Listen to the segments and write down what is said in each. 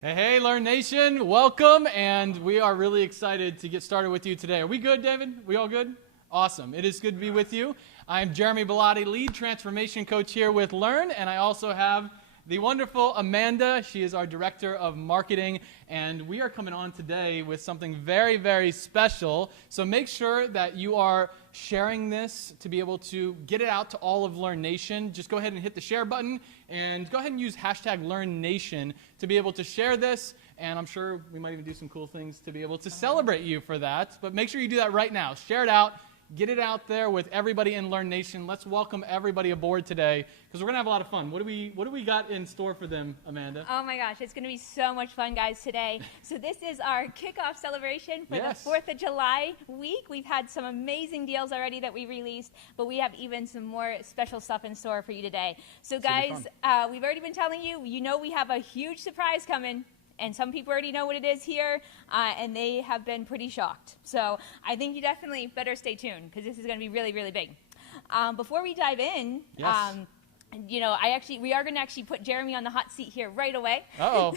Hey, hey, Lurn Nation, welcome, and we are really excited to get started with you today. Are we good, David? We all good? Awesome. It is good to be with you. I'm Jeremy Bellotti, lead transformation coach here with Lurn, and I also have the wonderful Amanda. She is our director of marketing, and we are coming on today with something very, very special. So make sure that you are sharing this to be able to get it out to all of Lurn Nation. Just go ahead and hit the share button, and go ahead and use hashtag Lurn Nation to be able to share this. And I'm sure we might even do some cool things to be able to celebrate you for that. But make sure you do that right now. Share it out. Get it out there with everybody in Lurn Nation. Let's welcome everybody aboard today because we're going to have a lot of fun. What do we got in store for them, Amanda? Oh my gosh, it's going to be so much fun, guys, today. So this is our kickoff celebration for Yes. the 4th of July week. We've had some amazing deals already that we released, but we have even some more special stuff in store for you today. So guys, we've already been telling you, we have a huge surprise coming. And some people already know what it is here, and they have been pretty shocked. So I think you definitely better stay tuned because this is going to be really, really big. Before we dive in, Yes. we are going to actually put Jeremy on the hot seat here right away. Uh-oh.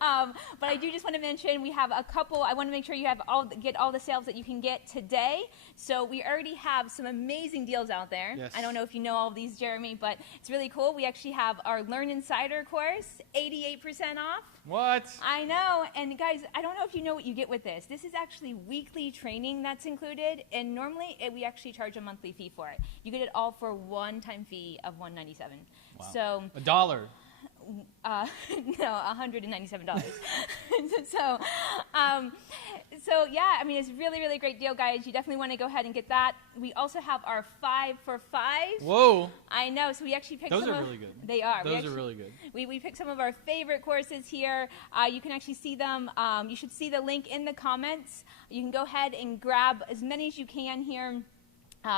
But I do just want to mention we have a couple. I want to make sure you have get all the sales that you can get today. So we already have some amazing deals out there. Yes. I don't know if you know all of these, Jeremy, but it's really cool. We actually have our Learn Insider course, 88% off. What? I know. And guys, I don't know if you know what you get with this. This is actually weekly training that's included, and normally we actually charge a monthly fee for it. You get it all for one-time fee of $197. Wow. So $1. no, $197. So yeah, I mean, it's a really, really great deal, guys. You definitely want to go ahead and get that. We also have our 5 for 5. Whoa. I know. So we actually picked Those some are of, really good. They are. Those are really good. We picked some of our favorite courses here. You can actually see them. You should see the link in the comments. You can go ahead and grab as many as you can here.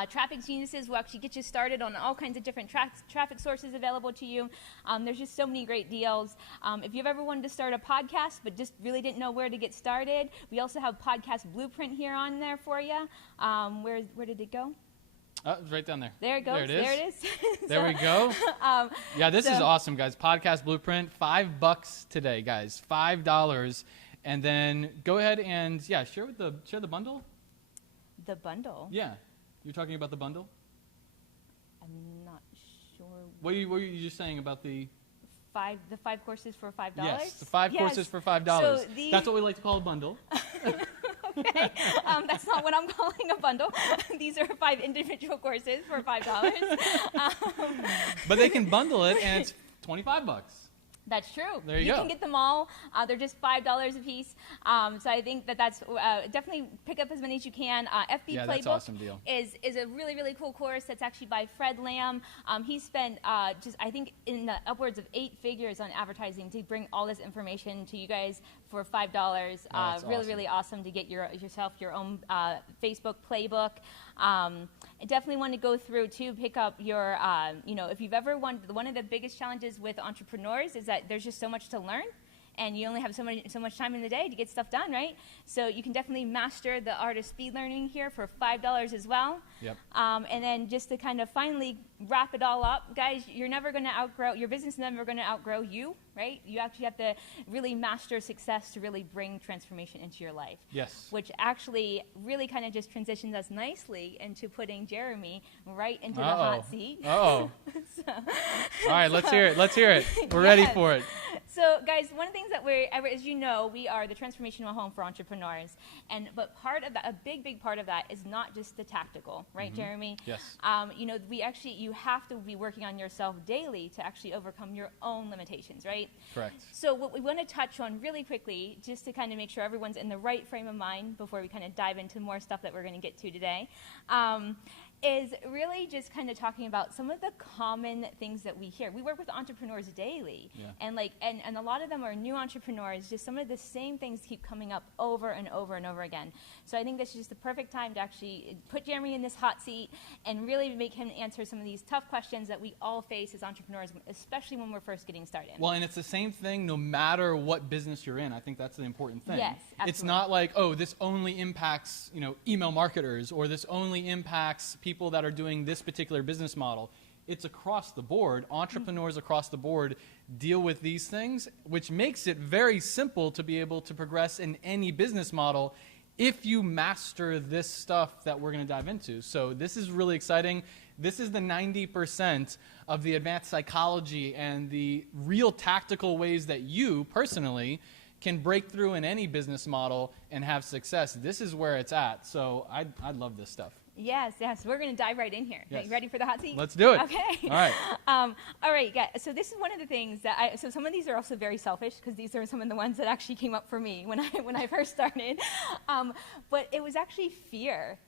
Traffic Geniuses will actually get you started on all kinds of different traffic sources available to you. There's just so many great deals. If you've ever wanted to start a podcast but just really didn't know where to get started, we also have Podcast Blueprint here on there for you. Where did it go? It's right down there. There it goes. There it is. There it is. There we go. Yeah, this is awesome, guys. Podcast Blueprint, $5 today, guys. $5. And then go ahead and, share the bundle. The bundle? Yeah. You're talking about the bundle? I'm not sure. What were you just saying about the 5 courses for $5? Yes, the 5 courses for $5. So That's what we like to call a bundle. Okay, that's not what I'm calling a bundle. These are 5 individual courses for $5. But they can bundle it, and it's $25. That's true. There you go. You can get them all. They're just $5 a piece. So I think that's definitely pick up as many as you can. FB Yeah, Playbook that's awesome deal. is a really, really cool course that's actually by Fred Lamb. He spent I think in the upwards of 8 figures on advertising to bring all this information to you guys for $5. That's really, awesome. really awesome to get yourself your own Facebook Playbook. I definitely want to go through to pick up your, if you've ever wanted, one of the biggest challenges with entrepreneurs is that there's just so much to learn. And you only have so much time in the day to get stuff done, right? So you can definitely master the art of speed learning here for $5 as well. Yep. And then just to kind of finally wrap it all up, guys, your business is never going to outgrow you, right? You actually have to really master success to really bring transformation into your life. Yes. Which actually really kind of just transitions us nicely into putting Jeremy right into the hot seat. Uh-oh. So, All right, let's hear it. Let's hear it. We're ready Yes. for it. So, guys, one of the things that as you know, we are the transformational home for entrepreneurs. But part of that, a big part of that is not just the tactical, right, Jeremy? Yes. You have to be working on yourself daily to actually overcome your own limitations, right? Correct. So what we want to touch on really quickly, just to kind of make sure everyone's in the right frame of mind before we kind of dive into more stuff that we're going to get to today, is really just kind of talking about some of the common things that we hear. We work with entrepreneurs daily, and a lot of them are new entrepreneurs. Just some of the same things keep coming up over and over and over again. So I think this is just the perfect time to actually put Jeremy in this hot seat and really make him answer some of these tough questions that we all face as entrepreneurs, especially when we're first getting started. Well, and it's the same thing no matter what business you're in. I think that's the important thing. Yes, absolutely. It's not like, oh, this only impacts, email marketers, or this only impacts people that are doing this particular business model. It's across the board. Entrepreneurs across the board deal with these things, which makes it very simple to be able to progress in any business model if you master this stuff that we're going to dive into. So this is really exciting. This is the 90% of the advanced psychology and the real tactical ways that you personally can break through in any business model and have success. This is where it's at. So I love this stuff. Yes. We're going to dive right in here. Yes. You ready for the hot seat? Let's do it. Okay. All right. All right, guys. So this is one of the things that so some of these are also very selfish because these are some of the ones that actually came up for me when I first started. But it was actually fear,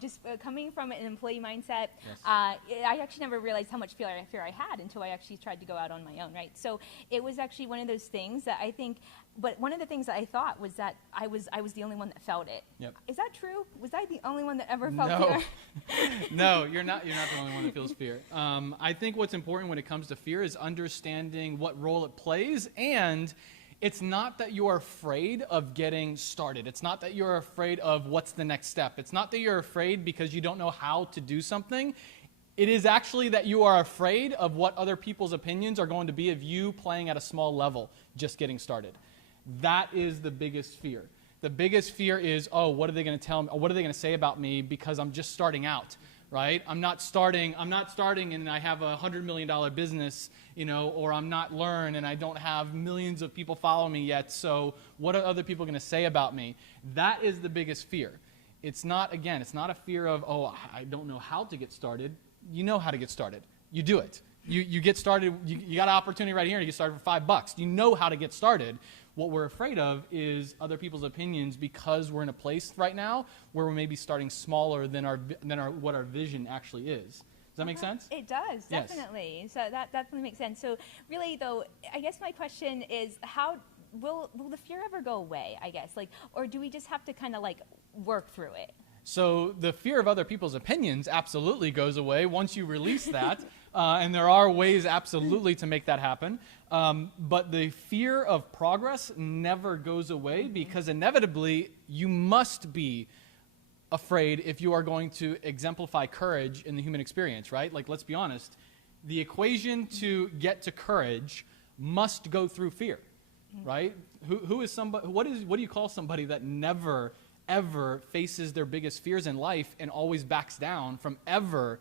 just coming from an employee mindset. Yes. I actually never realized how much fear I had until I actually tried to go out on my own, right? So it was actually one of those things that I think. But one of the things that I thought was that I was the only one that felt it. Yep. Is that true? Was I the only one that ever felt No. fear? No, you're not the only one that feels fear. I think what's important when it comes to fear is understanding what role it plays, and it's not that you are afraid of getting started. It's not that you're afraid of what's the next step. It's not that you're afraid because you don't know how to do something. It is actually that you are afraid of what other people's opinions are going to be of you playing at a small level, just getting started. That is the biggest fear. The biggest fear is, what are they going to tell me? Or what are they going to say about me because I'm just starting out, right? I'm not starting and I have a $100 million business, or I'm not Lurn and I don't have millions of people following me yet. So what are other people going to say about me? That is the biggest fear. It's not a fear of, I don't know how to get started. You know how to get started. You do it. You get started. You got an opportunity right here and you get started for $5. You know how to get started. What we're afraid of is other people's opinions because we're in a place right now where we're maybe starting smaller than what our vision actually is. Does that make sense? It does, definitely. Yes. So that definitely makes sense. So really, though, I guess my question is, how will the fear ever go away, I guess? Or do we just have to kind of work through it? So the fear of other people's opinions absolutely goes away once you release that. And there are ways absolutely to make that happen. But the fear of progress never goes away because inevitably you must be afraid if you are going to exemplify courage in the human experience, right? Let's be honest. The equation to get to courage must go through fear, right? Who is somebody? What do you call somebody that never ever faces their biggest fears in life and always backs down from ever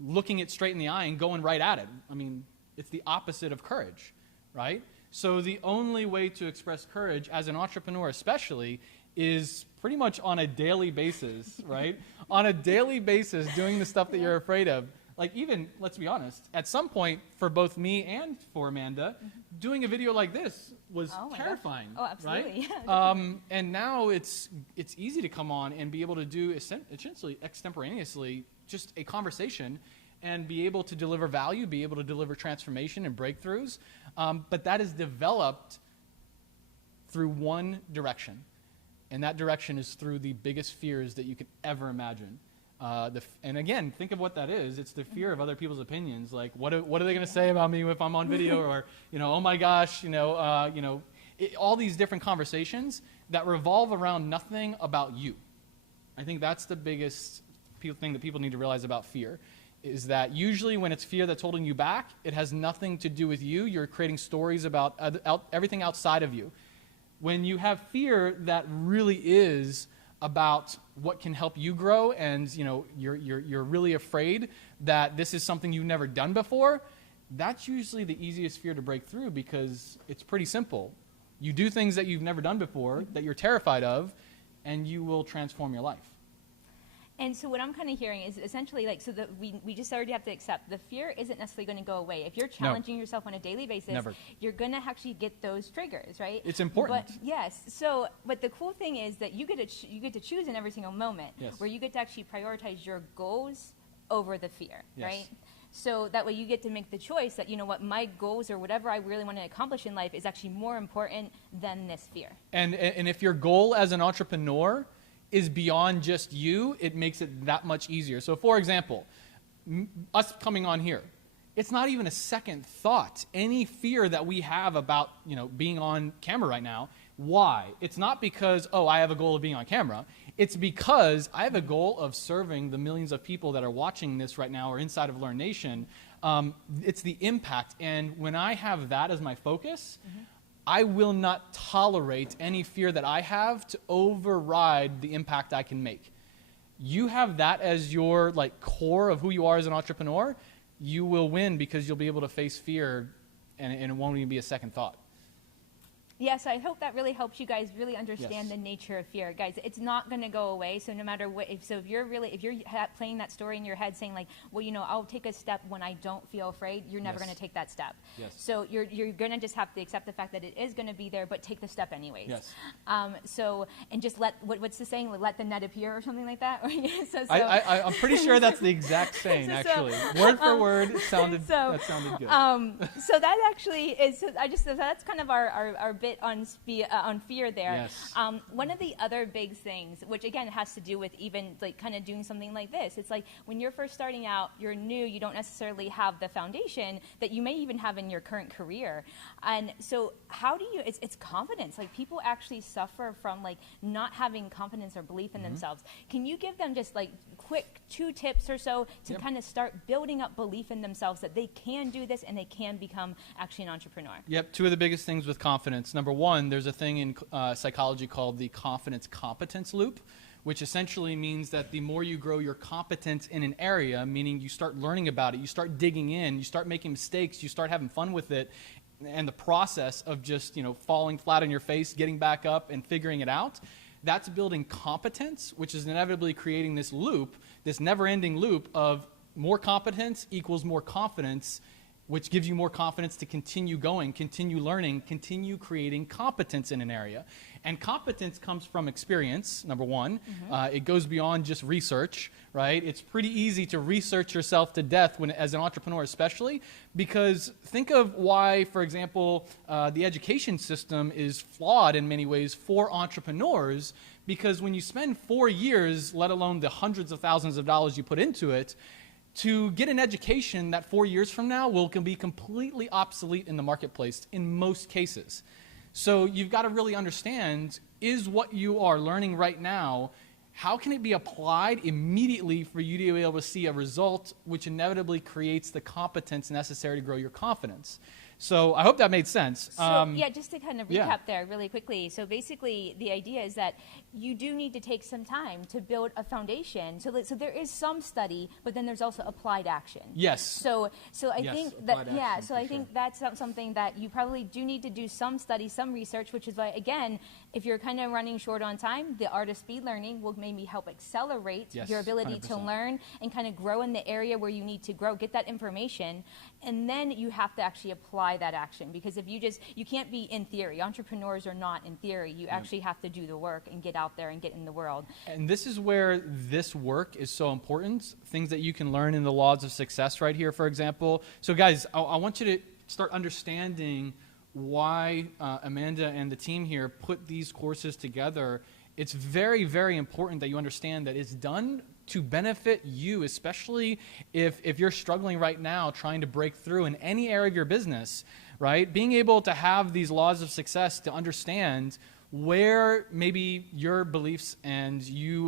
looking it straight in the eye and going right at it? I mean, it's the opposite of courage, right? So the only way to express courage as an entrepreneur especially is pretty much on a daily basis, right? On a daily basis doing the stuff that you're afraid of. Even, let's be honest, at some point for both me and for Amanda, doing a video like this was terrifying. Oh, absolutely. Right? And now it's easy to come on and be able to do essentially extemporaneously just a conversation and be able to deliver value, be able to deliver transformation and breakthroughs. But that is developed through one direction. And that direction is through the biggest fears that you could ever imagine. And again, think of what that is. It's the fear of other people's opinions. What are they going to say about me if I'm on video? Or, oh my gosh, all these different conversations that revolve around nothing about you. I think that's the biggest thing that people need to realize about fear, is that usually when it's fear that's holding you back, it has nothing to do with you. You're creating stories about everything outside of you. When you have fear that really is about what can help you grow, and you're really afraid that this is something you've never done before, that's usually the easiest fear to break through because it's pretty simple. You do things that you've never done before, that you're terrified of, and you will transform your life. And so what I'm kind of hearing is essentially so that we just already have to accept the fear isn't necessarily going to go away. If you're challenging yourself on a daily basis, you're going to actually get those triggers, right? It's important. But yes. So, but the cool thing is that you get to choose in every single moment where you get to actually prioritize your goals over the fear, right? So that way you get to make the choice that, my goals or whatever I really want to accomplish in life is actually more important than this fear. And if your goal as an entrepreneur is beyond just you, it makes it that much easier. So for example, us coming on here, it's not even a second thought. Any fear that we have about being on camera right now, why? It's not because, I have a goal of being on camera. It's because I have a goal of serving the millions of people that are watching this right now or inside of Lurn Nation It's the impact. And when I have that as my focus, I will not tolerate any fear that I have to override the impact I can make. You have that as your like core of who you are as an entrepreneur, you will win because you'll be able to face fear and it won't even be a second thought. Yes, I hope that really helps you guys really understand Yes. the nature of fear. Guys, it's not going to go away. So no matter what, if you're playing that story in your head saying like, well, I'll take a step when I don't feel afraid, you're never Yes. going to take that step. Yes. So you're going to just have to accept the fact that it is going to be there, but take the step anyways. Yes. And just what's the saying? Let the net appear or something like that? I'm pretty sure that's the exact saying, actually. Word for word, that sounded good. So that actually is, so that's kind of our bit on fear there. Yes. One of the other big things, which again has to do with even like kind of doing something like this, it's like when you're first starting out, you're new, you don't necessarily have the foundation that you may even have in your current career. And so how do you, it's confidence. Like people actually suffer from like not having confidence or belief in themselves. Can you give them just like quick 2 tips or so to kind of start building up belief in themselves that they can do this and they can become actually an entrepreneur? Yep, 2 of the biggest things with confidence. Number 1, there's a thing in psychology called the confidence-competence loop, which essentially means that the more you grow your competence in an area, meaning you start learning about it, you start digging in, you start making mistakes, you start having fun with it, and the process of just, falling flat on your face, getting back up, and figuring it out, that's building competence, which is inevitably creating this loop, this never-ending loop of more competence equals more confidence, which gives you more confidence to continue going, continue learning, continue creating competence in an area. And competence comes from experience, number 1. It goes beyond just research, right? It's pretty easy to research yourself to death as an entrepreneur especially, because think of why, for example, the education system is flawed in many ways for entrepreneurs, because when you spend 4 years, let alone the hundreds of thousands of dollars you put into it, to get an education that 4 years from now can be completely obsolete in the marketplace in most cases. So you've got to really understand, is what you are learning right now, how can it be applied immediately for you to be able to see a result which inevitably creates the competence necessary to grow your confidence? So I hope that made sense. So just to kind of recap there really quickly. So basically the idea is that you do need to take some time to build a foundation. So there is some study, but then there's also applied action. Yes. So I think that, I think that's something that you probably do need to do some study, some research, which is why, again, if you're kind of running short on time, the art of speed learning will maybe help accelerate your ability 100%. to learn and kind of grow in the area where you need to grow, get that information, and then you have to actually apply that action, because if you can't be in theory. Entrepreneurs are not in theory. You actually have to do the work and get out there and get in the world. And this is where this work is so important, things that you can learn in the laws of success right here, for example. So guys, I want you to start understanding why Amanda and the team here put these courses together. It's very, very important that you understand that it's done to benefit you, especially if you're struggling right now trying to break through in any area of your business, right? Being able to have these laws of success to understand where maybe your beliefs and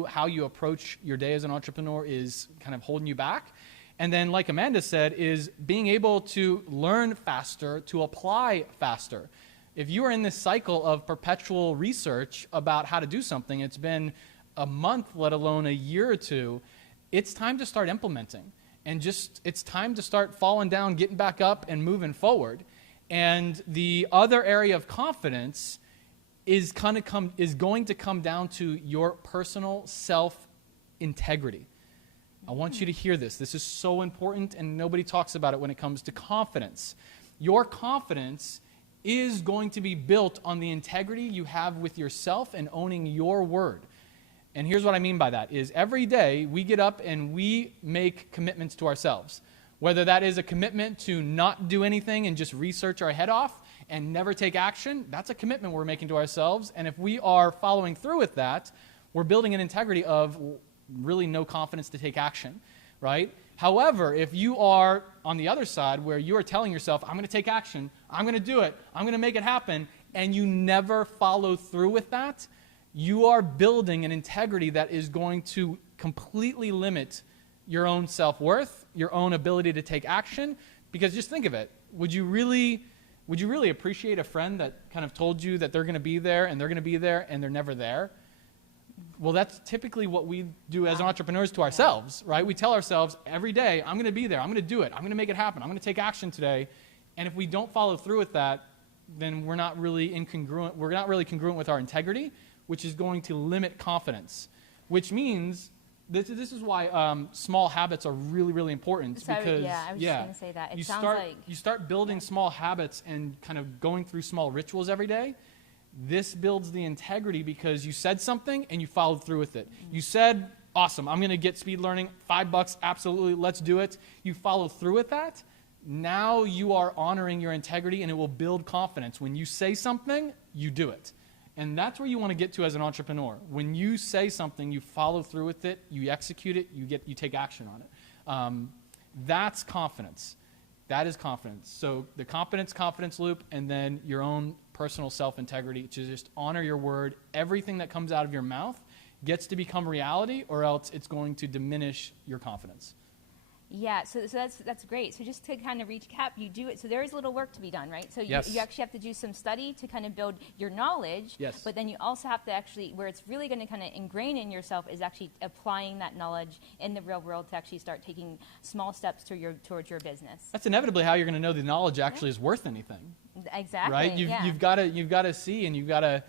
how you approach your day as an entrepreneur is kind of holding you back. And then, like Amanda said, is being able to learn faster, to apply faster. If you are in this cycle of perpetual research about how to do something, it's been a month, let alone a year or 2, it's time to start implementing. And it's time to start falling down, getting back up, and moving forward. And the other area of confidence is going to come down to your personal self-integrity. I want you to hear this. This is so important, and nobody talks about it when it comes to confidence. Your confidence is going to be built on the integrity you have with yourself and owning your word. And here's what I mean by that, is every day we get up and we make commitments to ourselves. Whether that is a commitment to not do anything and just research our head off and never take action, that's a commitment we're making to ourselves. And if we are following through with that, we're building an integrity of really no confidence to take action, right? However, if you are on the other side where you are telling yourself, I'm going to take action, I'm going to do it, I'm going to make it happen, and you never follow through with that, you are building an integrity that is going to completely limit your own self-worth your own ability to take action. Because just think of it. Would you really appreciate a friend that kind of told you that they're going to be there and they're going to be there and they're never there? Well, that's typically what we do as entrepreneurs to ourselves, right? We tell ourselves every day, I'm going to be there. I'm going to do it. I'm going to make it happen. I'm going to take action today. And if we don't follow through with that, then we're not really incongruent. We're not really congruent with our integrity, which is going to limit confidence, which means this is why small habits are really, really important. So, because, I was just going to say that. You start building small habits and kind of going through small rituals every day. This builds the integrity because you said something and you followed through with it. You said, awesome, I'm going to get speed learning, $5, absolutely, let's do it. You follow through with that. Now you are honoring your integrity, and it will build confidence. When you say something, you do it. And that's where you want to get to as an entrepreneur. When you say something, you follow through with it, you execute it, you take action on it. That's confidence. That is confidence. So the confidence loop, and then your own personal self-integrity, to just honor your word. Everything that comes out of your mouth gets to become reality, or else it's going to diminish your confidence. Yeah, so that's great. So just to kind of recap, you do it. So there is a little work to be done, right? So you actually have to do some study to kind of build your knowledge. Yes. But then you also have to actually, where it's really going to kind of ingrain in yourself, is actually applying that knowledge in the real world to actually start taking small steps towards your business. That's inevitably how you're going to know the knowledge actually is worth anything. Exactly. Right? You've got to see, and you've got to,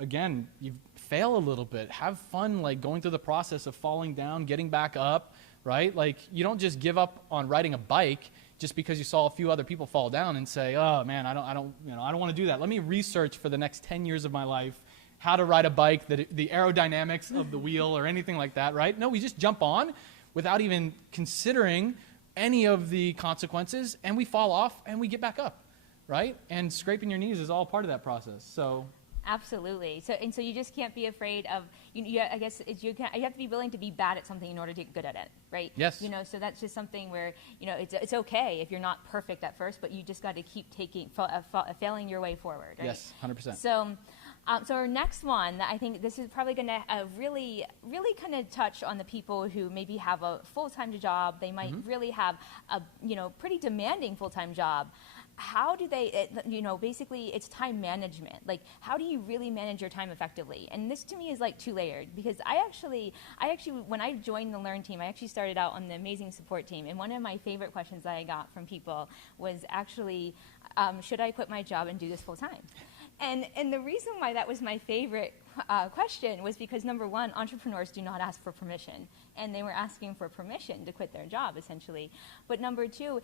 again, you fail a little bit. Have fun, like going through the process of falling down, getting back up. Right? Like, you don't just give up on riding a bike just because you saw a few other people fall down and say, "Oh man, I don't want to do that. Let me research for the next 10 years of my life how to ride a bike, the aerodynamics of the wheel or anything like that." Right? No, we just jump on without even considering any of the consequences, and we fall off and we get back up. Right? And scraping your knees is all part of that process. So. Absolutely. So you just can't be afraid of. I guess you have to be willing to be bad at something in order to get good at it, right? Yes. So that's just something where it's okay if you're not perfect at first, but you just got to keep failing your way forward. Right? Yes, 100%. So our next one, I think this is probably going to really, really kind of touch on the people who maybe have a full-time job. They might really have a pretty demanding full-time job. How do they, basically it's time management. Like, how do you really manage your time effectively? And this to me is like two-layered, because I actually, when I joined the Lurn team, I actually started out on the amazing support team. And one of my favorite questions that I got from people was actually, should I quit my job and do this full time? And the reason why that was my favorite question was because, number one, entrepreneurs do not ask for permission, and they were asking for permission to quit their job, essentially. But number two,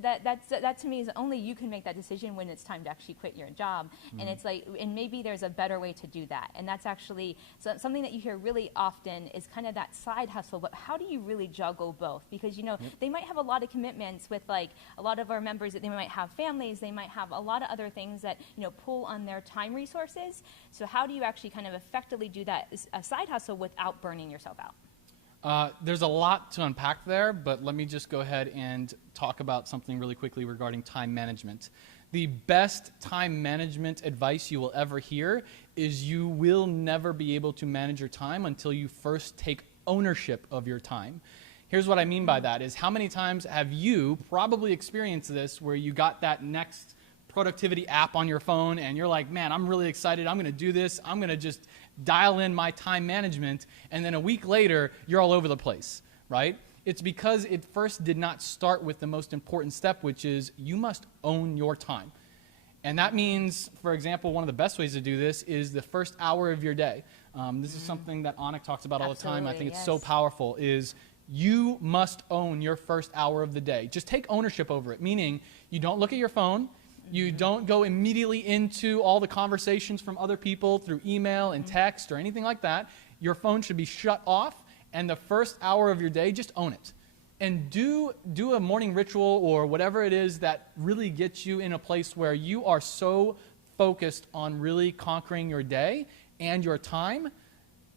that to me is only you can make that decision when it's time to actually quit your job. And it's like, and maybe there's a better way to do that. And that's actually something that you hear really often is kind of that side hustle. But how do you really juggle both? Because they might have a lot of commitments with, like, a lot of our members, that they might have families, they might have a lot of other things that pull on their time resources. So how do you actually kind of effectively do that a side hustle without burning yourself out? There's a lot to unpack there, but let me just go ahead and talk about something really quickly regarding time management. The best time management advice you will ever hear is you will never be able to manage your time until you first take ownership of your time. Here's what I mean by that is, how many times have you probably experienced this where you got that next productivity app on your phone and you're like, man, I'm really excited, I'm going to do this, I'm going to just dial in my time management, and then a week later, you're all over the place, right? It's because it first did not start with the most important step, which is you must own your time. And that means, for example, one of the best ways to do this is the first hour of your day. This is something that Anik talks about all the time. I think it's so powerful, is you must own your first hour of the day. Just take ownership over it, meaning you don't look at your phone, you don't go immediately into all the conversations from other people through email and text or anything like that. Your phone should be shut off, and the first hour of your day, just own it. And do a morning ritual or whatever it is that really gets you in a place where you are so focused on really conquering your day and your time.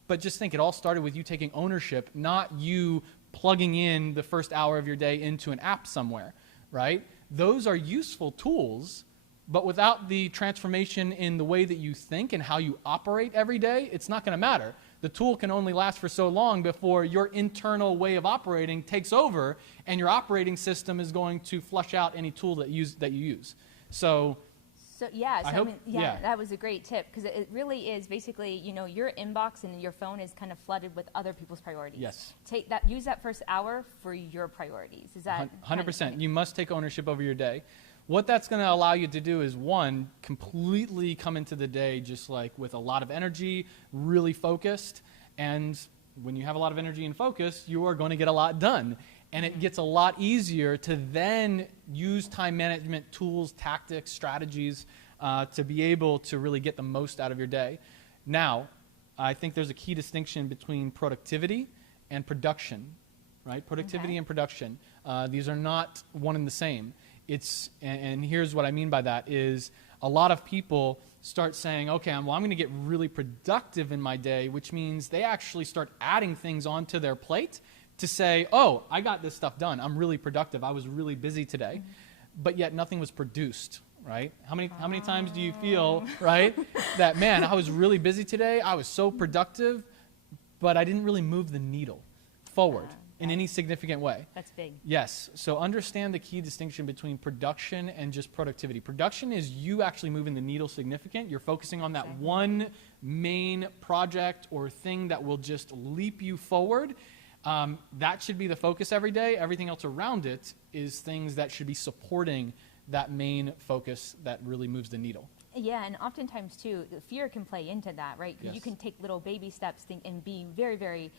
But just think, it all started with you taking ownership, not you plugging in the first hour of your day into an app somewhere, right? Those are useful tools, but without the transformation in the way that you think and how you operate every day, it's not going to matter. the tool can only last for so long before your internal way of operating takes over, and your operating system is going to flush out any tool that you use. So that was a great tip, because it really is basically, your inbox and your phone is kind of flooded with other people's priorities. Yes. Use that first hour for your priorities. Is that 100%? You must take ownership over your day. What that's going to allow you to do is, one, completely come into the day just like with a lot of energy, really focused. And when you have a lot of energy and focus, you are going to get a lot done. And it gets a lot easier to then use time management tools, tactics, strategies to be able to really get the most out of your day. Now, I think there's a key distinction between productivity and production, right? Productivity and production. These are not one and the same. And here's what I mean by that is a lot of people start saying, okay, I'm going to get really productive in my day, which means they actually start adding things onto their plate to say, oh, I got this stuff done. I'm really productive. I was really busy today. But yet nothing was produced, right? How many times do you feel, right, that, man, I was really busy today. I was so productive, but I didn't really move the needle forward in any significant way. That's big. Yes. So understand the key distinction between production and just productivity. Production is you actually moving the needle significant. You're focusing on that one main project or thing that will just leap you forward. That should be the focus every day. Everything else around it is things that should be supporting that main focus that really moves the needle. Yeah, and oftentimes, too, the fear can play into that, right? Because you can take little baby steps and be very, very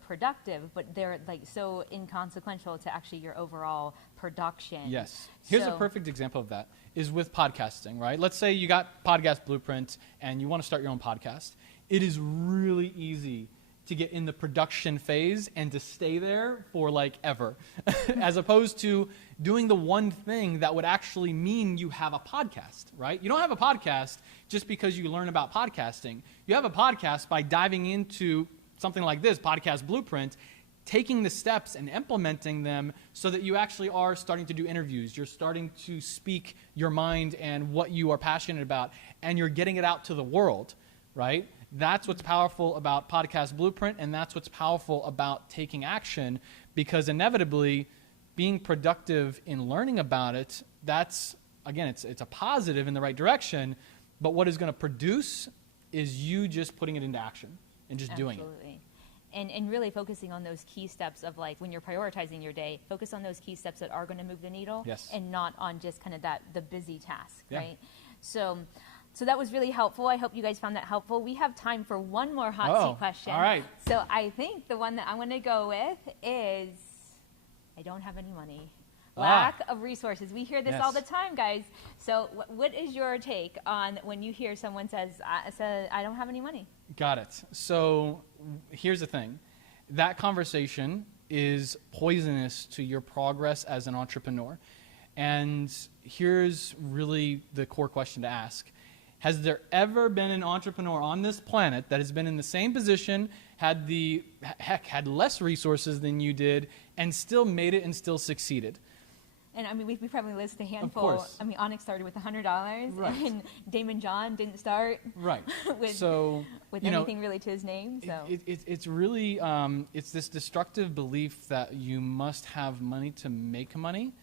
productive, but they're so inconsequential to actually your overall production. Yes. Here's a perfect example of that is with podcasting, right? Let's say you got Podcast Blueprint and you want to start your own podcast. It is really easy to get in the production phase and to stay there for ever, as opposed to doing the one thing that would actually mean you have a podcast, right? You don't have a podcast just because you learn about podcasting. You have a podcast by diving into something like this, Podcast Blueprint, taking the steps and implementing them so that you actually are starting to do interviews. You're starting to speak your mind and what you are passionate about, and you're getting it out to the world, right? That's what's powerful about Podcast Blueprint, and that's what's powerful about taking action, because inevitably being productive in learning about it, that's, again, it's a positive in the right direction, but what is going to produce is you just putting it into action and just doing it. Absolutely. And really focusing on those key steps of when you're prioritizing your day, focus on those key steps that are going to move the needle and not on just kind of the busy task, right? So that was really helpful. I hope you guys found that helpful. We have time for one more hot seat question. All right. So I think the one that I'm going to go with is, I don't have any money. Lack of resources. We hear this all the time, guys. So what is your take on when you hear someone says, I don't have any money? Got it. So here's the thing. That conversation is poisonous to your progress as an entrepreneur. And here's really the core question to ask. Has there ever been an entrepreneur on this planet that has been in the same position, had less resources than you did, and still made it and still succeeded? And I mean, we probably list a handful. Of course. I mean, Onyx started with $100, and Damon John didn't start with anything really to his name. So it's really it's this destructive belief that you must have money to make money.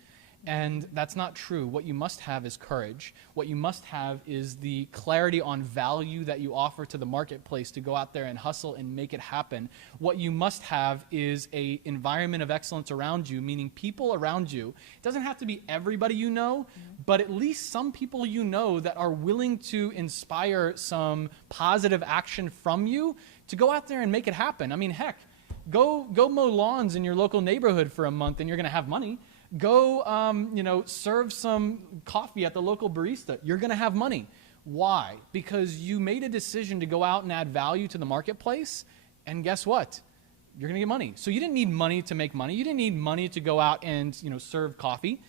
And that's not true. What you must have is courage. What you must have is the clarity on value that you offer to the marketplace to go out there and hustle and make it happen. What you must have is an environment of excellence around you, meaning people around you. It doesn't have to be everybody you know, but at least some people you know that are willing to inspire some positive action from you to go out there and make it happen. I mean, heck, go mow lawns in your local neighborhood for a month and you're going to have money. Go, serve some coffee at the local barista. You're going to have money. Why? Because you made a decision to go out and add value to the marketplace, and guess what? You're going to get money. So you didn't need money to make money. You didn't need money to go out and, serve coffee,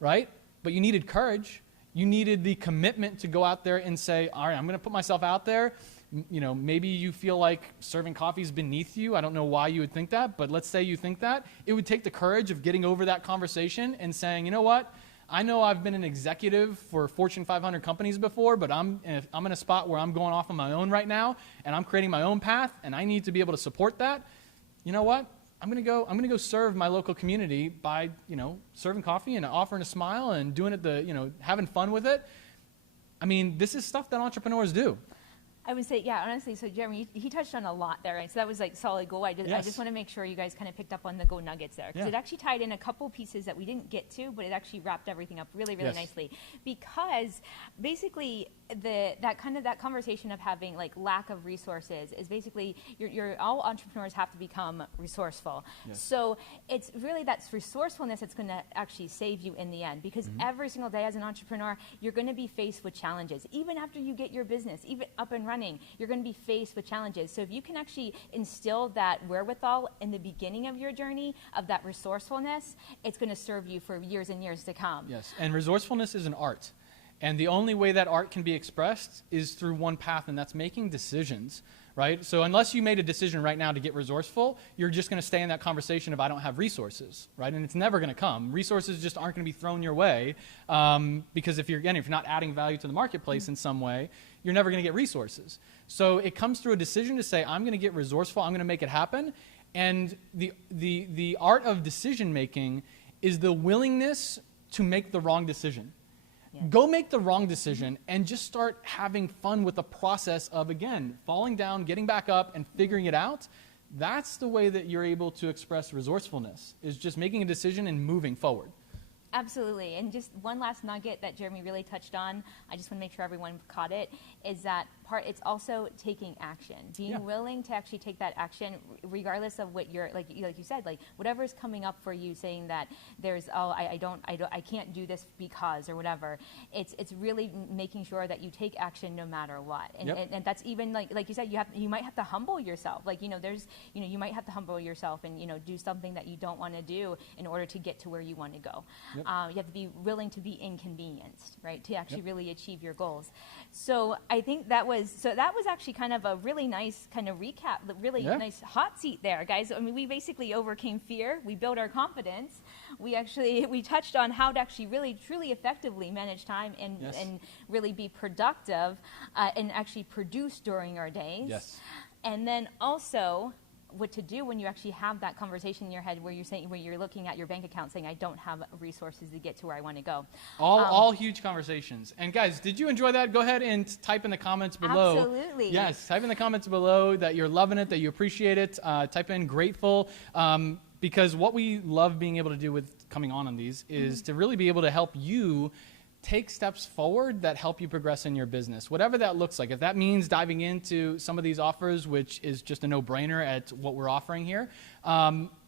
right? But you needed courage. You needed the commitment to go out there and say, all right, I'm going to put myself out there. Maybe you feel like serving coffee is beneath you. I don't know why you would think that, but let's say you think that. It would take the courage of getting over that conversation and saying, you know what? I know I've been an executive for Fortune 500 companies before, but I'm in a spot where I'm going off on my own right now, and I'm creating my own path, and I need to be able to support that. You know what? I'm gonna go serve my local community by, serving coffee and offering a smile and doing it having fun with it. I mean, this is stuff that entrepreneurs do. I would say, yeah, honestly, so Jeremy, he touched on a lot there, right? So that was like solid gold. I just want to make sure you guys kind of picked up on the gold nuggets there. Because it actually tied in a couple pieces that we didn't get to, but it actually wrapped everything up really, really nicely. Because basically, that conversation of having like lack of resources is basically, all entrepreneurs have to become resourceful. Yes. So it's really that resourcefulness that's going to actually save you in the end. Because every single day as an entrepreneur, you're going to be faced with challenges. Even after you get your business, even up and running, you're going to be faced with challenges. So if you can actually instill that wherewithal in the beginning of your journey, of that resourcefulness, it's going to serve you for years and years to come. Yes, and resourcefulness is an art. And the only way that art can be expressed is through one path, and that's making decisions, right? So unless you made a decision right now to get resourceful, you're just going to stay in that conversation of I don't have resources, right? And it's never going to come. Resources just aren't going to be thrown your way because if you're not adding value to the marketplace in some way, you're never going to get resources. So it comes through a decision to say, I'm going to get resourceful, I'm going to make it happen. And the art of decision making is the willingness to make the wrong decision. Yeah. Go make the wrong decision and just start having fun with the process of, again, falling down, getting back up, and figuring it out. That's the way that you're able to express resourcefulness, is just making a decision and moving forward. Absolutely. And just one last nugget that Jeremy really touched on, I just want to make sure everyone caught it, is that it's also taking action. Being willing to actually take that action regardless of what you're, like you said, like whatever's coming up for you, saying that there's, I can't do this because or whatever. It's really making sure that you take action no matter what. And that's even like you said, you might have to humble yourself. Like, you might have to humble yourself and, do something that you don't want to do in order to get to where you want to go. Yep. You have to be willing to be inconvenienced, right, to actually really achieve your goals. So I think that was actually kind of a really nice kind of recap, really nice hot seat there, guys. I mean, we basically overcame fear. We built our confidence. We touched on how to actually really, truly effectively manage time and really be productive and actually produce during our days. Yes. And then also what to do when you actually have that conversation in your head where you're looking at your bank account saying, I don't have resources to get to where I want to go. All huge conversations. And guys, did you enjoy that? Go ahead and type in the comments below. Absolutely. Yes, type in the comments below that you're loving it, that you appreciate it. Type in grateful. Because what we love being able to do with coming on these is to really be able to help you take steps forward that help you progress in your business, whatever that looks like. If that means diving into some of these offers, which is just a no-brainer at what we're offering here,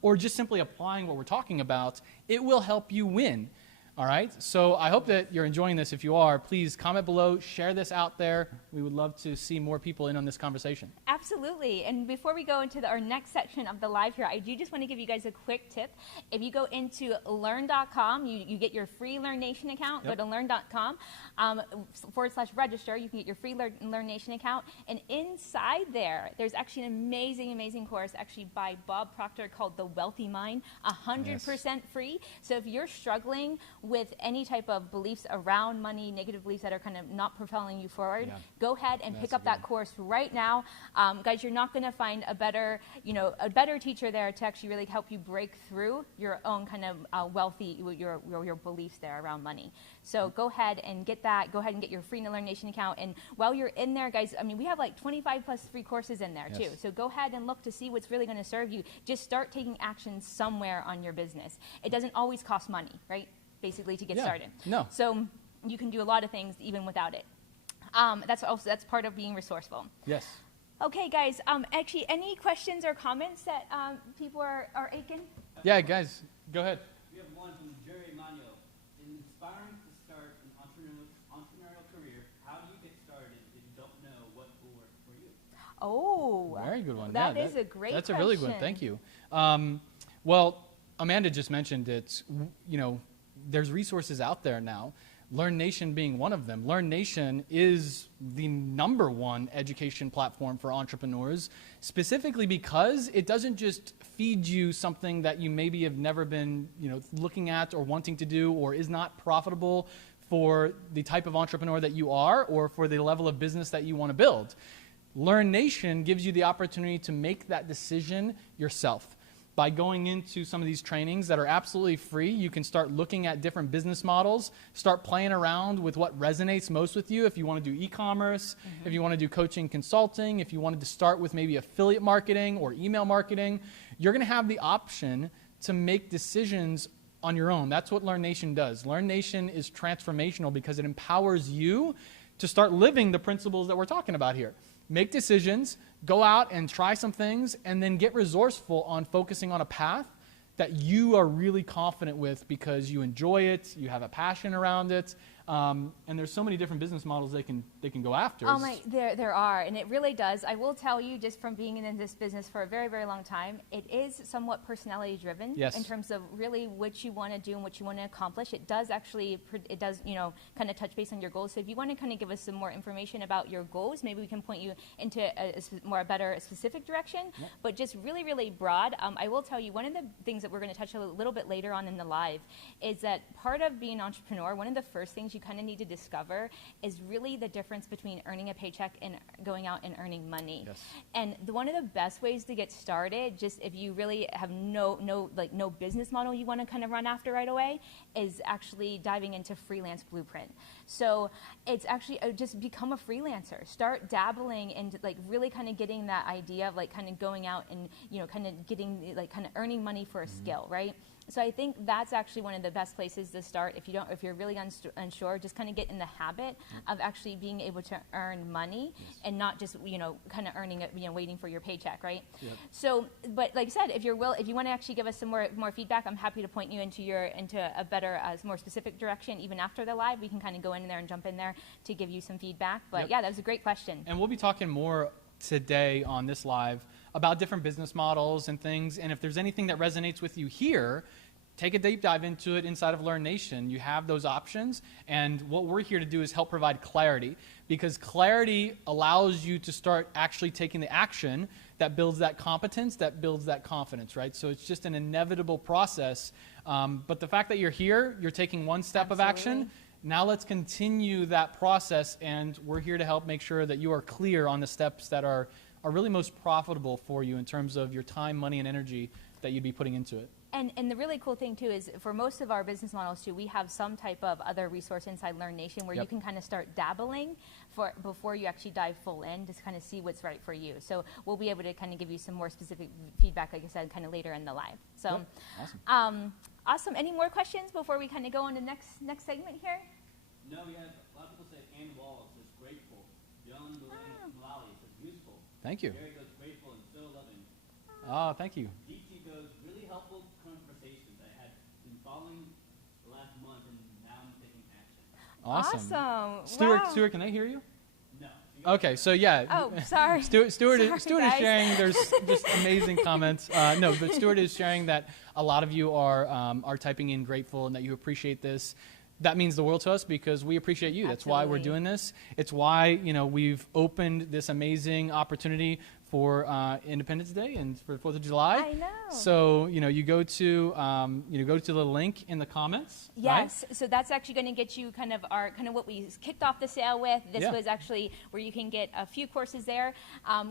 or just simply applying what we're talking about, it will help you win. All right? So I hope that you're enjoying this. If you are, please comment below, share this out there. We would love to see more people in on this conversation. Absolutely. And before we go into our next section of the live here, I do just want to give you guys a quick tip. If you go into Lurn.com, you get your free Learn Nation account. Go to Lurn.com /register. You can get your free Learn Nation account. And inside there's actually an amazing, amazing course actually by Bob Proctor called The Wealthy Mind, 100% free. So if you're struggling with any type of beliefs around money, negative beliefs that are kind of not propelling you forward, go ahead and pick up that course right now. Guys, you're not going to find a better teacher there to actually really help you break through your own kind of your beliefs there around money. So go ahead and get that. Go ahead and get your free Learn Nation account. And while you're in there, guys, I mean, we have like 25 plus free courses in there too. So go ahead and look to see what's really going to serve you. Just start taking action somewhere on your business. It doesn't always cost money, right? Basically to get started. No. So you can do a lot of things even without it. That's part of being resourceful. Yes. Okay, guys. Actually, any questions or comments that people are aching? Yeah, guys, go ahead. We have one from Jerry Manuel. Inspiring to start an entrepreneurial career. How do you get started if you don't know what will work for you? Oh, very good one. That is a great question. That's a really good one. Thank you. Well, Amanda just mentioned it's, there's resources out there now, Learn Nation being one of them. Learn Nation is the #1 education platform for entrepreneurs, specifically because it doesn't just feed you something that you maybe have never been, looking at or wanting to do, or is not profitable for the type of entrepreneur that you are or for the level of business that you want to build. Learn Nation gives you the opportunity to make that decision yourself. By going into some of these trainings that are absolutely free, you can start looking at different business models, start playing around with what resonates most with you. If you want to do e-commerce, if you want to do coaching, consulting, if you wanted to start with maybe affiliate marketing or email marketing, you're going to have the option to make decisions on your own. That's what Learn Nation does. Learn Nation is transformational because it empowers you to start living the principles that we're talking about here. Make decisions, go out and try some things, and then get resourceful on focusing on a path that you are really confident with because you enjoy it, you have a passion around it, and there's so many different business models they can go after. Oh my, there are, and it really does. I will tell you, just from being in this business for a very, very long time, it is somewhat personality driven. Yes. In terms of really what you want to do and what you want to accomplish. It does actually, kind of touch base on your goals. So if you want to kind of give us some more information about your goals, maybe we can point you into a better specific direction. Yep. But just really, really broad. I will tell you, one of the things that we're going to touch a little bit later on in the live is that part of being an entrepreneur, one of the first things you kind of need to discover is really the difference between earning a paycheck and going out and earning money. Yes. And one of the best ways to get started, just if you really have no business model you want to kind of run after right away, is actually diving into Freelance Blueprint. So it's actually just become a freelancer. Start dabbling into really kind of getting that idea of kind of going out and kind of getting kind of earning money for a skill, right? So I think that's actually one of the best places to start. If you're really unsure, just kind of get in the habit of actually being able to earn money and not just kind of earning it, waiting for your paycheck, right? Yep. So, but like I said, if you want to actually give us some more feedback, I'm happy to point you into a better, more specific direction. Even after the live, we can kind of go in there and jump in there to give you some feedback. But yeah, that was a great question. And we'll be talking more today on this live about different business models and things. And if there's anything that resonates with you here, take a deep dive into it inside of Learn Nation. You have those options. And what we're here to do is help provide clarity, because clarity allows you to start actually taking the action that builds that competence, that builds that confidence, right? So it's just an inevitable process. But the fact that you're here, you're taking one step of action. Now let's continue that process, and we're here to help make sure that you are clear on the steps that are really most profitable for you in terms of your time, money, and energy that you'd be putting into it. And the really cool thing, too, is for most of our business models, too, we have some type of other resource inside Learn Nation where you can kind of start dabbling before you actually dive full in to kind of see what's right for you. So we'll be able to kind of give you some more specific feedback, like I said, kind of later in the live. So awesome. Any more questions before we kind of go on to next segment here? No, we have a lot of people say Ann Wall says grateful. John Mullally says useful. Thank you. Gary goes grateful and so loving. Oh, thank you. DT goes really helpful conversations. I had been following the last month and now I'm taking action. Awesome. Stuart, can I hear you? No. Okay, so yeah. Oh, sorry. Stuart Sorry, is sharing. There's just amazing comments. No, but Stuart is sharing that a lot of you are typing in grateful and that you appreciate this. That means the world to us because we appreciate you. That's why we're doing this. It's why we've opened this amazing opportunity for Independence Day and for 4th of July. I know. So you go to the link in the comments. Yes. Right? So that's actually going to get you kind of what we kicked off the sale with. This was actually where you can get a few courses there.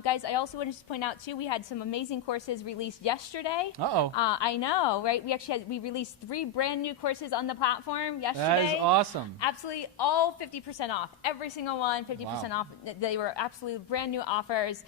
Guys, I also wanted to point out too, we had some amazing courses released yesterday. I know, right? We released 3 brand new courses on the platform yesterday. That is awesome. Absolutely all 50% off. Every single one, 50% off. They were absolutely brand new offers.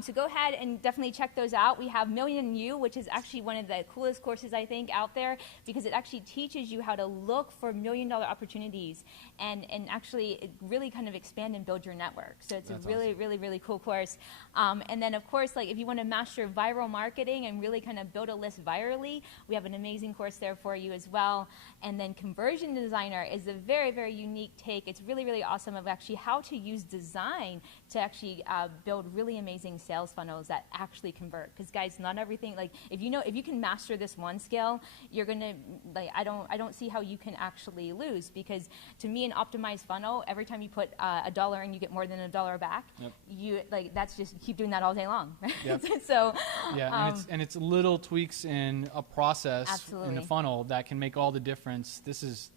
So go ahead and definitely check those out. We have Million You, which is actually one of the coolest courses I think out there because it actually teaches you how to look for $1 million opportunities and actually really kind of expand and build your network. So it's That's a really, awesome. Really, really cool course. And then of course, if you want to master viral marketing and really kind of build a list virally, we have an amazing course there for you as well. And then Conversion Designer is a very, very unique take. It's really, really awesome of actually how to use design to actually build really amazing sales funnels that actually convert. Because guys, not everything, like if you can master this one skill, you're gonna, like, I don't see how you can actually lose, because to me an optimized funnel, every time you put $1 in, you get more than $1 back. Yep. You, like, that's just keep doing that all day long. Yep. So yeah, and it's little tweaks in a process Absolutely. in the funnel that can make all the difference. This is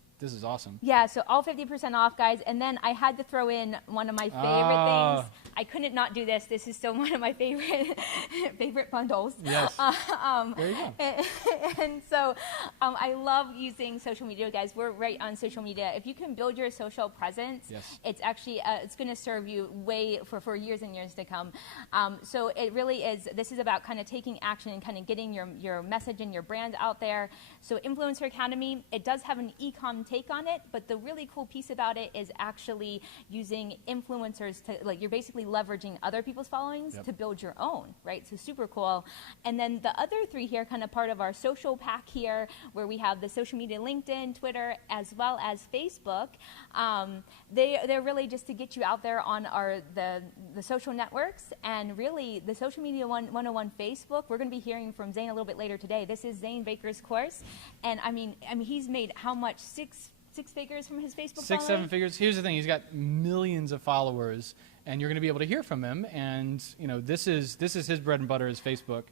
awesome. Yeah, so all 50% off, guys. And then I had to throw in one of my favorite things. I couldn't not do this. This is still one of my favorite bundles. Yes. There you go. And so I love using social media, guys. We're right on social media. If you can build your social presence, Yes. it's actually it's going to serve you way for years and years to come. So it really is. This is about kind of taking action and kind of getting your message and your brand out there. So Influencer Academy, it does have an e-com take on it, but the really cool piece about it is actually using influencers to, like, you're basically leveraging other people's followings Yep. to build your own, right? So super cool. And then the other three here, kind of part of our social pack here, where we have the social media, LinkedIn, Twitter, as well as Facebook. They're really just to get you out there on the social networks, and really the social media 101 Facebook. We're going to be hearing from Zane a little bit later today. This is Zane Baker's course, and I mean he's made how much? Six figures from his Facebook Six, following? 7 figures. Here's the thing: he's got millions of followers, and you're going to be able to hear from him. And this is his bread and butter is Facebook.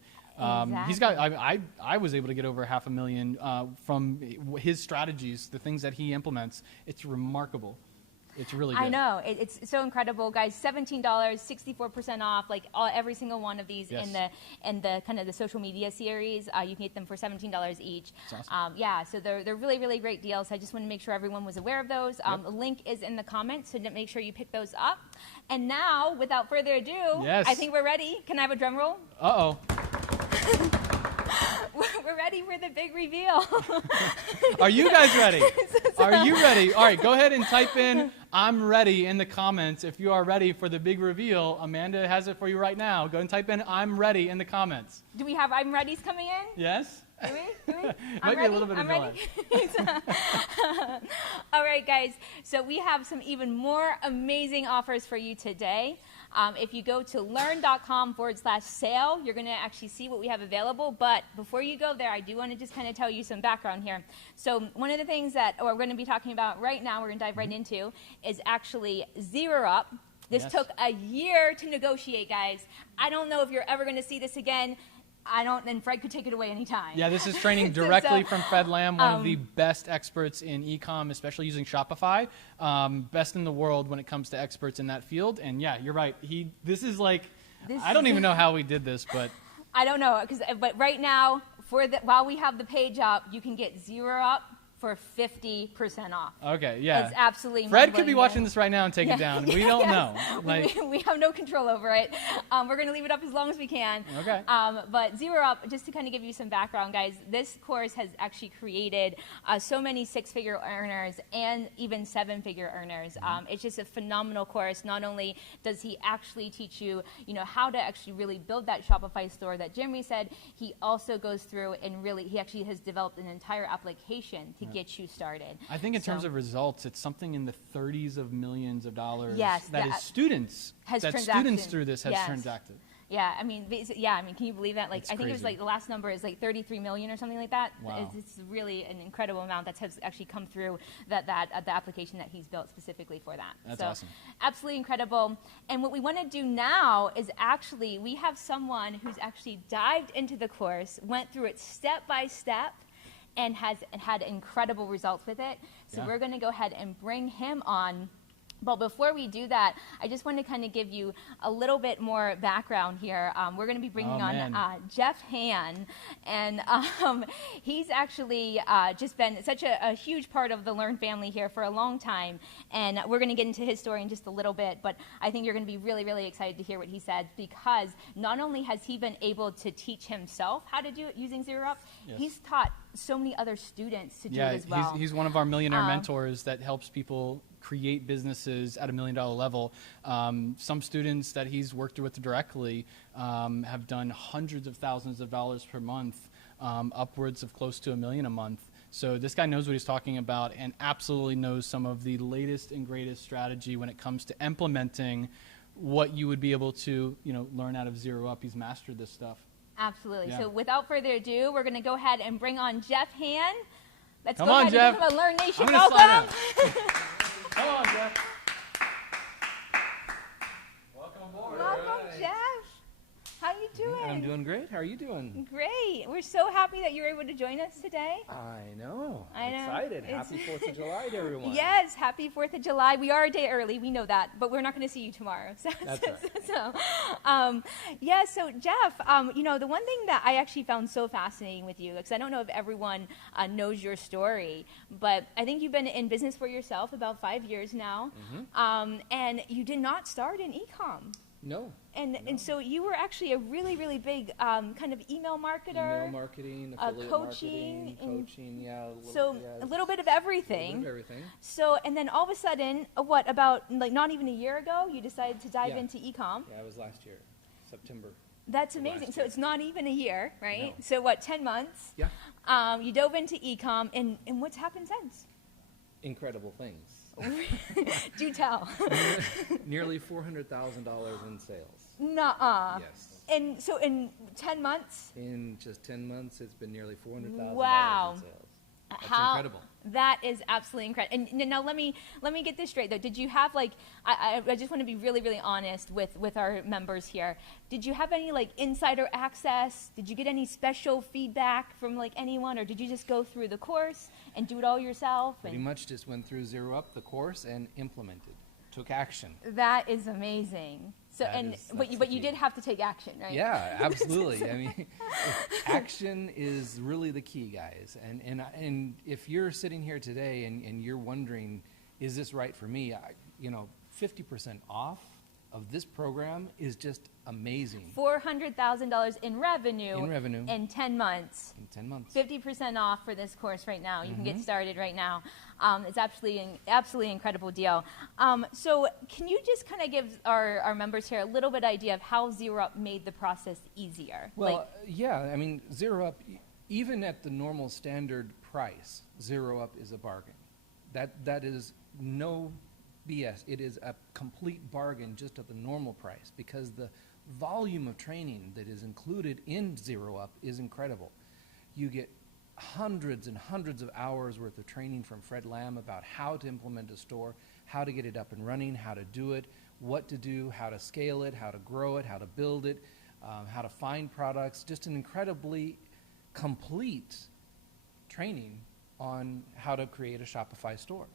He's got. I was able to get over 500,000 from his strategies, the things that he implements. It's remarkable. It's really good. I know. It's so incredible, guys. $17, 64% off, like every single one of these Yes. in the kind of the social media series. You can get them for $17 each. That's awesome. Yeah, so they're really, really great deals. I just want to make sure everyone was aware of those. Yep. The link is in the comments, so make sure you pick those up. And now, without further ado, Yes. I think we're ready. Can I have a drum roll? Uh-oh. We're ready for the big reveal. Are you guys ready? Are you ready? All right, go ahead and type in "I'm ready" in the comments if you are ready for the big reveal. Amanda has it for you right now. Go and type in "I'm ready" in the comments. Do we have I'm ready's coming in? Yes? Do we? Might I'm be a little bit of ready. All right, guys. So we have some even more amazing offers for you today. If you go to learn.com/sale, you're going to actually see what we have available. But before you go there, I do want to just kind of tell you some background here. So one of the things that we're going to be talking about right now, we're going to dive right into, is actually Zero Up. This Yes. took a year to negotiate, guys. I don't know if you're ever going to see this again. And Fred could take it away anytime. Yeah, this is training directly So, from Fred Lamb, one of the best experts in e-com, especially using Shopify. Best in the world when it comes to experts in that field. And yeah, you're right. This is like, I don't even know how we did this, but I don't know, but right now, while we have the page up, you can get Zero Up for 50% off. okay, yeah. It's absolutely Fred could be mind-blowing. watching this right now and take it down. We don't know. Like, we have no control over it. We're going to leave it up as long as we can. Okay. But Zero Up, just to kind of give you some background, guys, this course has actually created so many six-figure earners and even seven-figure earners. It's just a phenomenal course. Not only does he actually teach you, how to actually really build that Shopify store that Jeremy said, he also goes through and he actually has developed an entire application to get you started. I think in terms of results, it's something in the 30s of millions of dollars. Yes, that is students through this has Yes. transacted. Yeah, I mean, can you believe that? Like, That's I think it was crazy. like the last number is like 33 million or something like that. Wow. It's really an incredible amount that has actually come through the application that he's built specifically for that. That's so, awesome. Absolutely incredible. And what we want to do now is actually, we have someone who's actually dived into the course, went through it step by step, and has had incredible results with it. So Yeah. we're going to go ahead and bring him on. But before we do that, I just want to kind of give you a little bit more background here. We're going to be bringing on Jeff Han, and he's actually just been such a huge part of the Lurn family here for a long time. And we're going to get into his story in just a little bit, but I think you're going to be really, really excited to hear what he said, because not only has he been able to teach himself how to do it using Zero Up, Yes. he's taught so many other students to do it as well. He's one of our millionaire mentors that helps people create businesses at $1 million level. Some students that he's worked with directly have done hundreds of thousands of dollars per month, upwards of close to $1 million a month. So this guy knows what he's talking about and absolutely knows some of the latest and greatest strategy when it comes to implementing what you would be able to, learn out of Zero Up. He's mastered this stuff. Absolutely. Yeah. So without further ado, we're going to go ahead and bring on Jeff Han. Let's Come go on, ahead Jeff. and give him a Learn Nation I'm gonna slide welcome. Come on, Jeff. Welcome aboard. Welcome, Jeff. How you doing? I'm doing great. How are you doing? Great. We're so happy that you were able to join us today. I know. I know. Excited. It's- Happy 4th of July to everyone. Yes, happy 4th of July. We are a day early, we know that, but we're not going to see you tomorrow. So, That's right. So Jeff, the one thing that I actually found so fascinating with you, because I don't know if everyone knows your story, but I think you've been in business for yourself about 5 years now, and you did not start in e-com. No. And so you were actually a really, really big kind of email marketer. Email marketing, affiliate coaching, marketing, yeah. A little bit of everything. A little bit of everything. So, and then all of a sudden, about not even a year ago, you decided to dive Yeah. into e-com. Yeah, it was last year, September. That's Last amazing. So year. it's not even a year, right? No. So 10 months? Yeah. You dove into e-com, and what's happened since? Incredible things. Do tell. Nearly $400,000 in sales. Nuh-uh. Yes. And so in 10 months? In just 10 months, it's been nearly $400,000 Wow. in sales. That's How- incredible. That is absolutely incredible. And now let me get this straight though. Did you have I just want to be really, really honest with our members here. Did you have any insider access? Did you get any special feedback from anyone, or did you just go through the course and do it all yourself? Pretty much just went through Zero Up, the course, and implemented. Took action. That is amazing. So That's but the you key. did have to take action, right? Yeah, absolutely. I mean, action is really the key, guys. And if you're sitting here today and you're wondering, is this right for me? 50% off of this program is just amazing. $400,000 in revenue. In revenue. In 10 months. In 10 months. 50% off for this course right now. You can get started right now. It's absolutely incredible deal. So can you just kind of give our members here a little bit idea of how Zero Up made the process easier? Well, yeah, I mean, Zero Up, even at the normal standard price, Zero Up is a bargain. That is no BS. It is a complete bargain just at the normal price, because the volume of training that is included in Zero Up is incredible. You get hundreds and hundreds of hours worth of training from Fred Lamb about how to implement a store, how to get it up and running, how to do it, what to do, how to scale it, how to grow it, how to build it, how to find products. Just an incredibly complete training on how to create a Shopify store.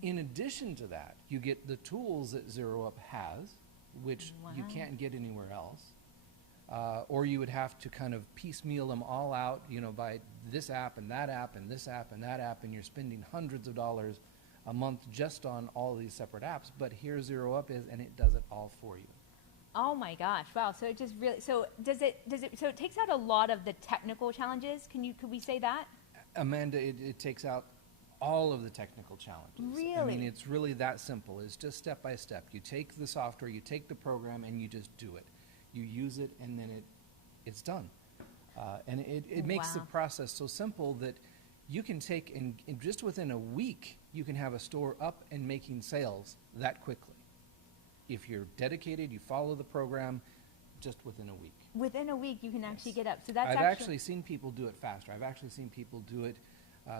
In addition to that, you get the tools that Zero Up has, which you can't get anywhere else. Or you would have to kind of piecemeal them all out, by this app and that app and this app and that app, and you're spending hundreds of dollars a month just on all these separate apps. But here Zero Up is, and it does it all for you. Oh my gosh! Wow. So it just really so it takes out a lot of the technical challenges. Could we say that? Amanda, it takes out all of the technical challenges. Really? I mean, it's really that simple. It's just step by step. You take the software, you take the program, and you just do it. You use it, and then it's done. And it makes the Wow. process so simple that you can take, and just within a week, you can have a store up and making sales that quickly. If you're dedicated, you follow the program, just within a week. Within a week, you can actually get up. So that's I've actually seen people do it faster. I've actually seen people do it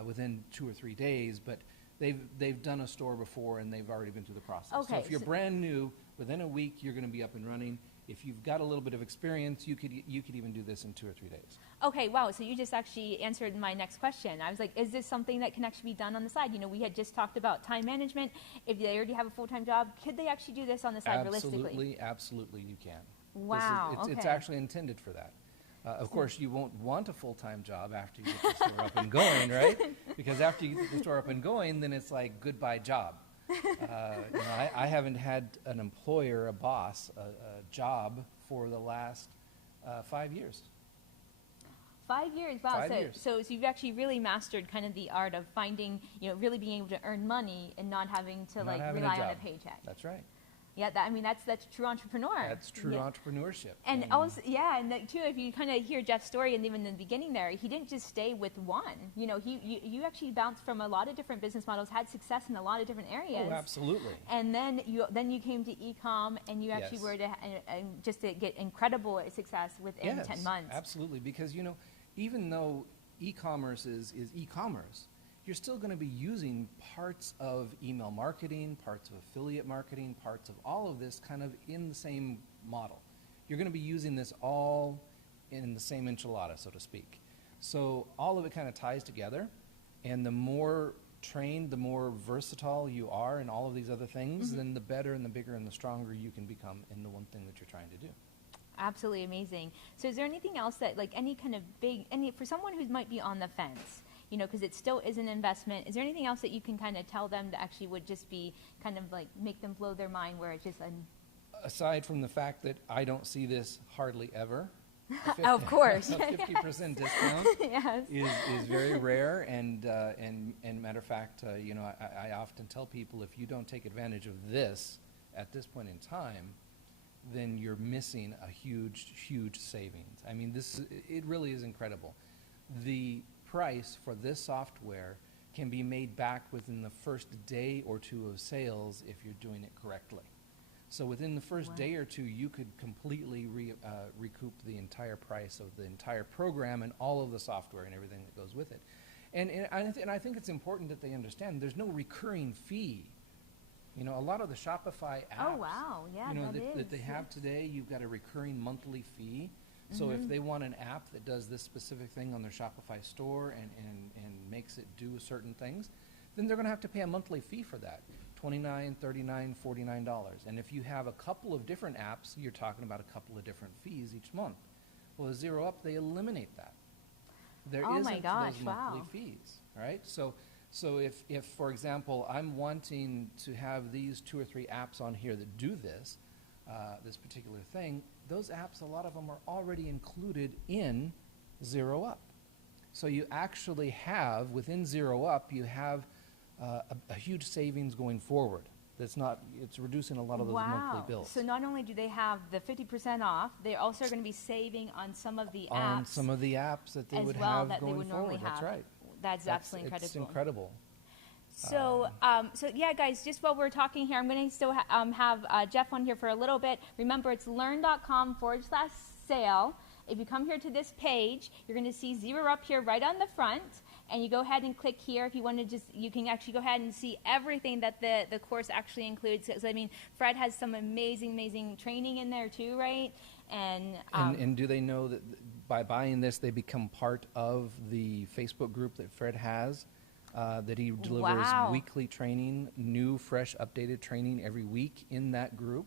within 2 or 3 days, but they've done a store before and they've already been through the process. Okay, So if you're brand new, within a week you're going to be up and running. If you've got a little bit of experience, you could even do this in 2 or 3 days. Okay, wow. So you just actually answered my next question. I was like, is this something that can actually be done on the side? We had just talked about time management. If they already have a full-time job, could they actually do this on the side realistically? Absolutely, you can. Wow. It's okay. actually intended for that. Of course, you won't want a full-time job after you get the store up and going, right? Because after you get the store up and going, then it's like goodbye job. I haven't had an employer, a boss, a job for the last 5 years. 5 years, wow. 5 years. So you've actually really mastered kind of the art of finding, really being able to earn money and not having to Not having rely a on job. a paycheck. That's right. Yeah, that's true entrepreneur. That's true entrepreneurship. And also, and too, if you kind of hear Jeff's story, and even in the beginning there, he didn't just stay with one. You actually bounced from a lot of different business models, had success in a lot of different areas. Oh, absolutely. And then you came to e-com, and you actually were just to get incredible success within 10 months. Absolutely, because even though e-commerce is e-commerce, you're still going to be using parts of email marketing, parts of affiliate marketing, parts of all of this kind of in the same model. You're going to be using this all in the same enchilada, so to speak. So all of it kind of ties together, and the more trained, the more versatile you are in all of these other things, then the better and the bigger and the stronger you can become in the one thing that you're trying to do. Absolutely amazing. So is there anything else that, like, any kind of for someone who might be on the fence, because it still is an investment, is there anything else that you can kind of tell them that actually would just be kind of like make them blow their mind, where it's just aside from the fact that I don't see this hardly ever, of course, a 50% discount is very rare, and matter of fact, I often tell people, if you don't take advantage of this at this point in time, then you're missing a huge savings. I mean, it really is incredible. The price for this software can be made back within the first day or two of sales if you're doing it correctly. So within the first day or two, you could completely recoup the entire price of the entire program and all of the software and everything that goes with it. And I think it's important that they understand there's no recurring fee. A lot of the Shopify apps that they have today, you've got a recurring monthly fee. So if they want an app that does this specific thing on their Shopify store and makes it do certain things, then they're going to have to pay a monthly fee for that, $29, $39, $49. And if you have a couple of different apps, you're talking about a couple of different fees each month. Well, with Zero Up, they eliminate that. There isn't those monthly fees, right? So if, for example, I'm wanting to have these 2 or 3 apps on here that do this particular thing, those apps, a lot of them are already included in Zero Up. So you actually have, within Zero Up, you have a huge savings going forward. It's reducing a lot of those monthly bills. So not only do they have the 50% off, they're also going to be saving on some of the apps. On some of the apps that they would have that going they would forward. normally have. That's right. That's absolutely incredible. It's incredible. So, guys, just while we're talking here, I'm going to still have Jeff on here for a little bit. Remember, it's lurn.com/sale. If you come here to this page, you're going to see Zero Up here right on the front, and you go ahead and click here. If you want to you can actually go ahead and see everything that the course actually includes. So, Fred has some amazing training in there too, right? And do they know that by buying this, they become part of the Facebook group that Fred has? That he delivers weekly training, new, fresh, updated training every week in that group.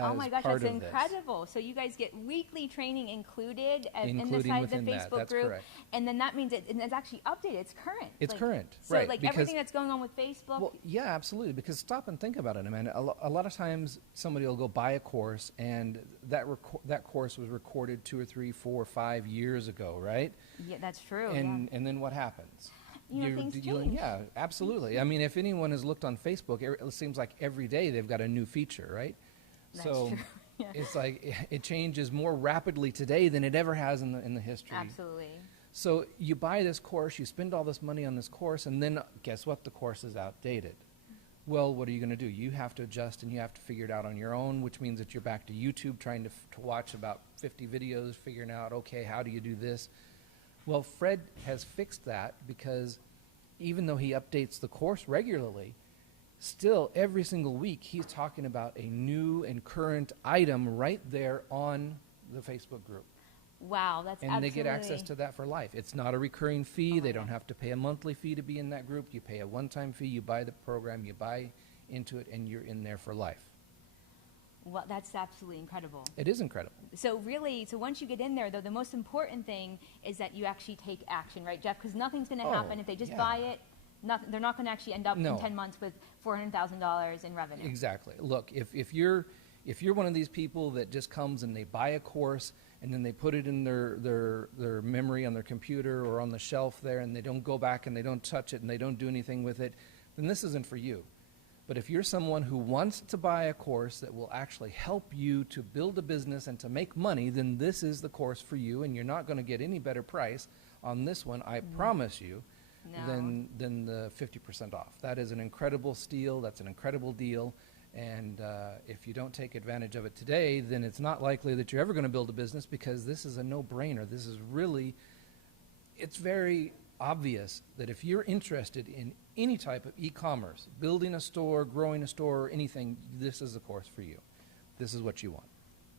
Oh my gosh, that's incredible. So you guys get weekly training included inside the Facebook group. Correct. And then that means it's actually updated. It's current. It's current, so right. So everything that's going on with Facebook. Well, yeah, absolutely. Because stop and think about it, Amanda. A lot of times somebody will go buy a course, and that course was recorded 2 or 3, 4, 5 years ago, right? Yeah, that's true. And then what happens? Things change. Yeah, absolutely. I mean, if anyone has looked on Facebook, it seems like every day they've got a new feature, right? That's true. Yeah. It's like it changes more rapidly today than it ever has in the history. Absolutely. So you buy this course, you spend all this money on this course, and then guess what? The course is outdated. Well, what are you going to do? You have to adjust, and you have to figure it out on your own, which means that you're back to YouTube trying to watch about 50 videos, figuring out, okay, how do you do this? Well, Fred has fixed that, because even though he updates the course regularly, still every single week he's talking about a new and current item right there on the Facebook group. Wow, that's and they get access to that for life. It's not a recurring fee. They don't have to pay a monthly fee to be in that group. You pay a one-time fee. You buy the program. You buy into it, and you're in there for life. Well, that's absolutely incredible. It is incredible. So once you get in there, though, the most important thing is that you actually take action, right, Jeff? Because nothing's going to happen if they just buy it. They're not going to actually end up in 10 months with $400,000 in revenue. Exactly. Look, if you're one of these people that just comes and they buy a course and then they put it in their memory on their computer or on the shelf there, and they don't go back and they don't touch it and they don't do anything with it, then this isn't for you. But if you're someone who wants to buy a course that will actually help you to build a business and to make money, then this is the course for you, and you're not going to get any better price on this one, I promise you, No. than the 50% off. That is an incredible steal. That's an incredible deal. And if you don't take advantage of it today, then it's not likely that you're ever going to build a business, because this is a no-brainer. This is really, it's very obvious that if you're interested in any type of e-commerce, building a store, growing a store, or anything, this is the course for you. This is what you want.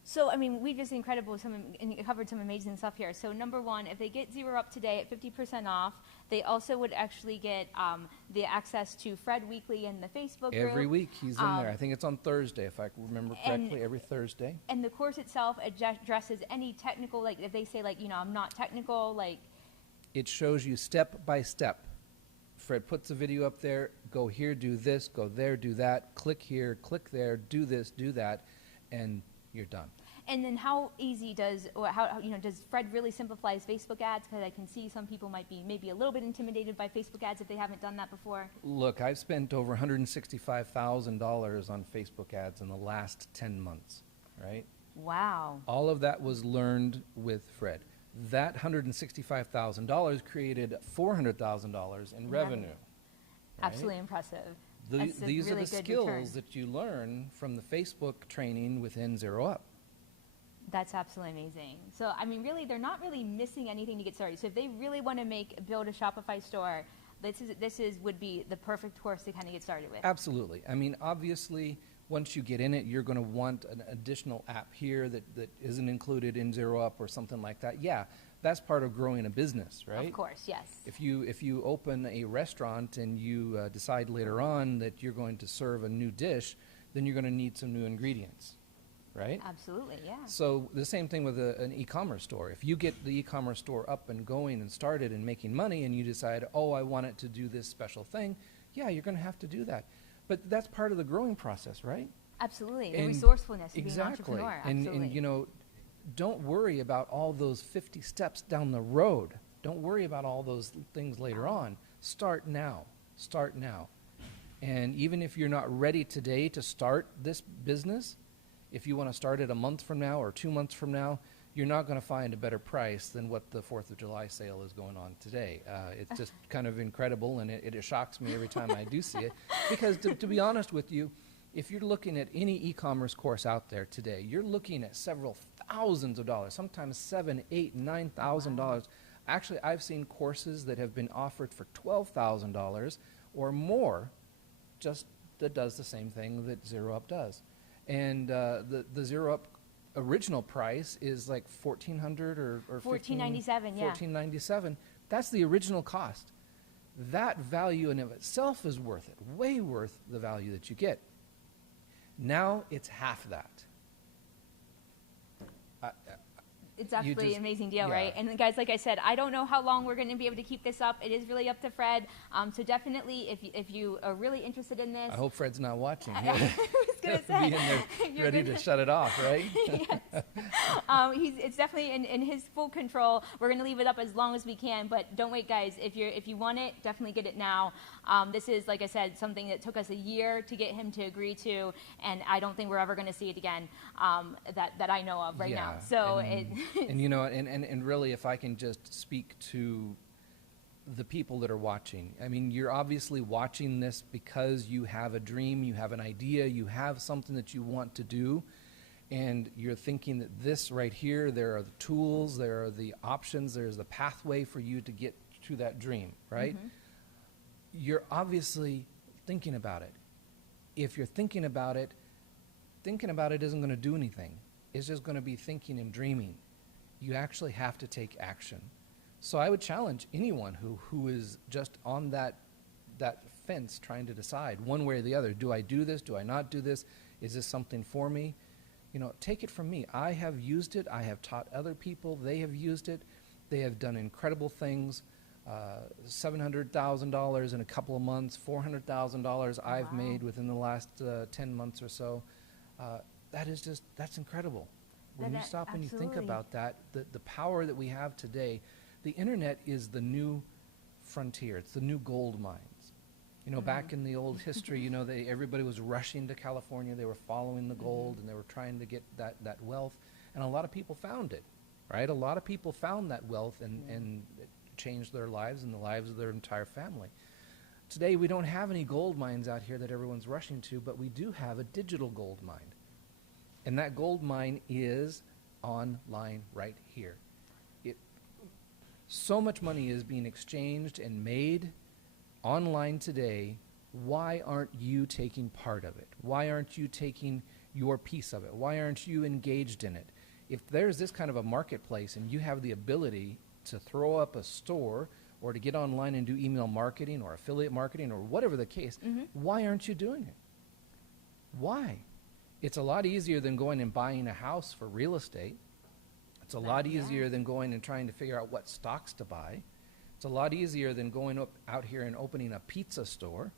So, I mean, we just covered some amazing stuff here. So, number one, if they get Zero Up today at 50% off, they also would actually get the access to Fred Weekly and the Facebook group. Every week he's in there. I think it's on Thursday, if I remember correctly, every Thursday. And the course itself addresses any technical, like if they say, like, I'm not technical, like. It shows you step by step. Fred puts a video up there, go here, do this, go there, do that, click here, click there, do this, do that, and you're done. And then how easy does Fred really simplify his Facebook ads? Because I can see some people might be maybe a little bit intimidated by Facebook ads if they haven't done that before. Look, I've spent over $165,000 on Facebook ads in the last 10 months, right? Wow. All of that was learned with Fred. That $165,000 created $400,000 in revenue. Right? Absolutely impressive. That's These really are the good skills return. that you learn from the Facebook training within Zero Up. That's absolutely amazing. So, I mean, really, they're not really missing anything to get started. So if they really want to build a Shopify store, this would be the perfect course to kind of get started with. Absolutely. I mean, obviously, once you get in it, you're going to want an additional app here that isn't included in Zero Up or something like that. Yeah, that's part of growing a business, right? Of course, yes. If you open a restaurant and you decide later on that you're going to serve a new dish, then you're going to need some new ingredients, right? Absolutely, yeah. So the same thing with an e-commerce store. If you get the e-commerce store up and going and started and making money, and you decide, oh, I want it to do this special thing, yeah, you're going to have to do that. But that's part of the growing process, right? Absolutely. The And resourcefulness of being an exactly. entrepreneur. And Absolutely. don't worry about all those 50 steps down the road. Don't worry about all those things later on. Start now. Start now. And even if you're not ready today to start this business, if you want to start it a month from now or 2 months from now, you're not going to find a better price than what the 4th of July sale is going on today. It's just kind of incredible, and it shocks me every time I do see it. Because to be honest with you, if you're looking at any e-commerce course out there today, you're looking at several thousands of dollars, sometimes $7,000, $8,000, $9,000. Actually, I've seen courses that have been offered for $12,000 or more, just that does the same thing that Zero Up does. And the Zero Up original price is like $1,400 or $1,497, yeah. $1,497. That's the original cost. That value in of itself is worth it, way worth the value that you get. Now it's half that. It's absolutely an amazing deal, yeah. right? And guys, like I said, I don't know how long we're going to be able to keep this up. It is really up to Fred. So definitely, if you are really interested in this, I hope Fred's not watching. I was going to say, Be in there ready to shut it off, right? Yes. It's definitely in his full control. We're going to leave it up as long as we can, but don't wait, guys. If you want it, definitely get it now. This is, like I said, something that took us a year to get him to agree to, and I don't think we're ever going to see it again that I know of right now. So and really, if I can just speak to the people that are watching. I mean, you're obviously watching this because you have a dream, you have an idea, you have something that you want to do, and you're thinking that this right here, there are the tools, there are the options, there's the pathway for you to get to that dream, right? Mm-hmm. You're obviously thinking about it. If you're thinking about it isn't going to do anything. It's just going to be thinking and dreaming. You actually have to take action. So I would challenge anyone who is just on that fence trying to decide one way or the other. Do I do this? Do I not do this? Is this something for me? Take it from me. I have used it. I have taught other people. They have used it. They have done incredible things. $700,000 in a couple of months, $400,000 I've made within the last 10 months or so. That's incredible. When you stop and you think about that, the power that we have today, the internet is the new frontier. It's the new gold mines. You know, back in the old history, you know, everybody was rushing to California. They were following the gold, and they were trying to get that wealth. And a lot of people found it, right? A lot of people found that wealth and it changed their lives and the lives of their entire family. Today, we don't have any gold mines out here that everyone's rushing to, but we do have a digital gold mine. And that gold mine is online right here. So much money is being exchanged and made online today. Why aren't you taking part of it? Why aren't you taking your piece of it? Why aren't you engaged in it? If there's this kind of a marketplace and you have the ability to throw up a store or to get online and do email marketing or affiliate marketing or whatever the case, why aren't you doing it? Why? It's a lot easier than going and buying a house for real estate. It's a lot easier than going and trying to figure out what stocks to buy. It's a lot easier than going out here and opening a pizza store.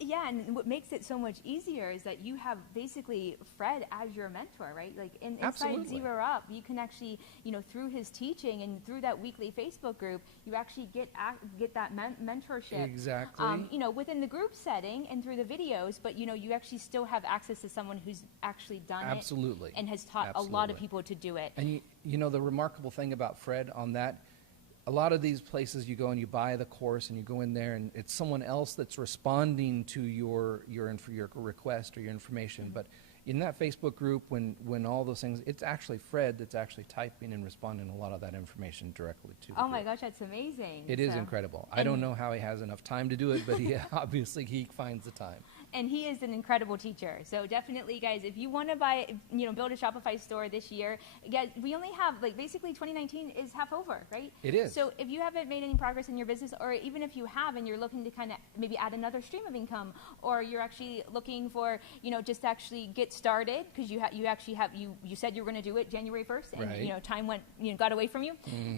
Yeah, and what makes it so much easier is that you have basically Fred as your mentor, right? Like inside Zero Up, you can actually, you know, through his teaching and through that weekly Facebook group, you actually get that mentorship. Exactly. You know, within the group setting and through the videos, but you know, you actually still have access to someone who's actually done it and has taught a lot of people to do it. And you know, the remarkable thing about Fred on that, a lot of these places you go and you buy the course and you go in there and it's someone else that's responding to your request or your information. But in that Facebook group, when all those things, it's actually Fred that's actually typing and responding a lot of that information directly to the group. My gosh, that's amazing. It is incredible. I don't know how he has enough time to do it, but he obviously he finds the time. And he is an incredible teacher. So definitely, guys, if you want to build a Shopify store this year, guys, we only have, like, basically 2019 is half over, right? It is. So if you haven't made any progress in your business, or even if you have and you're looking to kind of maybe add another stream of income, or you're actually looking for, you know, just to actually get started, because you said you were going to do it January 1st, and, you know, time got away from you.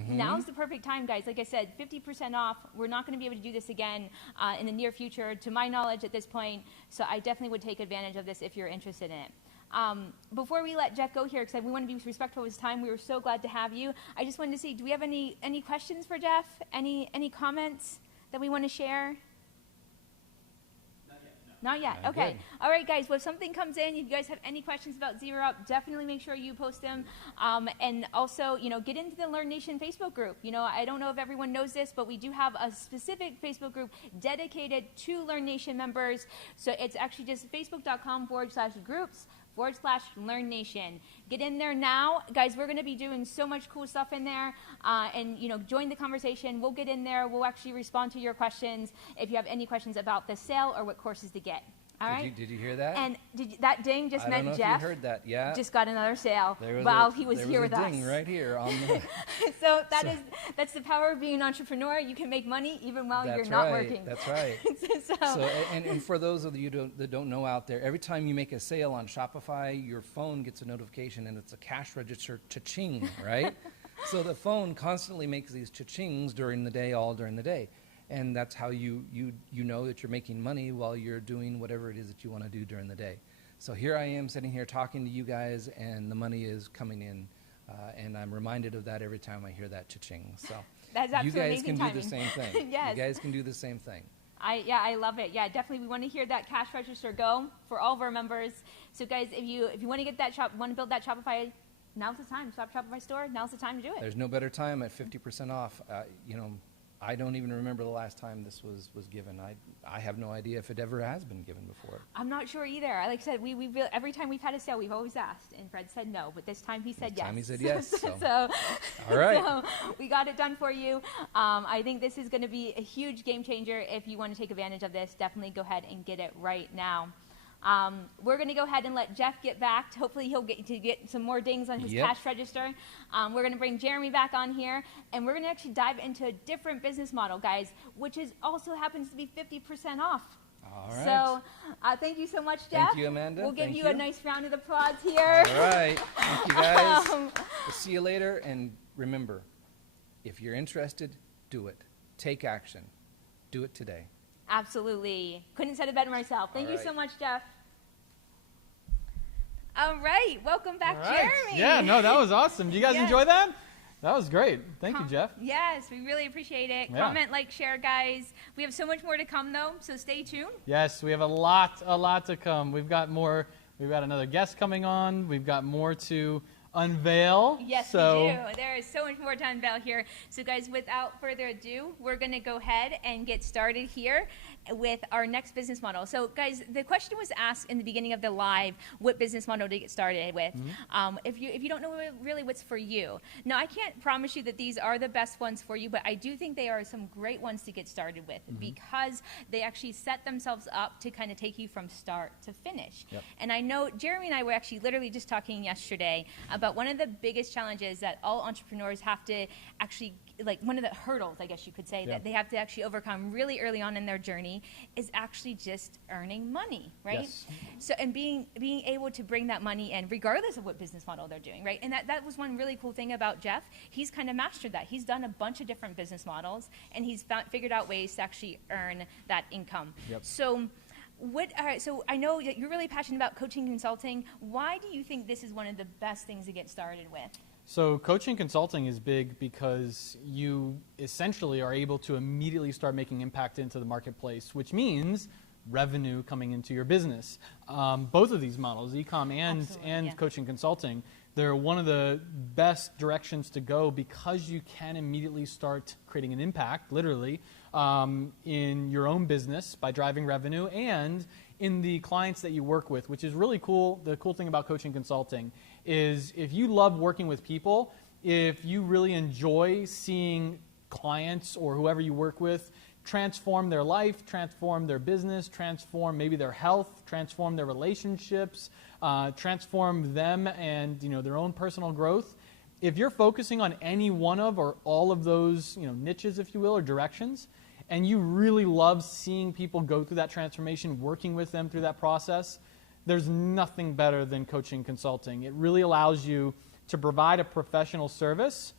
Now's the perfect time, guys. Like I said, 50% off. We're not going to be able to do this again in the near future, to my knowledge at this point. So I definitely would take advantage of this if you're interested in it. Before we let Jeff go here, because we want to be respectful of his time, we were so glad to have you. I just wanted to see, do we have any questions for Jeff? Any comments that we want to share? Not yet. Okay. Good. All right, guys. Well, if something comes in, if you guys have any questions about Zero Up, definitely make sure you post them. And also, you know, get into the Learn Nation Facebook group. You know, I don't know if everyone knows this, but we do have a specific Facebook group dedicated to Learn Nation members. So it's actually just facebook.com/groups/Learn Nation. Get in there now. Guys, we're going to be doing so much cool stuff in there. And, you know, join the conversation. We'll get in there. We'll actually respond to your questions if you have any questions about the sale or what courses to get. All right? Did you hear that? And that ding just meant Jeff. I don't know if you heard that. Yeah. Just got another sale while he was here with us. There was a ding right here on the. So that's the power of being an entrepreneur. You can make money even while you're not working. That's right. And for those of you that don't know out there, every time you make a sale on Shopify, your phone gets a notification and it's a cash register cha-ching, right? So the phone constantly makes these cha-chings during the day, all during the day. And that's how you know that you're making money while you're doing whatever it is that you want to do during the day. So here I am sitting here talking to you guys, and the money is coming in. And I'm reminded of that every time I hear that cha-ching. So that's you guys can timing. do the same thing. Yes. You guys can do the same thing. I love it. Yeah, definitely. We want to hear that cash register go for all of our members. So guys, if you want to get that want to build that Shopify, now's the time. Shopify store. Now's the time to do it. There's no better time at 50% off. You know, I don't even remember the last time this was given. I have no idea if it ever has been given before. I'm not sure either. Like I said, we every time we've had a sale, we've always asked, and Fred said no, but this time he said yes. This time he said yes. So all right. So we got it done for you. I think this is going to be a huge game changer. If you want to take advantage of this, definitely go ahead and get it right now. We're going to go ahead and let Jeff get back. Hopefully he'll get some more dings on his cash register. We're going to bring Jeremy back on here, and we're going to actually dive into a different business model, guys, which also happens to be 50% off. All right. So thank you so much, Jeff. Thank you, Amanda. We'll give you a nice round of applause here. All right. Thank you, guys. We'll see you later. And remember, if you're interested, do it. Take action. Do it today. Absolutely. Couldn't have said it better myself. Thank you so much, Jeff. All right. Welcome back, Jeremy. Yeah, no, that was awesome. Do you guys enjoy that? That was great. Thank you, Jeff. Yes, we really appreciate it. Yeah. Comment, like, share, guys. We have so much more to come, though, so stay tuned. Yes, we have a lot to come. We've got more. We've got another guest coming on. We've got more to unveil. Yes, we do. There is so much more to unveil here. So, guys, without further ado, we're going to go ahead and get started here with our next business model. So, guys, the question was asked in the beginning of the live, what business model to get started with. If you don't know really what's for you. Now, I can't promise you that these are the best ones for you, but I do think they are some great ones to get started with because they actually set themselves up to kind of take you from start to finish. Yep. And I know Jeremy and I were actually literally just talking yesterday about one of the biggest challenges that all entrepreneurs have to actually, like one of the hurdles, I guess you could say, that they have to actually overcome really early on in their journey is actually just earning money, right? Yes. So, and being able to bring that money in regardless of what business model they're doing, right? And that was one really cool thing about Jeff. He's kind of mastered that. He's done a bunch of different business models, and he's figured out ways to actually earn that income. Yep. So, so I know that you're really passionate about coaching consulting. Why do you think this is one of the best things to get started with? So coaching consulting is big because you essentially are able to immediately start making impact into the marketplace, which means revenue coming into your business. Both of these models, e-com and coaching consulting, they're one of the best directions to go because you can immediately start creating an impact, literally, in your own business by driving revenue and in the clients that you work with, which is really cool. The cool thing about coaching consulting is if you love working with people, if you really enjoy seeing clients or whoever you work with transform their life, transform their business, transform maybe their health, transform their relationships, transform them and their own personal growth. If you're focusing on any one of or all of those niches, if you will, or directions, and you really love seeing people go through that transformation, working with them through that process, there's nothing better than coaching consulting. It really allows you to provide a professional service,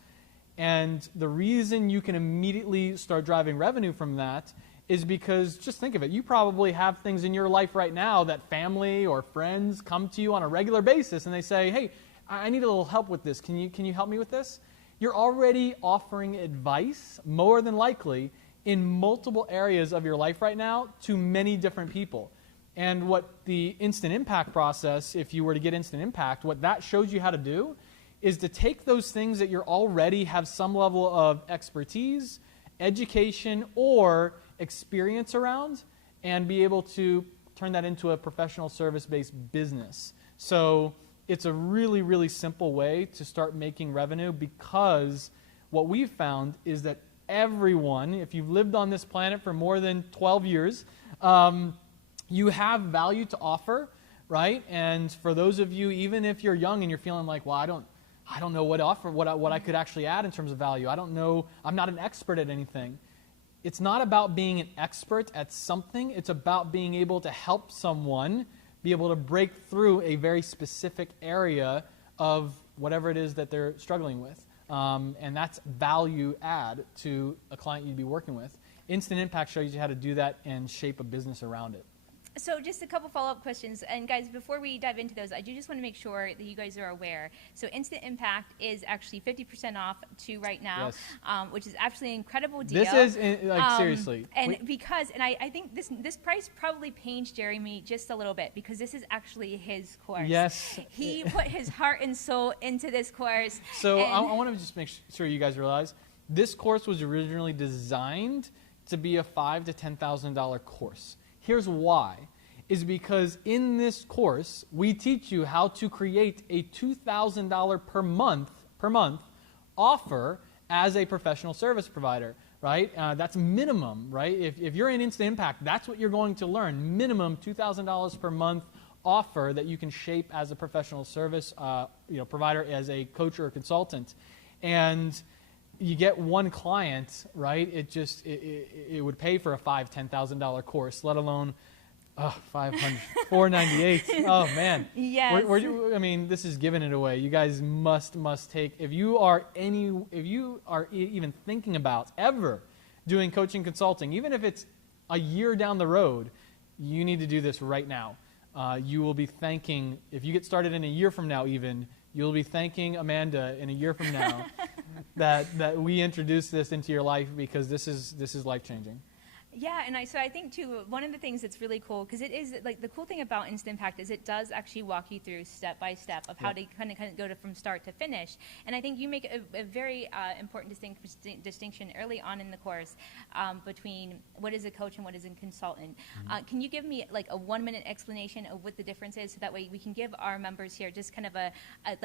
and the reason you can immediately start driving revenue from that is because, just think of it, you probably have things in your life right now that family or friends come to you on a regular basis and they say, hey, I need a little help with this. Can you help me with this? You're already offering advice, more than likely, in multiple areas of your life right now to many different people. And what the instant impact process, if you were to get instant impact, what that shows you how to do is to take those things that you already have some level of expertise, education, or experience around and be able to turn that into a professional service-based business. So it's a really, really simple way to start making revenue because what we've found is that everyone, if you've lived on this planet for more than 12 years, you have value to offer, right? And for those of you, even if you're young and you're feeling like, well, I don't know what I could actually add in terms of value. I don't know. I'm not an expert at anything. It's not about being an expert at something. It's about being able to help someone be able to break through a very specific area of whatever it is that they're struggling with. And that's value add to a client you'd be working with. Instant Impact shows you how to do that and shape a business around it. So just a couple follow-up questions. And guys, before we dive into those, I do just want to make sure that you guys are aware. So Instant Impact is actually 50% off to right now, which is absolutely an incredible deal. This is, seriously. And I think this price probably pains Jeremy just a little bit because this is actually his course. Yes. He put his heart and soul into this course. So I want to just make sure you guys realize this course was originally designed to be a $5,000 to $10,000 course. Here's why, is because in this course, we teach you how to create a $2,000 per month offer as a professional service provider, right? That's minimum, right? If you're in Instant Impact, that's what you're going to learn. Minimum $2,000 per month offer that you can shape as a professional service provider, as a coach or a consultant. And you get one client, right? It would pay for a $5,000, $10,000 course, let alone $498. Oh man. Yes. This is giving it away. You guys must take. If you are even thinking about ever doing coaching consulting, even if it's a year down the road, you need to do this right now. You will be thanking, if you get started in a year from now even, you'll be thanking Amanda in a year from now that we introduce this into your life, because this is life-changing. Yeah, and so I think too, one of the things that's really cool, because it is like the cool thing about Instant Impact is it does actually walk you through step by step of how to kind of go from start to finish. And I think you make a very important distinction early on in the course between what is a coach and what is a consultant. Can you give me like a 1-minute explanation of what the difference is, so that way we can give our members here just kind of a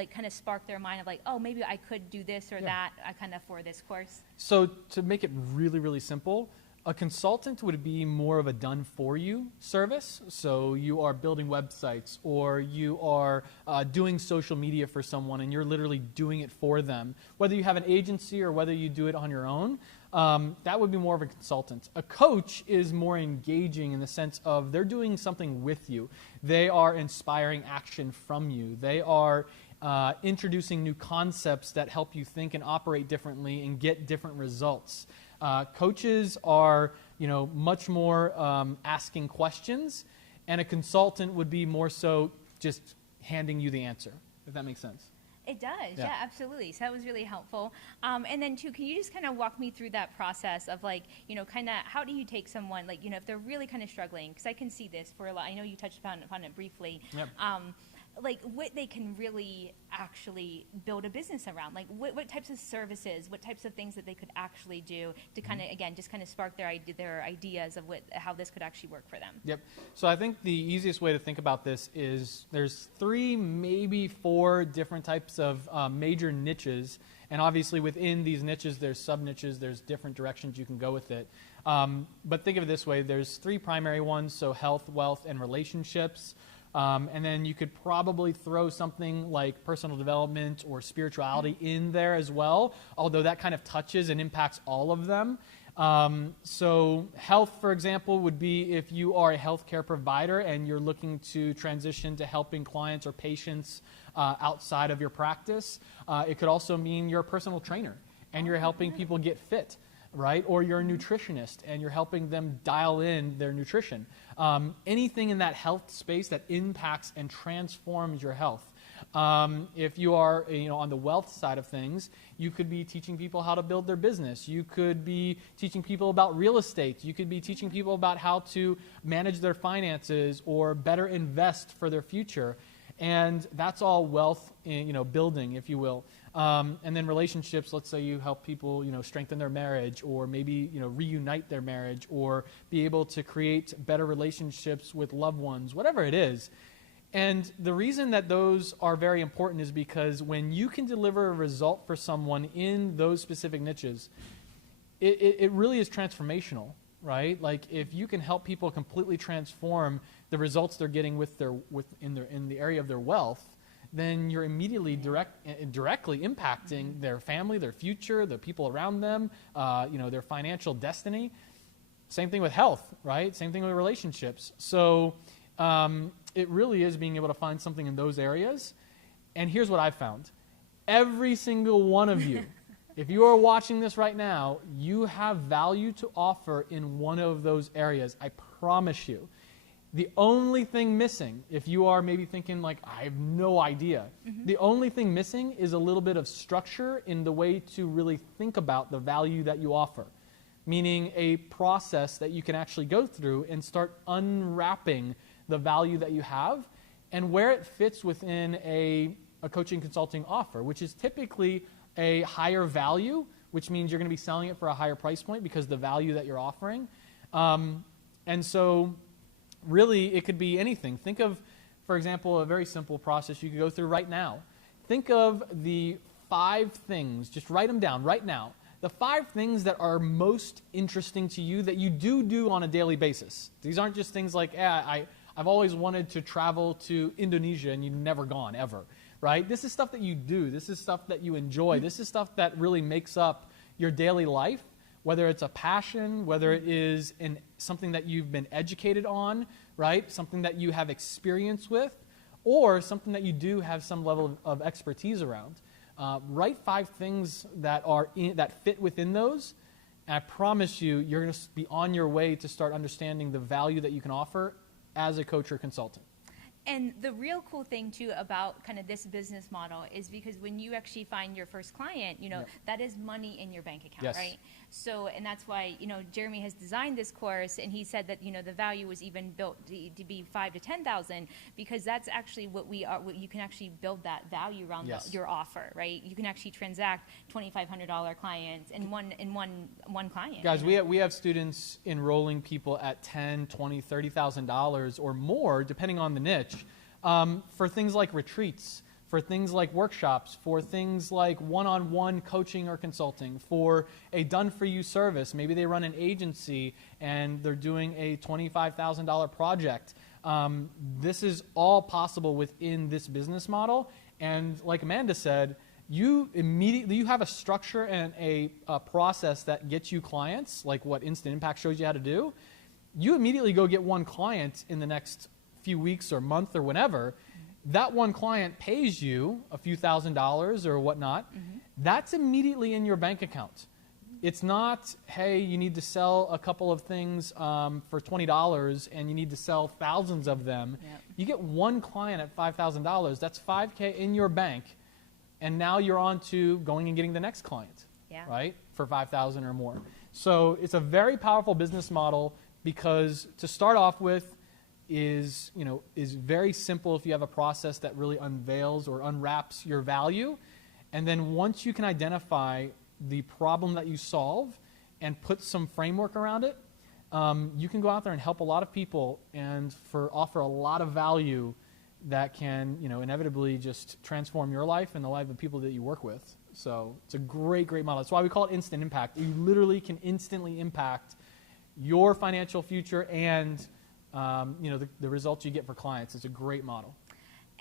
kind of spark their mind of like, oh, maybe I could do this or that kind of for this course? So to make it really, really simple, a consultant would be more of a done-for-you service. So you are building websites, or you are doing social media for someone, and you're literally doing it for them. Whether you have an agency or whether you do it on your own, that would be more of a consultant. A coach is more engaging in the sense of they're doing something with you. They are inspiring action from you. They are introducing new concepts that help you think and operate differently and get different results. Coaches are, much more asking questions, and a consultant would be more so just handing you the answer, if that makes sense. It does, yeah, absolutely. So that was really helpful. And then too, can you just kind of walk me through that process of like, kind of how do you take someone, like, if they're really kind of struggling, because I can see this for a lot, I know you touched upon it briefly. Yep. Like what they can really actually build a business around, like what types of services, what types of things that they could actually do to kind of, again, just kind of spark their ideas of how this could actually work for them. Yep. So I think the easiest way to think about this is there's 3, maybe 4 different types of major niches, and obviously within these niches there's sub-niches, there's different directions you can go with it. But think of it this way, there's 3 primary ones, so health, wealth, and relationships. And then you could probably throw something like personal development or spirituality in there as well, although that kind of touches and impacts all of them. So health, for example, would be if you are a healthcare provider and you're looking to transition to helping clients or patients outside of your practice. It could also mean you're a personal trainer and you're helping people get fit, right? Or you're a nutritionist and you're helping them dial in their nutrition. Anything in that health space that impacts and transforms your health. If you are, on the wealth side of things, you could be teaching people how to build their business. You could be teaching people about real estate. You could be teaching people about how to manage their finances or better invest for their future. And that's all wealth, building, if you will. And then relationships, let's say you help people, strengthen their marriage, or maybe, reunite their marriage, or be able to create better relationships with loved ones, whatever it is. And the reason that those are very important is because when you can deliver a result for someone in those specific niches, it really is transformational, right? Like if you can help people completely transform the results they're getting in the area of their wealth, then you're immediately directly impacting their family, their future, the people around them, their financial destiny. Same thing with health, right? Same thing with relationships. So it really is being able to find something in those areas. And here's what I've found. Every single one of you, if you are watching this right now, you have value to offer in one of those areas. I promise you. The only thing missing, if you are maybe thinking like, I have no idea, the only thing missing is a little bit of structure in the way to really think about the value that you offer, meaning a process that you can actually go through and start unwrapping the value that you have and where it fits within a coaching consulting offer, which is typically a higher value, which means you're going to be selling it for a higher price point because the value that you're offering. And so really, it could be anything. Think of, for example, a very simple process you could go through right now. Think of the 5 things, just write them down right now, the 5 things that are most interesting to you that you do on a daily basis. These aren't just things like, I've always wanted to travel to Indonesia and you've never gone, ever, right? This is stuff that you do. This is stuff that you enjoy. This is stuff that really makes up your daily life. Whether it's a passion, whether it is something that you've been educated on, right? Something that you have experience with, or something that you do have some level of expertise around. Write 5 things that fit within those, and I promise you, you're going to be on your way to start understanding the value that you can offer as a coach or consultant. And the real cool thing too about kind of this business model is because when you actually find your first client, that is money in your bank account, Yes. right? So, and that's why, Jeremy has designed this course, and he said that, the value was even built to be $5,000 to $10,000, because that's actually what you can actually build that value around Yes. your offer, right? You can actually transact $2,500 clients in one client. Guys, we have students enrolling people at $10,000, $20,000, $30,000 or more, depending on the niche, for things like retreats, for things like workshops, for things like one-on-one coaching or consulting, for a done-for-you service. Maybe they run an agency and they're doing a $25,000 project. This is all possible within this business model. And like Amanda said, you have a structure and a process that gets you clients, like what Instant Impact shows you how to do. You immediately go get one client in the next few weeks or month or whenever. That one client pays you a few $1,000s or whatnot. Mm-hmm. That's immediately in your bank account. It's not, hey, you need to sell a couple of things for $20 and you need to sell thousands of them. Yep. You get one client at $5,000. That's $5,000 in your bank. And now you're on to going and getting the next client, right, for $5,000 or more. So it's a very powerful business model because to start off with is very simple if you have a process that really unveils or unwraps your value. And then once you can identify the problem that you solve and put some framework around it, you can go out there and help a lot of people and offer a lot of value that can, inevitably just transform your life and the life of people that you work with. So it's a great, great model. That's why we call it instant impact. You literally can instantly impact your financial future and the results you get for clients. It's a great model.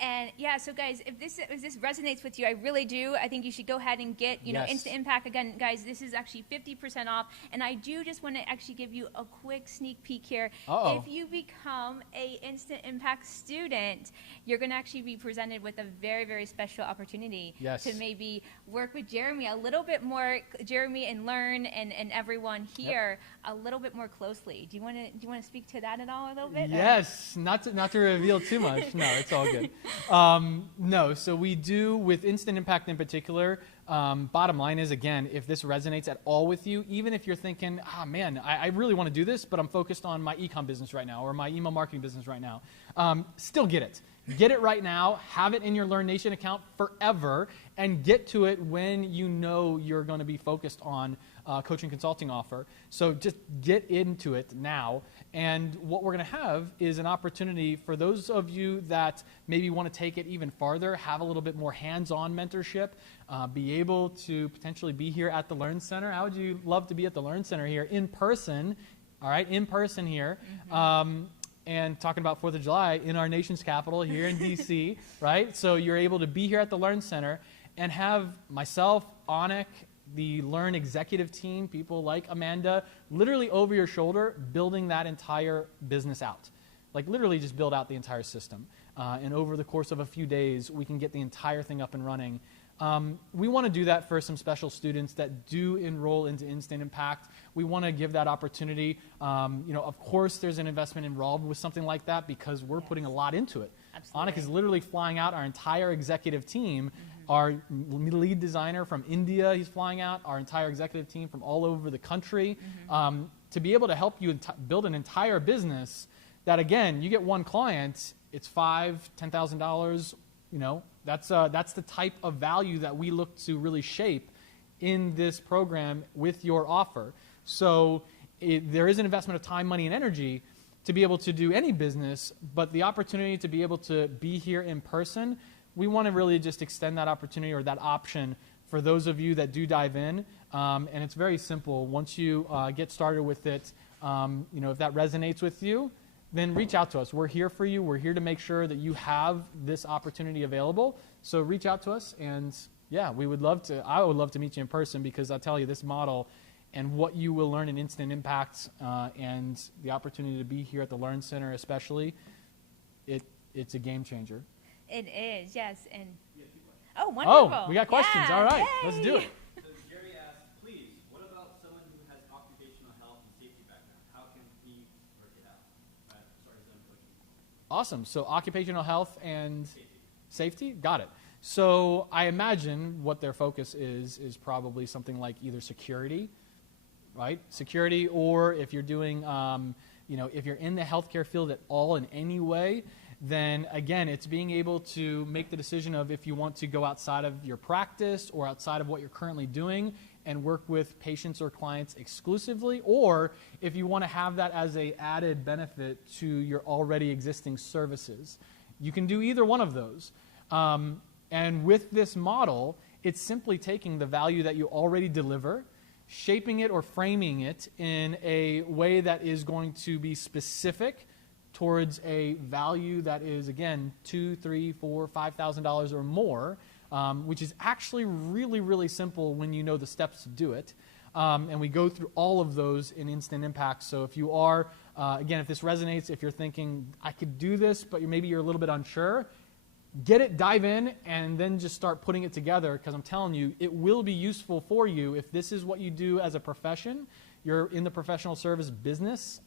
And so guys, if this resonates with you, I really do. I think you should go ahead and get, Yes. Instant Impact. Again, guys, this is actually 50% off. And I do just want to actually give you a quick sneak peek here. Uh-oh. If you become a Instant Impact student, you're going to actually be presented with a very, very special opportunity to maybe work with Jeremy a little bit more, Jeremy and Lurn and everyone here a little bit more closely. Do you want to speak to that at all a little bit? Yes, not to reveal too much. No, it's all good. No, so we do with Instant Impact in particular. Bottom line is, again, if this resonates at all with you, even if you're thinking, man, I really want to do this, but I'm focused on my e-com business right now or my email marketing business right now, still get it. Get it right now, have it in your Learn Nation account forever, and get to it when you're going to be focused on coaching consulting offer. So just get into it now. And what we're going to have is an opportunity for those of you that maybe want to take it even farther, have a little bit more hands-on mentorship, be able to potentially be here at the Learn Center. How would you love to be at the Learn Center here in person? All right, in person here. Mm-hmm. And talking about 4th of July in our nation's capital here in D.C., right? So you're able to be here at the Learn Center and have myself, Anik, the Learn executive team, people like Amanda, literally over your shoulder building that entire business out. Like literally just build out the entire system. And over the course of a few days, we can get the entire thing up and running. We want to do that for some special students that do enroll into Instant Impact. We want to give that opportunity. Of course, there's an investment involved with something like that because we're putting a lot into it. Absolutely. Anik is literally flying out our entire executive team. Our lead designer from India, he's flying out. Our entire executive team from all over the country to be able to help you build an entire business that, again, you get one client, it's $5,000, $10,000. That's the type of value that we look to really shape in this program with your offer. So there is an investment of time, money, and energy to be able to do any business, but the opportunity to be able to be here in person, we want to really just extend that opportunity or that option for those of you that do dive in. And it's very simple. Once you get started with it, if that resonates with you, then reach out to us. We're here for you. We're here to make sure that you have this opportunity available. So reach out to us, and I would love to meet you in person because I'll tell you this model and what you will learn in Instant Impact and the opportunity to be here at the Learn Center especially, it's a game changer. It is, yes. And wonderful. Oh, we got questions. Yeah, All right, yay. let's do it. So Jerry asks, please, what about someone who has occupational health and safety background? How can he work it out? Sorry, his own coaching. Awesome. So occupational health and safety? Got it. So I imagine what their focus is probably something like either security, right? Security, or if you're doing, if you're in the healthcare field at all in any way, then again, it's being able to make the decision of if you want to go outside of your practice or outside of what you're currently doing and work with patients or clients exclusively, or if you want to have that as an added benefit to your already existing services. You can do either one of those. And with this model, it's simply taking the value that you already deliver, shaping it or framing it in a way that is going to be specific towards a value that is, again, $2,000, $3,000, $4,000, $5,000 or more, which is actually really, really simple when you know the steps to do it. And we go through all of those in Instant Impact. So if you are, again, if this resonates, if you're thinking, I could do this, but maybe you're a little bit unsure, get it, dive in, and then just start putting it together, because I'm telling you, it will be useful for you if this is what you do as a profession. You're in the professional service business.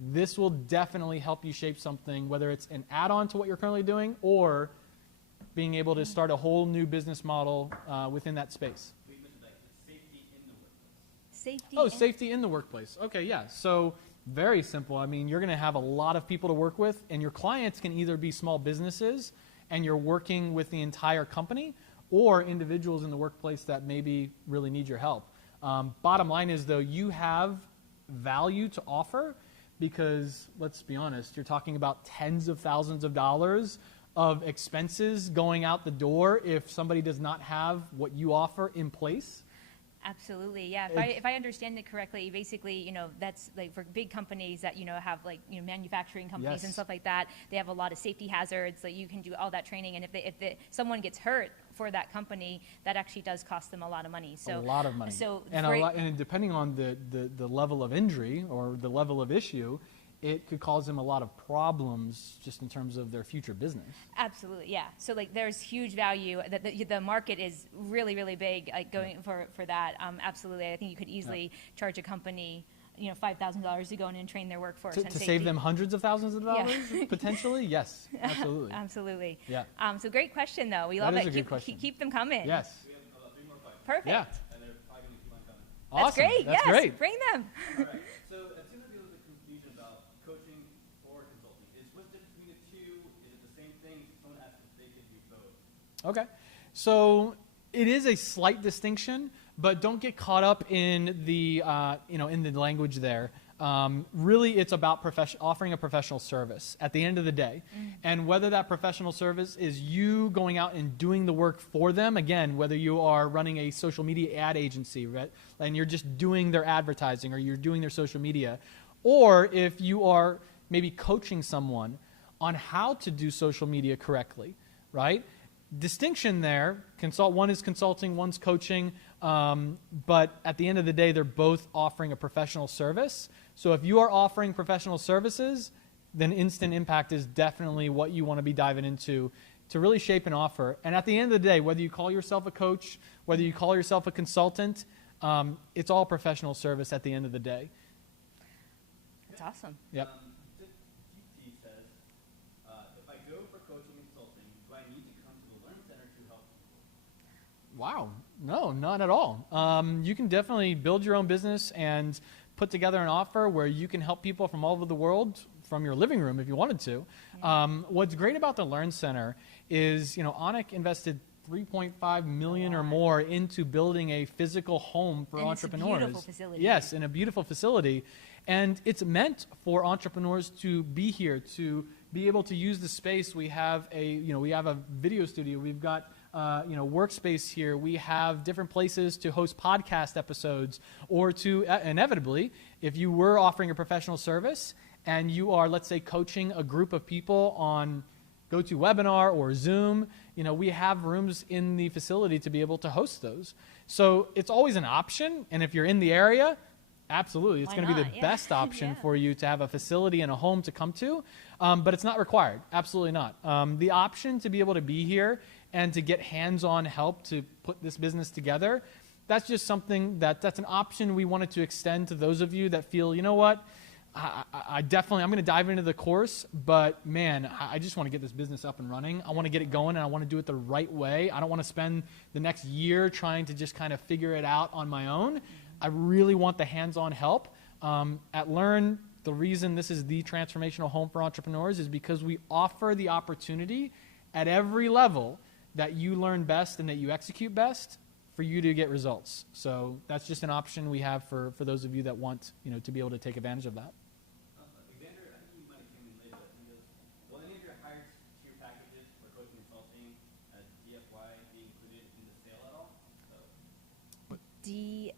This will definitely help you shape something, whether it's an add-on to what you're currently doing or being able to start a whole new business model within that space. We mentioned like safety in the workplace. Safety in the workplace. Okay, yeah. So very simple. I mean, you're going to have a lot of people to work with, and your clients can either be small businesses and you're working with the entire company, or individuals in the workplace that maybe really need your help. Bottom line is, though, you have value to offer, because let's be honest, you're talking about tens of thousands of dollars of expenses going out the door if somebody does not have what you offer in place. Absolutely, yeah. If I understand it correctly, basically, that's like for big companies that, have like, manufacturing companies and stuff like that, they have a lot of safety hazards, so you can do all that training. And if someone gets hurt for that company, that actually does cost them a lot of money. So a lot of money. And depending on the level of injury or the level of issue, it could cause them a lot of problems just in terms of their future business. Absolutely, yeah. So like there's huge value. The market is really, really big, like going for that. Absolutely. I think you could easily charge a company $5,000 to go in and train their workforce to save them hundreds of thousands of dollars, potentially. Yes, absolutely. Absolutely. Yeah. So great question, though. We That love is it. a good question. Keep them coming. Yes. We have 3 more questions. Perfect. Yeah. And they're probably going to keep on coming. That's Awesome. great. That's yes. great. Bring them. All right. So it seems to be a little bit confusion about coaching or consulting. What's the difference between the two? Is it the same thing? Someone asked if they could do both. Okay. So it is a slight distinction, but don't get caught up in the in the language there. Really, it's about offering a professional service at the end of the day. And whether that professional service is you going out and doing the work for them, again, whether you are running a social media ad agency, right, and you're just doing their advertising or you're doing their social media, or if you are maybe coaching someone on how to do social media correctly, right? Distinction there, one is consulting, one's coaching, but at the end of the day, they're both offering a professional service. So if you are offering professional services, then Instant Impact is definitely what you want to be diving into to really shape an offer. And at the end of the day, whether you call yourself a coach, whether you call yourself a consultant, it's all professional service at the end of the day. That's awesome. Yep. GT says, if I go for coaching and consulting, do I need to come to the Learn Center to help people? Wow. No, not at all. You can definitely build your own business and put together an offer where you can help people from all over the world from your living room if you wanted to. What's great about the Learn Center is, Onik invested $3.5 million or more into building a physical home for entrepreneurs. It's a beautiful facility. Yes, in a beautiful facility. And it's meant for entrepreneurs to be here, to be able to use the space. We have a video studio. We've got workspace here. We have different places to host podcast episodes, or to inevitably, if you were offering a professional service and you are, let's say, coaching a group of people on GoToWebinar or Zoom, we have rooms in the facility to be able to host those. So it's always an option. And if you're in the area, absolutely, it's going to be the best option for you to have a facility and a home to come to. But it's not required. Absolutely not. The option to be able to be here and to get hands-on help to put this business together, that's just something that's an option we wanted to extend to those of you that feel, you know what, I definitely, I'm going to dive into the course, but man, I just want to get this business up and running. I want to get it going, and I want to do it the right way. I don't want to spend the next year trying to just kind of figure it out on my own. I really want the hands-on help. At Lurn, the reason this is the transformational home for entrepreneurs is because we offer the opportunity at every level that you learn best and that you execute best for you to get results. So that's just an option we have for those of you that want, to be able to take advantage of that. Xander, I think you might have come in later, but he goes, will any of your higher tier packages for coaching consulting, DFY, be included in the sale at all?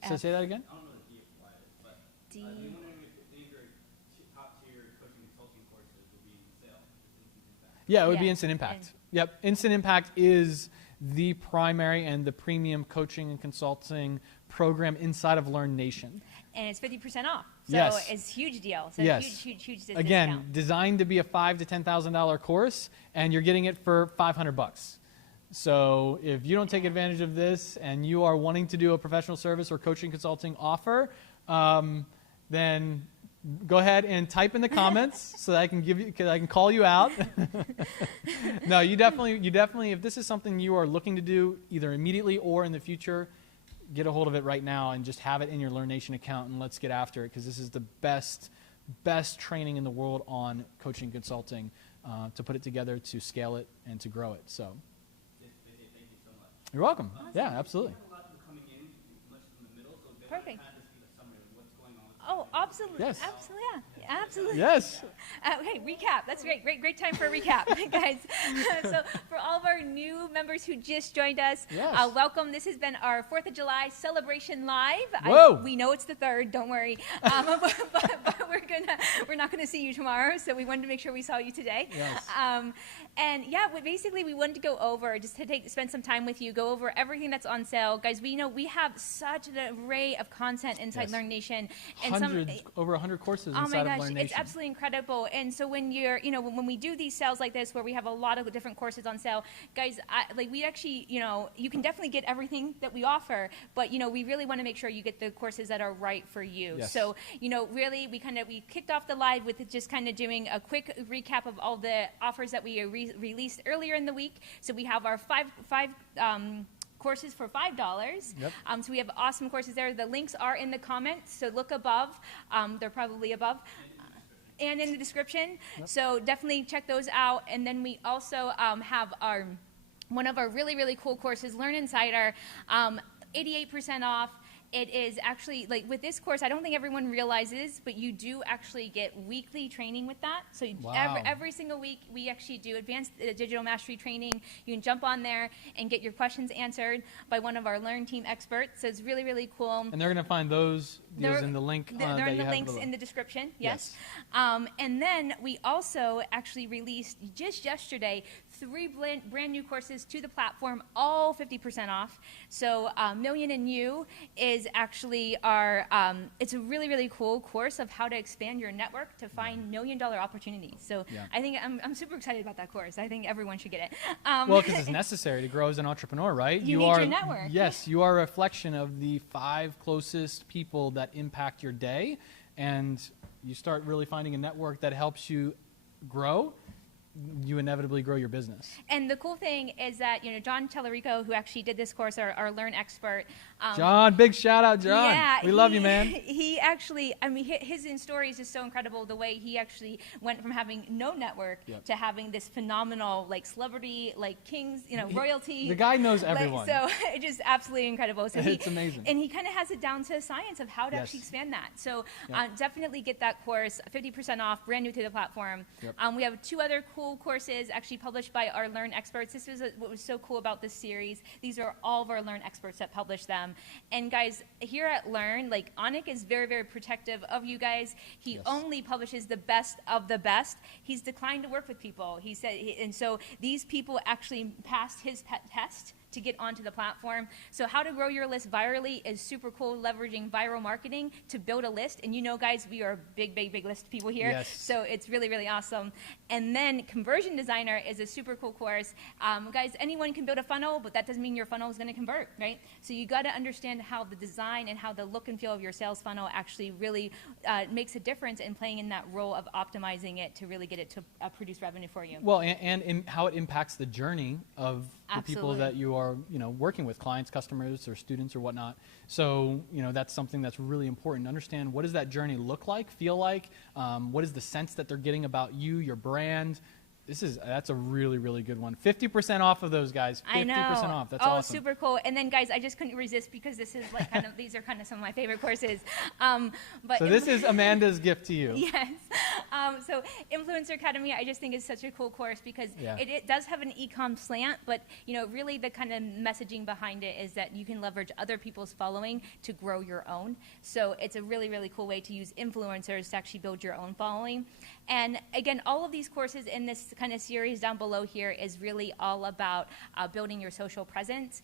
So say that again? I don't know what DFY is, but I'm wondering if any of your top tier coaching consulting courses will be in the sale. Yeah, it would be Instant Impact. Yep, Instant Impact is the primary and the premium coaching and consulting program inside of Lurn Nation. And it's 50% off. So Yes. it's a huge deal. So Yes. huge Again, discount. designed to be a $5,000 to $10,000 course, and you're getting it for $500. So if you don't take advantage of this and you are wanting to do a professional service or coaching consulting offer, then go ahead and type in the comments so that I can call you out. No, you definitely, if this is something you are looking to do either immediately or in the future, get a hold of it right now and just have it in your Lurn Nation account, and let's get after it, because this is the best training in the world on coaching consulting, to put it together, to scale it, and to grow it. So Thank you so much. you're welcome. Yeah, absolutely. We have a lot of people coming in, much in the middle, so Perfect. kind of just give a summary of what's going on. Oh, absolutely. Yes. Absolutely. Yeah. Absolutely. Yes. Okay, recap. That's great time for a recap, guys. So for all of our new members who just joined us, Yes. welcome. This has been our 4th of July celebration live. Whoa. We know it's the 3rd, don't worry. But we're not gonna see you tomorrow, so we wanted to make sure we saw you today. Yes. And yeah, basically we wanted to go over, just to spend some time with you, go over everything that's on sale. Guys, we know we have such an array of content inside Yes. Lurn Nation. And Over 100 courses oh inside my of gosh, Lurn it's Nation. absolutely incredible. And so when you're, when we do these sales like this, where we have a lot of different courses on sale, guys, we actually, you can definitely get everything that we offer, but, we really want to make sure you get the courses that are right for you. Yes. So, really, we kicked off the live with just kind of doing a quick recap of all the offers that we released earlier in the week. So we have our five courses for $5. Yep. So we have awesome courses there. The links are in the comments, so look above. They're probably above. And in the description. Yep. So definitely check those out. And then we also have one of our really cool courses, Learn Insider, 88% off. It is actually, with this course, I don't think everyone realizes, but you do actually get weekly training with that. So Wow. every single week, we actually do advanced digital mastery training. You can jump on there and get your questions answered by one of our Learn team experts. So it's really cool. And they're going to find those deals They're- in the link They're that in you the have links below. in the description, yes. And then we also actually released just yesterday 3 brand new courses to the platform, all 50% off. So Million and You is actually our, it's a really cool course of how to expand your network to find $1 million opportunities. So Yeah. I think I'm super excited about that course. I think everyone should get it. Well, because it's necessary to grow as an entrepreneur, right? You need are, your network. Yes, you are a reflection of the 5 closest people that impact your day, and you start really finding a network that helps you grow. You inevitably grow your business. And the cool thing is that, John Tellerico, who actually did this course, our Learn expert. John, big shout out, John. Yeah, we love you, man. He actually, his story is just so incredible. The way he actually went from having no network Yep. to having this phenomenal, celebrity, kings, royalty. The guy knows everyone. So it's just absolutely incredible. So It's amazing. And he kind of has it down to a science of how to Yes. actually expand that. So Yep. definitely get that course, 50% off, brand new to the platform. Yep. We have 2 other cool courses actually published by our Learn experts. This was what was so cool about this series. These are all of our Learn experts that publish them. And guys, here at Learn, Anik is very protective of you guys. He Yes. only publishes the best of the best. He's declined to work with people. He said, and so these people actually passed his test to get onto the platform. So how to grow your list virally is super cool, leveraging viral marketing to build a list. And you know, guys, we are big list people here. Yes. So it's really awesome. And then Conversion Designer is a super cool course. Guys, anyone can build a funnel, but that doesn't mean your funnel is going to convert, right? So you got to understand how the design and how the look and feel of your sales funnel actually really makes a difference in playing in that role of optimizing it to really get it to produce revenue for you. Well, and how it impacts the journey of the people Absolutely. that you are, working with, clients, customers, or students, or whatnot. So, that's something that's really important. Understand, what does that journey look like, feel like? What is the sense that they're getting about you, your brand? That's a really good one. 50% off of those, guys. 50% I know. off. That's oh, awesome. super cool. And then, guys, I just couldn't resist because this is like these are kind of some of my favorite courses. But So this is Amanda's gift to you. Yes. So Influencer Academy, I just think is such a cool course because Yeah. it does have an e-com slant, but really the kind of messaging behind it is that you can leverage other people's following to grow your own. So it's a really cool way to use influencers to actually build your own following. And again, all of these courses in this kind of series down below here is really all about building your social presence.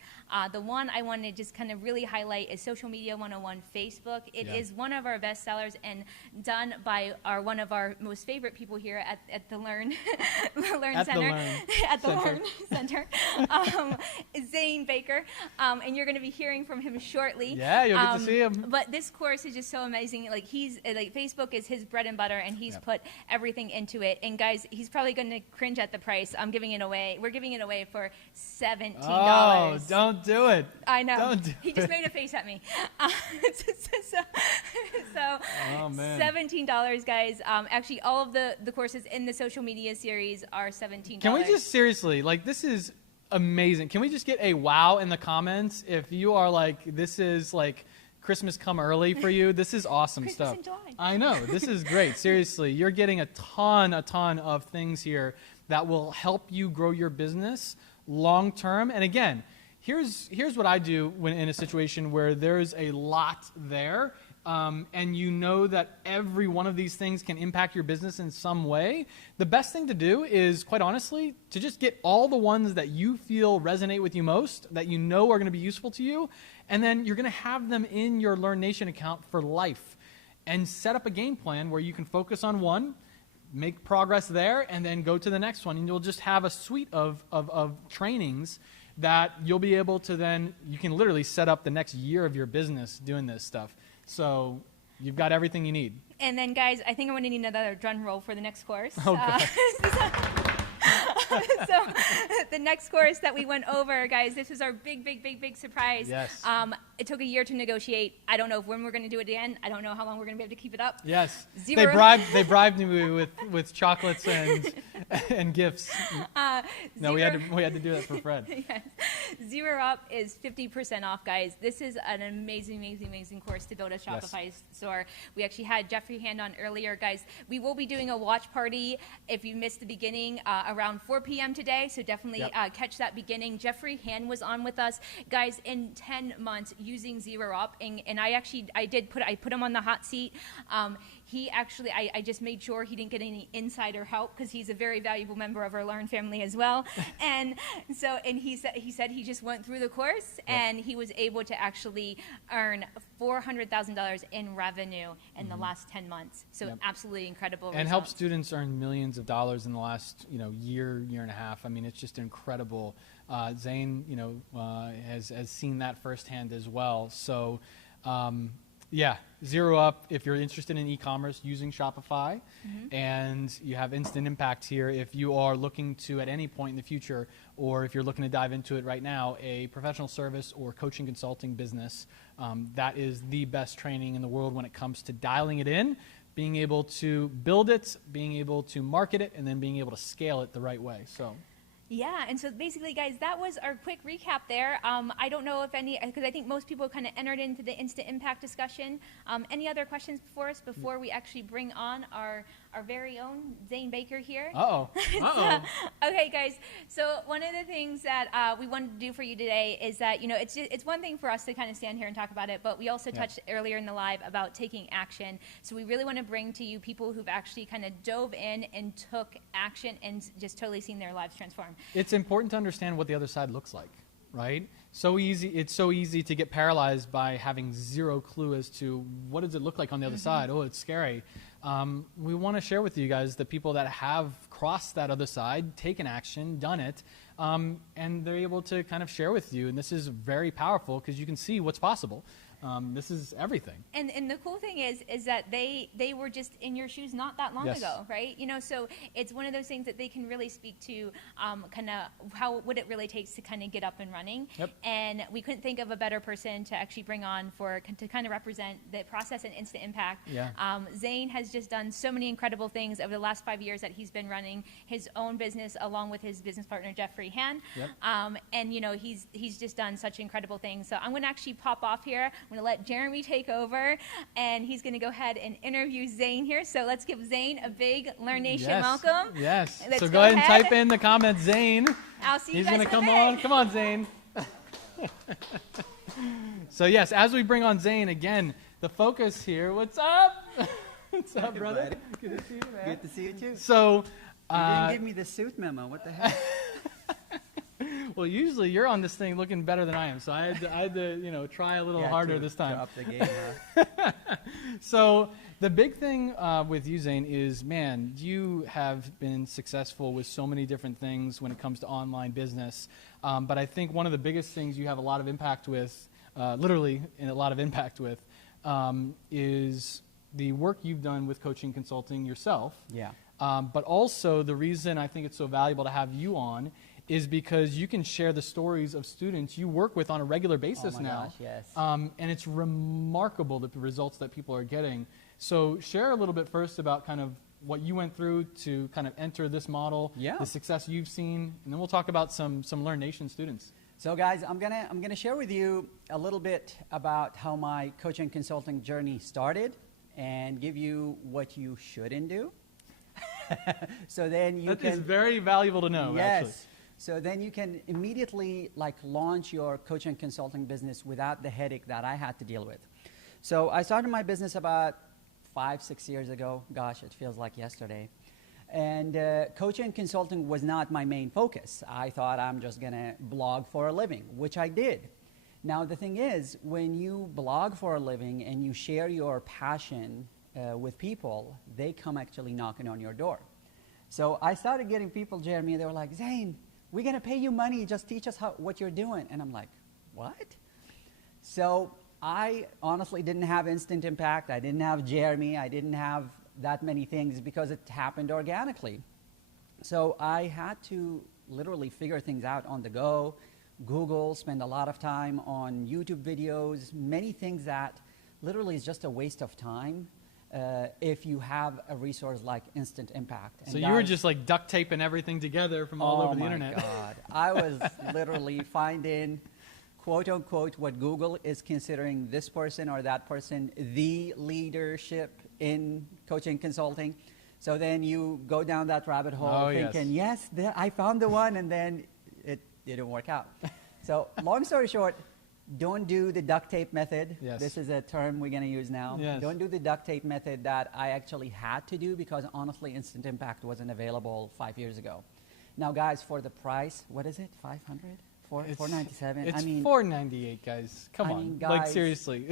The one I want to just kind of really highlight is Social Media 101 Facebook. It is one of our best sellers and done by one of our most favorite people here at the Lurn Lurn At the Center. Lurn At the Center. Lurn Center. Zane Baker. And you're going to be hearing from him shortly. Yeah, you'll get to see him. But this course is just so amazing. Like Facebook is his bread and butter, and he's put everything into it. And guys, he's probably going to cringe at the price. I'm giving it away. We're giving it away for $17. Oh, don't do it. I know. Don't do He just it. made a face at me. Oh, man. $17, guys. Actually, all of the courses in the social media series are $17. Can we just seriously, this is amazing. Can we just get a wow in the comments if you are like, this is like Christmas come early for you? This is awesome Christmas stuff. in July. I know. This is great. Seriously, you're getting a ton of things here that will help you grow your business long term. And again, here's what I do when in a situation where there's a lot there. And you know that every one of these things can impact your business in some way, the best thing to do is, quite honestly, to just get all the ones that you feel resonate with you most, that you know are going to be useful to you, and then you're going to have them in your Learn Nation account for life. And set up a game plan where you can focus on one, make progress there, and then go to the next one. And you'll just have a suite of trainings that you'll be able to then, you can literally set up the next year of your business doing this stuff. So you've got everything you need. And then, guys, I think I'm going to need another drum roll for the next course. Oh, God. So the next course that we went over, guys, this was our big surprise. Yes. It took a year to negotiate. I don't know when we're going to do it again. I don't know how long we're going to be able to keep it up. Yes. Zero. They bribed me with chocolates and gifts. No, we had to do that for Fred. Yes. Zero Up is 50% off, guys. This is an amazing course to build a Shopify store. We actually had Jeffrey Hand on earlier, guys. We will be doing a watch party if you missed the beginning around 4 p.m. today, so definitely catch that beginning. Jeffrey Hand was on with us, guys, in 10 months using Zero Up, and I put him on the hot seat. He actually, I just made sure he didn't get any insider help because he's a very valuable member of our Learn family as well. And he said he just went through the course and he was able to actually earn $400,000 in revenue in the last 10 months. So absolutely incredible And results. help students earn millions of dollars in the last year and a half. I mean, it's just incredible. Zane, has seen that firsthand as well. So. Zero Up if you're interested in e-commerce using Shopify, and you have instant impact here if you are looking to, at any point in the future, or if you're looking to dive into it right now, a professional service or coaching consulting business. That is the best training in the world when it comes to dialing it in, being able to build it, being able to market it, and then being able to scale it the right way. So. Yeah, and so basically, guys, that was our quick recap there. I don't know if because I think most people kind of entered into the instant impact discussion. Any other questions for us before we actually bring on our very own Zane Baker here? Okay, guys. So one of the things that we wanted to do for you today is that, it's one thing for us to kind of stand here and talk about it, but we also touched earlier in the live about taking action. So we really want to bring to you people who've actually kind of dove in and took action and just totally seen their lives transform. It's important to understand what the other side looks like, right? So easy. It's so easy to get paralyzed by having zero clue as to what does it look like on the other side. Oh, it's scary. We want to share with you guys the people that have crossed that other side, taken action, done it, and they're able to kind of share with you. And this is very powerful because you can see what's possible. This is everything. And the cool thing is that they were just in your shoes not that long Yes. ago, right? You know, so it's one of those things that they can really speak to kind of what it really takes to kind of get up and running. Yep. And we couldn't think of a better person to actually bring on to kind of represent the process and instant impact. Yeah. Zane has just done so many incredible things over the last 5 years that he's been running his own business along with his business partner Jeffrey Han. Yep. And you know he's just done such incredible things. So I'm going to actually pop off here. I'm going to let Jeremy take over, and he's going to go ahead and interview Zane here. So let's give Zane a big Learn Nation welcome. Yes. Let's So go go ahead and ahead. type in the comments, Zane. I'll see you He's guys going to in a come minute. on. Come on, Zane. So yes, as we bring on Zane again, the focus here. What's up? What's up, Hey, brother? buddy. Good to see you, man. Good to see you too. So, You didn't give me the suit memo. What the heck? well, usually you're on this thing looking better than I am, so I had to you know, try a little Yeah, harder to- this time. To up the game, huh? So the big thing with you, Zane, is, man, you have been successful with so many different things when it comes to online business. But I think one of the biggest things you have a lot of impact with, literally a lot of impact with, is the work you've done with coaching consulting yourself. Yeah. But also the reason I think it's so valuable to have you on is because you can share the stories of students you work with on a regular basis Oh my now. gosh, yes. And it's remarkable the results that people are getting. So share a little bit first about kind of what you went through to kind of enter this model, Yeah. the success you've seen, and then we'll talk about some Learn Nation students. So guys, I'm gonna share with you a little bit about how my coaching consulting journey started and give you what you shouldn't do. So then you That can is very valuable to know, actually. Yes. So then you can immediately launch your coaching consulting business without the headache that I had to deal with. So I started my business about 5-6 years ago. Gosh, it feels like yesterday. And coaching consulting was not my main focus. I thought I'm just going to blog for a living, which I did. Now, the thing is, when you blog for a living and you share your passion with people, they come actually knocking on your door. So I started getting people, Jeremy, they were like, Zane, we're going to pay you money. Just teach us what you're doing. And I'm like, what? So I honestly didn't have instant impact. I didn't have Jeremy. I didn't have that many things because it happened organically. So I had to literally figure things out on the go, Google, spend a lot of time on YouTube videos, many things that literally is just a waste of time if you have a resource like instant impact. And So you were guys, just like duct taping everything together from all over the internet. Oh my God. I was literally finding, quote unquote, what Google is considering this person or that person the leadership in coaching consulting. So then you go down that rabbit hole Oh, yes. thinking, yes, there, I found the one, and then it didn't work out. So long story short, don't do the duct tape method. Yes. This is a term we're going to use now. Yes. Don't do the duct tape method that I actually had to do because honestly, instant impact wasn't available 5 years ago. Now, guys, for the price, what is it? 500? It's- $497? It's I mean, $498, guys. Come I on. mean, Like, guys, seriously.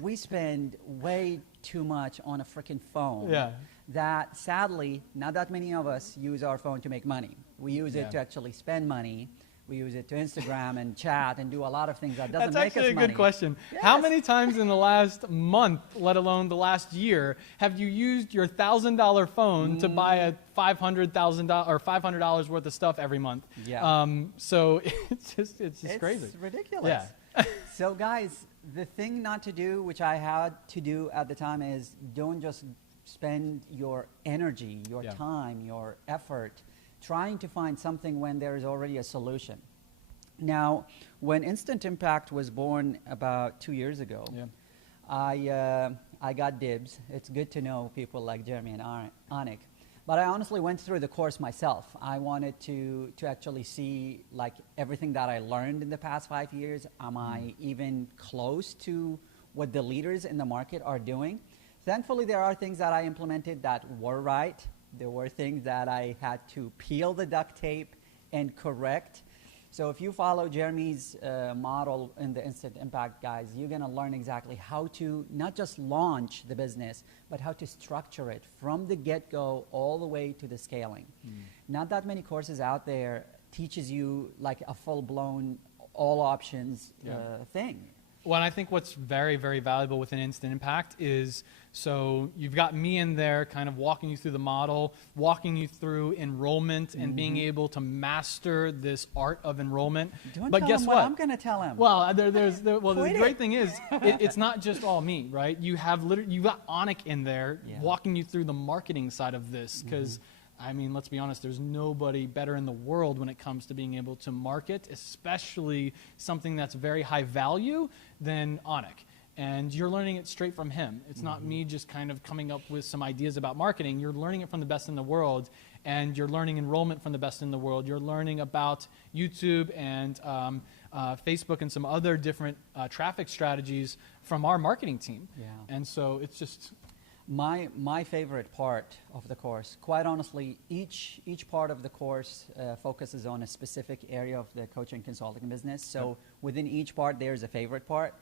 we spend way too much on a freaking phone. Yeah. That sadly, not that many of us use our phone to make money. We use Yeah. it to actually spend money. We use it to Instagram and chat and do a lot of things that doesn't That's make actually us a money. good question. How Yes. many times in the last month, let alone the last year, have you used your $1,000 phone to buy a $500,000 or $500 worth of stuff every month? Yeah. So it's just It's crazy. ridiculous. Yeah. So guys, the thing not to do, which I had to do at the time, is don't just spend your energy, your Yeah. time, your effort trying to find something when there is already a solution. Now, when Instant Impact was born about 2 years ago, Yeah. I got dibs. It's good to know people like Jeremy and Anik. But I honestly went through the course myself. I wanted to actually see like everything that I learned in the past 5 years. Am I even close to what the leaders in the market are doing? Thankfully, there are things that I implemented that were right. There were things that I had to peel the duct tape and correct. So if you follow Jeremy's model in the Instant Impact, guys, you're going to learn exactly how to not just launch the business, but how to structure it from the get-go all the way to the scaling. Not that many courses out there teaches you like a full-blown all options thing. Well, and I think what's very, very valuable within Instant Impact is, so you've got me in there kind of walking you through the model, walking you through enrollment and being able to master this art of enrollment. Don't but tell guess him what? I'm going to tell him. Well, the great it. thing is, it's not just all me, right? You have you've got Anik in there walking you through the marketing side of this, because I mean, let's be honest, there's nobody better in the world when it comes to being able to market, especially something that's very high value, than Anik. And you're learning it straight from him. It's not me just kind of coming up with some ideas about marketing. You're learning it from the best in the world, and you're learning enrollment from the best in the world. You're learning about YouTube and Facebook and some other different traffic strategies from our marketing team. Yeah. And so it's just... My favorite part of the course, quite honestly, each part of the course focuses on a specific area of the coaching consulting business. So within each part, there's a favorite part.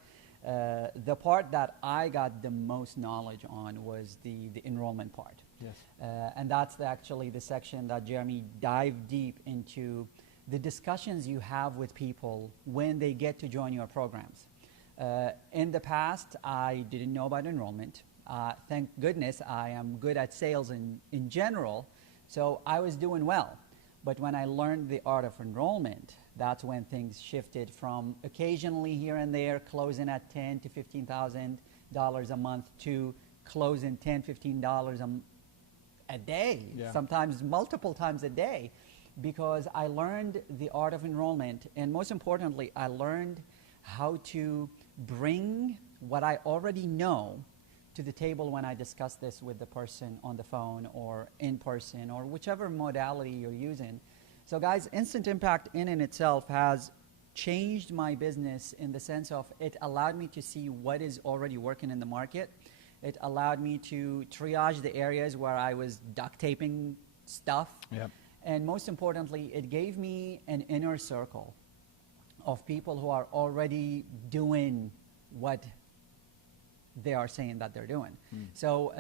The part that I got the most knowledge on was the enrollment part. Yes. And that's actually the section that Jeremy dived deep into the discussions you have with people when they get to join your programs. In the past, I didn't know about enrollment. Thank goodness I am good at sales in general, so I was doing well. But when I learned the art of enrollment, that's when things shifted from occasionally here and there closing at $10,000 to $15,000 a month to closing $10, $15 a day, sometimes multiple times a day, because I learned the art of enrollment, and most importantly, I learned how to bring what I already know to the table when I discuss this with the person on the phone or in person or whichever modality you're using. So guys, Instant Impact in itself has changed my business in the sense of it allowed me to see what is already working in the market. It allowed me to triage the areas where I was duct taping stuff. Yep. And most importantly, it gave me an inner circle of people who are already doing what they are saying that they're doing. So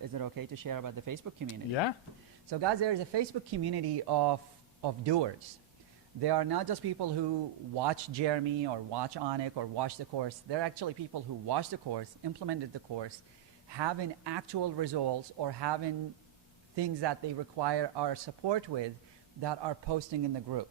is it okay to share about the Facebook community? Yeah. So guys, there is a Facebook community of doers. They are not just people who watch Jeremy or watch Anik or watch the course. They're actually people who watched the course, implemented the course, having actual results or having things that they require our support with that are posting in the group.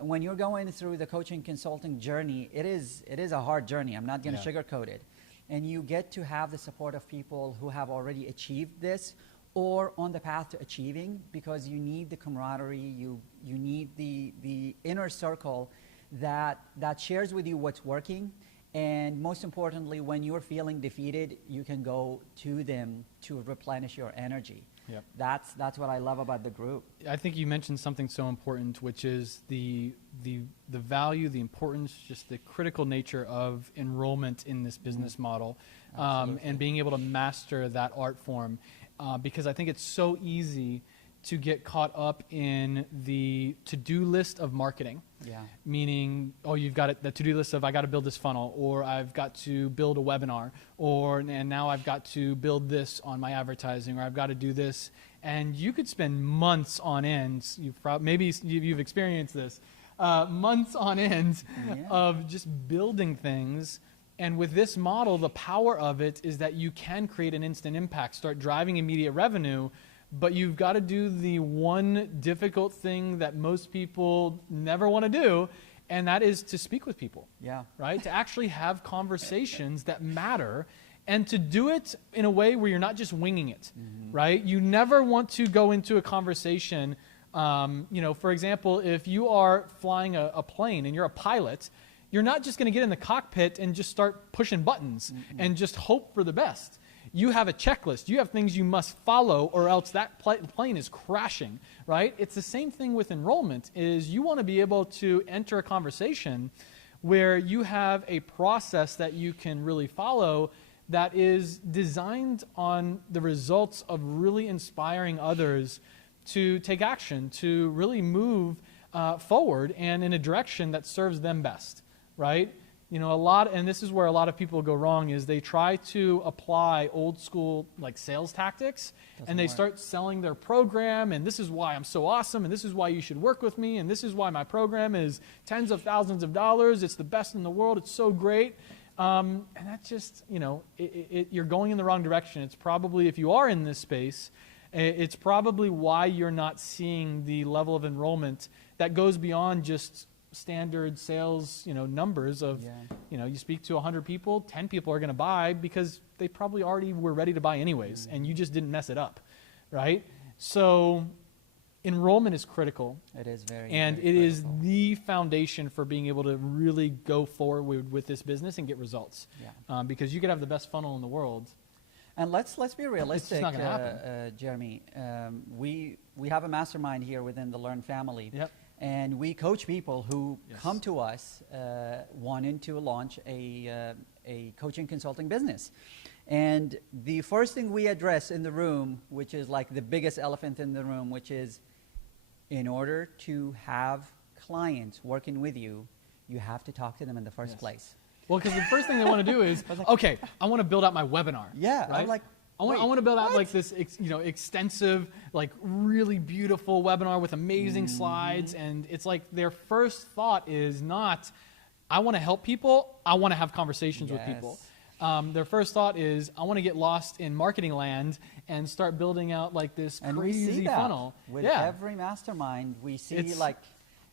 When you're going through the coaching consulting journey, it is a hard journey. I'm not going to sugarcoat it. And you get to have the support of people who have already achieved this or on the path to achieving, because you need the camaraderie, you need the inner circle that shares with you what's working. And most importantly, when you're feeling defeated, you can go to them to replenish your energy. Yep. That's what I love about the group. I think you mentioned something so important, which is the value, the importance, just the critical nature of enrollment in this business model, and being able to master that art form, because I think it's so easy to get caught up in the to-do list of marketing. Yeah. Meaning, oh, you've got the to-do list of I got to build this funnel, or I've got to build a webinar, and now I've got to build this on my advertising, or I've got to do this. And you could spend months on end, maybe you've experienced this, months on end of just building things. And with this model, the power of it is that you can create an instant impact, start driving immediate revenue, but you've got to do the one difficult thing that most people never want to do, and that is to speak with people. Yeah. Right? To actually have conversations that matter, and to do it in a way where you're not just winging it. Right? You never want to go into a conversation, for example, if you are flying a plane and you're a pilot, you're not just going to get in the cockpit and just start pushing buttons and just hope for the best. You have a checklist. You have things you must follow, or else that plane is crashing, right? It's the same thing with enrollment, is you want to be able to enter a conversation where you have a process that you can really follow that is designed on the results of really inspiring others to take action, to really move forward and in a direction that serves them best, right? You know, and this is where a lot of people go wrong, is they try to apply old school like sales tactics, and they start selling their program, and this is why I'm so awesome, and this is why you should work with me, and this is why my program is tens of thousands of dollars, it's the best in the world, it's so great. And that's just, you know, you're going in the wrong direction. It's probably, if you are in this space, it's probably why you're not seeing the level of enrollment that goes beyond just standard sales, you know, numbers of, you know, you speak to 100 people, 10 people are going to buy because they probably already were ready to buy anyways, and you just didn't mess it up, right? So enrollment is critical. It is very, and very it is critical. the foundation for being able to really go forward with this business and get results. Because you could have the best funnel in the world. And let's be realistic, not gonna happen. Jeremy. We have a mastermind here within the Lurn family. Yep. And we coach people who come to us wanting to launch a coaching consulting business. And the first thing we address in the room, which is like the biggest elephant in the room, which is in order to have clients working with you, you have to talk to them in the first place. Well, because the first thing they want to do is, okay, I want to build out my webinar. Yeah, right? I'm like, I want to build out like this, you know, extensive, like really beautiful webinar with amazing slides, and it's like their first thought is not, I want to help people. I want to have conversations with people. Their first thought is, I want to get lost in marketing land and start building out like this crazy we see that funnel. with every mastermind. We see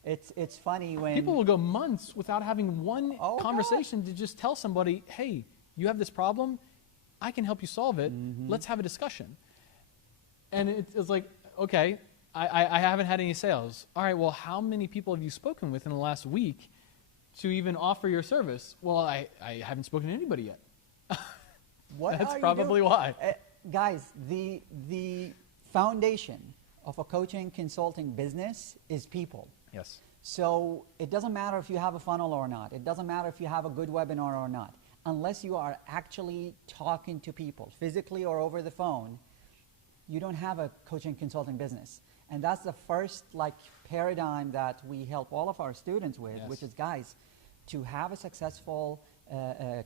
it's funny when people will go months without having one conversation to just tell somebody, hey, you have this problem. I can help you solve it. Let's have a discussion. And it's like, okay, I haven't had any sales. All right, well, how many people have you spoken with in the last week to even offer your service? Well, I haven't spoken to anybody yet. That's probably why. Guys, the foundation of a coaching consulting business is people. Yes. So it doesn't matter if you have a funnel or not. It doesn't matter if you have a good webinar or not. Unless you are actually talking to people, physically or over the phone, you don't have a coaching consulting business. And that's the first like paradigm that we help all of our students with, which is, guys, to have a successful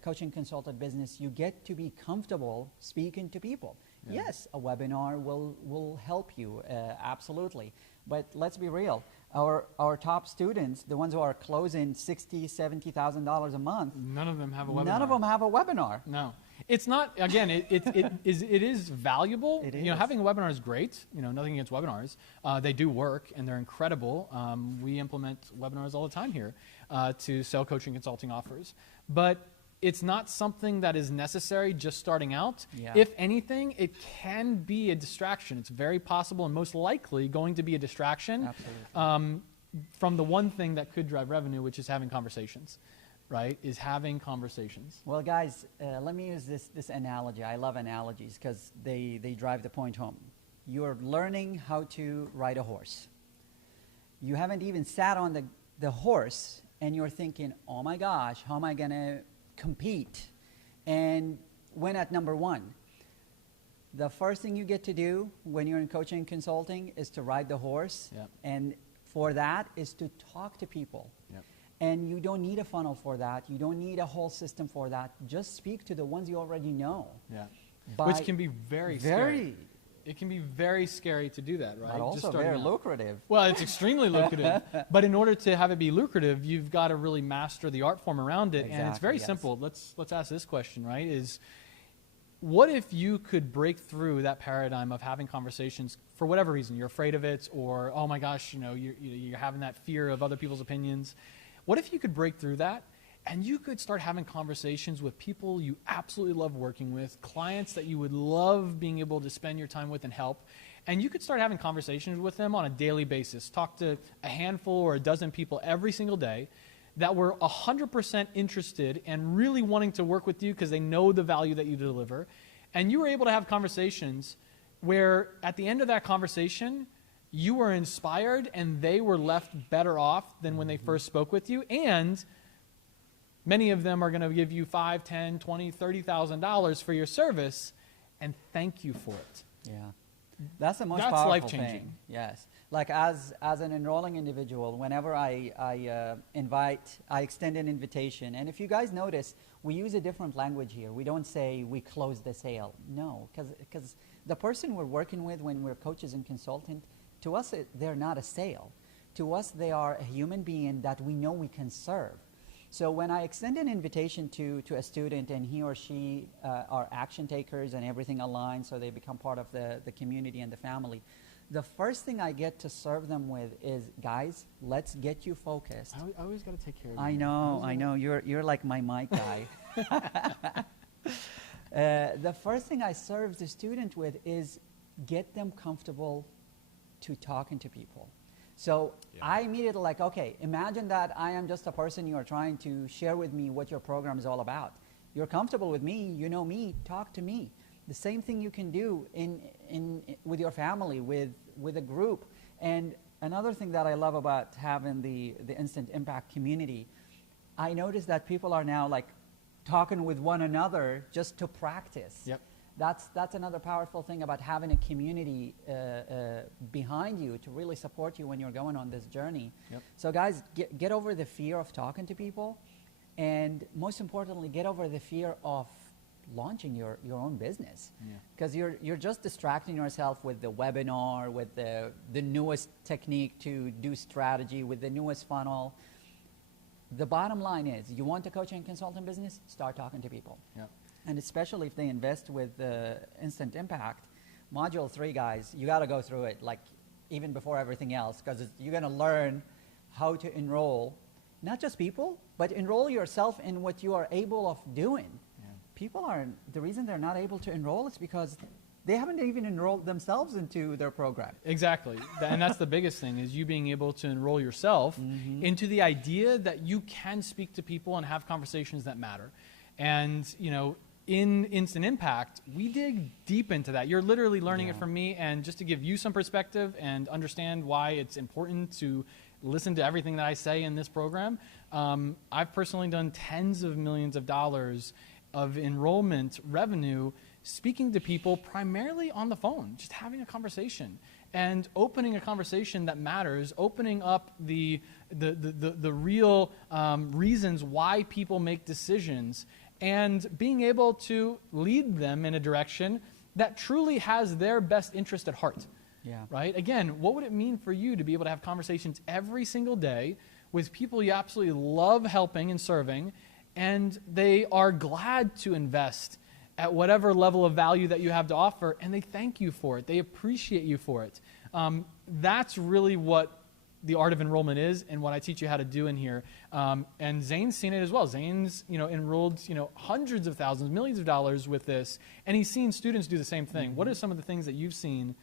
coaching consultant business, you get to be comfortable speaking to people. Yes, a webinar will help you, absolutely. But let's be real. Our top students, the ones who are closing $60,000, $70,000 a month, none of them have a webinar. None of them have a webinar. No, it's not. Again, it is valuable. It You know, is. having a webinar is great. You know, nothing against webinars. They do work and they're incredible. We implement webinars all the time here to sell coaching consulting offers, but it's not something that is necessary just starting out. If anything, it can be a distraction. It's very possible and most likely going to be a distraction from the one thing that could drive revenue, which is having conversations, right? Is having conversations. Well, guys, let me use this analogy. I love analogies because they drive the point home. You're learning how to ride a horse. You haven't even sat on the horse, and you're thinking, oh my gosh, how am I going to compete and win at number one? The first thing you get to do when you're in coaching and consulting is to ride the horse, and for that is to talk to people. And you don't need a funnel for that. You don't need a whole system for that. Just speak to the ones you already know. Which can be very scary. It can be very scary to do that, right? But also very lucrative. Well, it's extremely lucrative. But in order to have it be lucrative, you've got to really master the art form around it. And it's very simple. Let's ask this question, right? Is what if you could break through that paradigm of having conversations for whatever reason? You're afraid of it, or, oh my gosh, you know, you're having that fear of other people's opinions. What if you could break through that? And you could start having conversations with people you absolutely love working with, clients that you would love being able to spend your time with and help. And you could start having conversations with them on a daily basis. Talk to a handful or a dozen people every single day that were 100% interested and really wanting to work with you because they know the value that you deliver. And you were able to have conversations where at the end of that conversation, you were inspired and they were left better off than when they first spoke with you. And many of them are going to give you $5,000, $10,000, $20,000, $30,000 for your service and thank you for it. That's the most That's powerful life-changing. thing. Yes. like as an enrolling individual, whenever I extend an invitation, and if you guys notice, we use a different language here. We don't say we close the sale. No, because the person we're working with when we're coaches and consultant, to us, they're not a sale. To us, they are a human being that we know we can serve. So when I extend an invitation to a student and he or she are action takers and everything aligns so they become part of the community and the family, the first thing I get to serve them with is, guys, let's get you focused. I always got to take care of you. I know. You're like my mic guy. The first thing I serve the student with is get them comfortable to talking to people. So I immediately like, okay, imagine that I am just a person you are trying to share with me what your program is all about. You're comfortable with me, you know me, talk to me. The same thing you can do with your family, with a group. And another thing that I love about having the Instant Impact community, I notice that people are now like talking with one another just to practice. Yep. That's another powerful thing about having a community behind you to really support you when you're going on this journey. Yep. So guys, get over the fear of talking to people, and most importantly, get over the fear of launching your own business. Because you're just distracting yourself with the webinar, with the newest technique to do strategy, with the newest funnel. The bottom line is, you want a coaching and consulting business, start talking to people. Yep. And especially if they invest with Instant Impact, Module 3, guys, you got to go through it, like even before everything else, because you're going to learn how to enroll, not just people, but enroll yourself in what you are able of doing. Yeah. People the reason they're not able to enroll is because they haven't even enrolled themselves into their program. Exactly. And that's the biggest thing, is you being able to enroll yourself into the idea that you can speak to people and have conversations that matter. And, you know, in Instant Impact, we dig deep into that. You're literally learning it from me, and just to give you some perspective and understand why it's important to listen to everything that I say in this program, I've personally done tens of millions of dollars of enrollment revenue speaking to people primarily on the phone, just having a conversation and opening a conversation that matters, opening up the real reasons why people make decisions, and being able to lead them in a direction that truly has their best interest at heart. Yeah. Right? Again, what would it mean for you to be able to have conversations every single day with people you absolutely love helping and serving, and they are glad to invest at whatever level of value that you have to offer, and they thank you for it. They appreciate you for it. That's really what the art of enrollment is, and what I teach you how to do in here. And Zane's seen it as well. Zane's, enrolled, hundreds of thousands, millions of dollars with this, and he's seen students do the same thing. What are some of the things that you've seen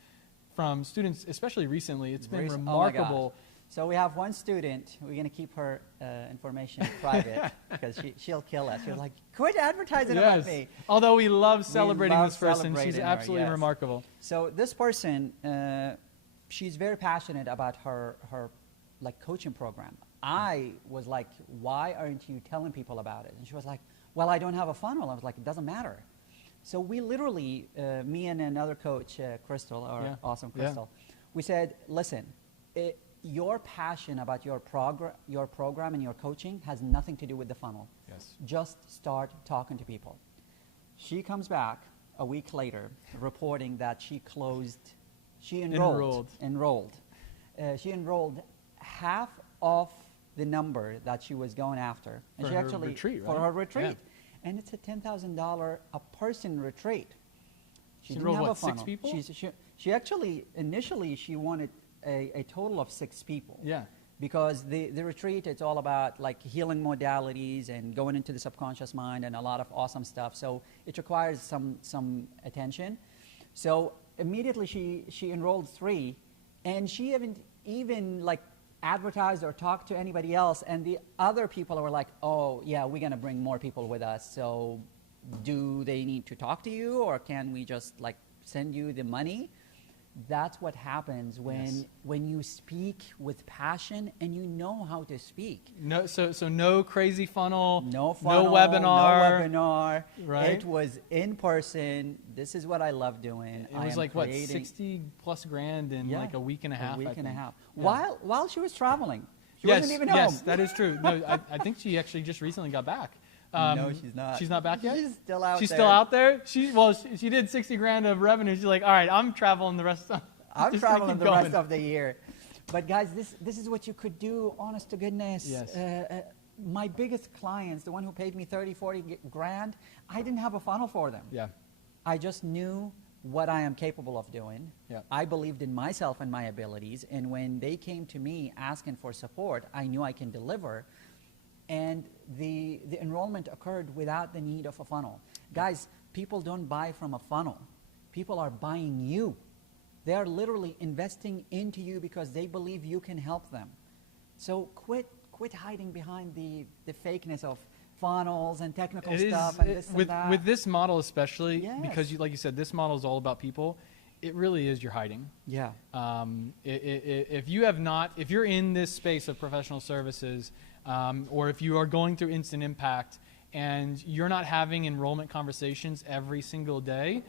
from students, especially recently? It's been remarkable. So we have one student. We're going to keep her information private because she'll kill us. She's like, quit advertising about me. Although we love celebrating this person. She's absolutely remarkable. So this person, she's very passionate about her coaching program. I was like, why aren't you telling people about it? And she was like, well, I don't have a funnel. I was like, it doesn't matter. So we literally, me and another coach, Crystal, our awesome Crystal, we said, listen, your passion about your program and your coaching has nothing to do with the funnel. Yes. Just start talking to people. She comes back a week later reporting that she enrolled half of the number that she was going after. And for she her actually, retreat, right? For her retreat. Yeah. And it's a $10,000 a person retreat. She didn't have a funnel. 6 people? She actually, initially, she wanted a total of 6 people. Yeah. Because the retreat, it's all about like healing modalities and going into the subconscious mind and a lot of awesome stuff. So it requires some attention. So immediately she enrolled 3, and she haven't even like advertised or talked to anybody else. And the other people were like, oh yeah, we're gonna bring more people with us. So do they need to talk to you, or can we just like send you the money? That's what happens Yes. when you speak with passion and you know how to speak. No, so no crazy funnel, No no funnel, webinar. no webinar. Right. It was in person. This is what I love doing. It was like, what, 60 plus grand in like a week and a half, A week I and a think. half. Yeah. While she was traveling. She Yes, wasn't even home. yes, that is true. No, I think she actually just recently got back. No, she's not. She's not back yet? She's still out She's there. still out there? She did 60 grand of revenue. She's like, all right, I'm traveling the rest of I'm just gonna traveling keep the going. rest of the year. But guys, this is what you could do, honest to goodness. Yes. My biggest clients, the one who paid me 30, 40 grand, I didn't have a funnel for them. Yeah. I just knew what I am capable of doing. Yeah. I believed in myself and my abilities. And when they came to me asking for support, I knew I can deliver. And the enrollment occurred without the need of a funnel. Guys, people don't buy from a funnel. People are buying you. They are literally investing into you because they believe you can help them. So quit hiding behind the fakeness of funnels and technical stuff and this and that. With this model especially, Yes. because like you said, this model is all about people. It really is your hiding. Yeah. If you're in this space of professional services, or if you are going through instant impact and you're not having enrollment conversations every single day,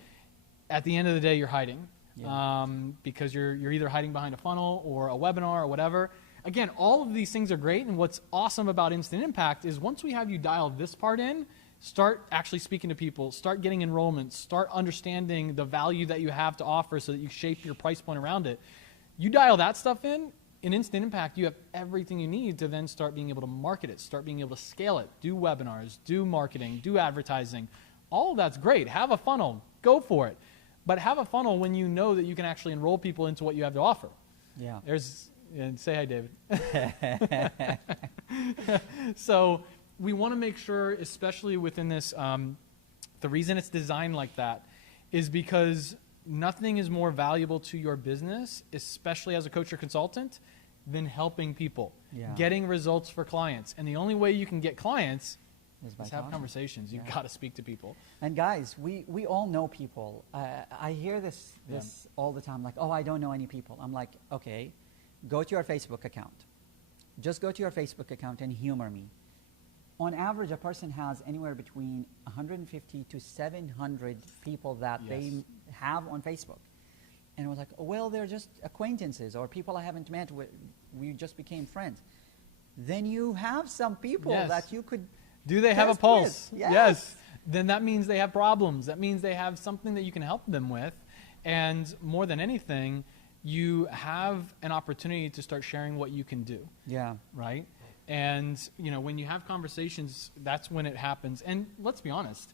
at the end of the day, you're hiding. Yeah. Because you're either hiding behind a funnel or a webinar or whatever. Again, all of these things are great, and what's awesome about Instant Impact is once we have you dial this part in, start actually speaking to people, start getting enrollments, start understanding the value that you have to offer so that you shape your price point around it. You dial that stuff in Instant Impact, you have everything you need to then start being able to market it, start being able to scale it, do webinars, do marketing, do advertising. All of that's great. Have a funnel. Go for it. But have a funnel when you know that you can actually enroll people into what you have to offer. Yeah. And say hi, David. So we want to make sure, especially within this, the reason it's designed like that is because nothing is more valuable to your business, especially as a coach or consultant, than helping people, Yeah. getting results for clients. And the only way you can get clients Is by is have talking. conversations. You've Yeah. got to speak to people. And guys, we all know people. I hear this all the time, like, oh, I don't know any people. I'm like, okay, go to your Facebook account. Just go to your Facebook account and humor me. On average, a person has anywhere between 150 to 700 people that Yes. they have on Facebook. And I was like, oh, well, they're just acquaintances or people I haven't met. We just became friends. Then you have some people Yes. that you could Do they have a test pulse? with. Yes. Then that means they have problems. That means they have something that you can help them with. And more than anything, you have an opportunity to start sharing what you can do, Yeah. right? And, when you have conversations, that's when it happens. And let's be honest,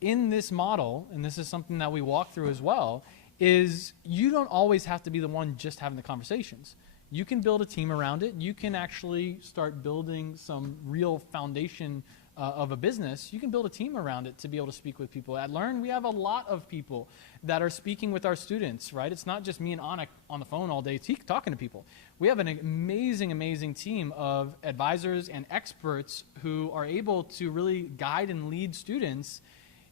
in this model, and this is something that we walk through as well, is you don't always have to be the one just having the conversations. You can build a team around it. You can actually start building some real foundation of a business. You can build a team around it to be able to speak with people. At Lurn, we have a lot of people that are speaking with our students, right? It's not just me and Anik on the phone all day talking to people. We have an amazing, amazing team of advisors and experts who are able to really guide and lead students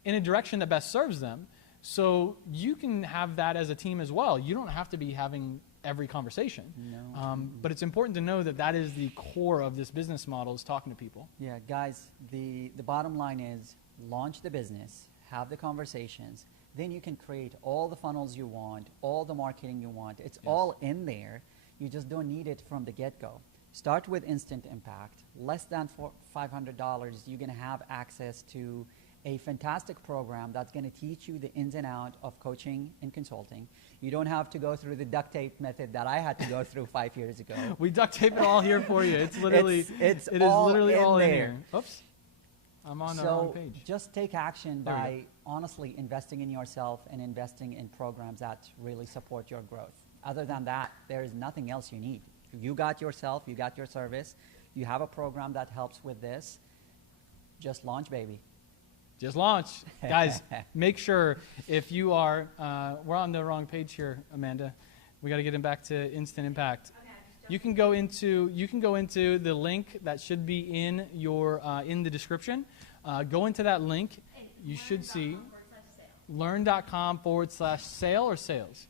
in a direction that best serves them. So you can have that as a team as well. You don't have to be having every conversation. No. But it's important to know that that is the core of this business model, is talking to people. Yeah, guys, the bottom line is launch the business, have the conversations, then you can create all the funnels you want, all the marketing you want. It's all in there. You just don't need it from the get-go. Start with Instant Impact. Less than $500, you're going to have access to a fantastic program that's going to teach you the ins and outs of coaching and consulting. You don't have to go through the duct tape method that I had to go through 5 years ago. We duct tape it all here for you. It's literally, it is literally all in here. Oops, I'm on the wrong page. Just take action There we by honestly investing in yourself and investing in programs that really support your growth. Other than that, there is nothing else you need. You got yourself, you got your service, you have a program that helps with this. Just launch, baby. Just launch. Guys, make sure if you are, we're on the wrong page here, Amanda. We got to get him back to Instant Impact. You can go into the link that should be in your in the description. Go into that link. You should see learn.com/sale or sales.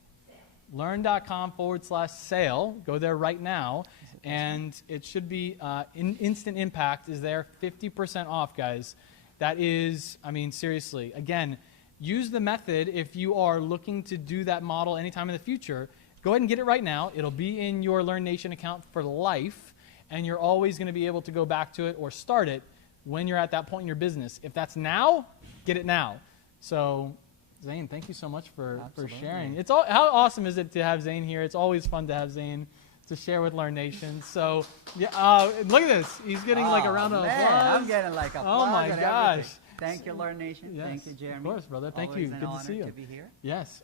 Learn.com/sale. Go there right now, and it should be instant impact is there, 50% off, guys. That is, I mean, seriously. Again, use the method if you are looking to do that model anytime in the future. Go ahead and get it right now. It'll be in your Learn Nation account for life, and you're always going to be able to go back to it or start it when you're at that point in your business. If that's now, get it now. So, Zane, thank you so much for sharing. How awesome is it to have Zane here? It's always fun to have Zane to share with Learn Nation. So, yeah, look at this. He's getting like a round of applause. I'm getting like applause. Oh my gosh. Everything. Thank you, Learn Nation. Yes, thank you, Jeremy. Of course, brother. Thank Always you. an Good to honor see you. to be here. Yes.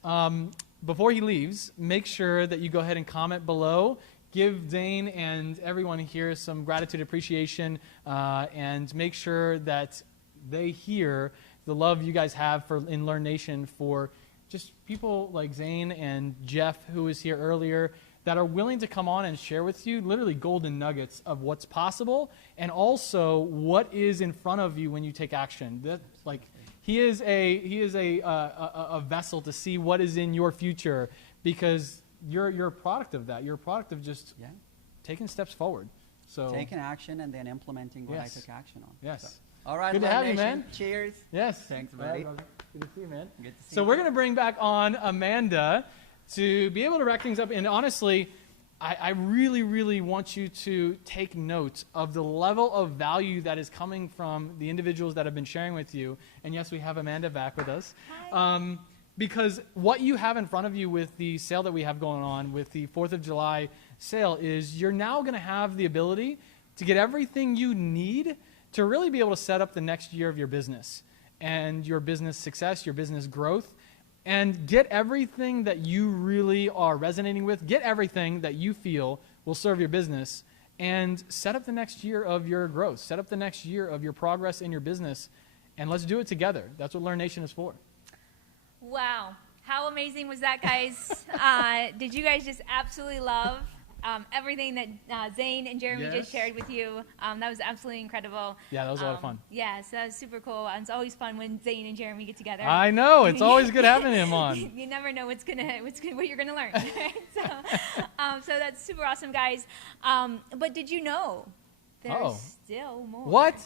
Before he leaves, make sure that you go ahead and comment below. Give Zane and everyone here some gratitude, appreciation, and make sure that they hear the love you guys have in Learn Nation for just people like Zane and Jeff, who was here earlier, that are willing to come on and share with you literally golden nuggets of what's possible and also what is in front of you when you take action. He is a vessel to see what is in your future, because you're a product of that. You're a product of just taking steps forward. So taking action and then implementing what Yes. I took action on. Yes. So, all right, Good to Learn have you, Nation. man. Cheers. Yes. Thanks, Yeah, buddy. brother. Good to see you, man. Good to see So you. we're going to bring back on Amanda to be able to wrap things up. And honestly, I really, really want you to take note of the level of value that is coming from the individuals that have been sharing with you. And yes, we have Amanda back with us. Hi. Because what you have in front of you with the sale that we have going on with the 4th of July sale is you're now going to have the ability to get everything you need to really be able to set up the next year of your business and your business success, your business growth, and get everything that you really are resonating with, get everything that you feel will serve your business, and set up the next year of your growth, set up the next year of your progress in your business, and let's do it together. That's what Learn Nation is for. Wow. How amazing was that, guys? Did you guys just absolutely love everything that Zane and Jeremy just shared with you? That was absolutely incredible. Yeah, that was a lot of fun. Yeah, so that was super cool. And it's always fun when Zane and Jeremy get together. I know. It's always good having him on. You never know what you're gonna learn. Right? So that's super awesome, guys. But did you know there's still more? What?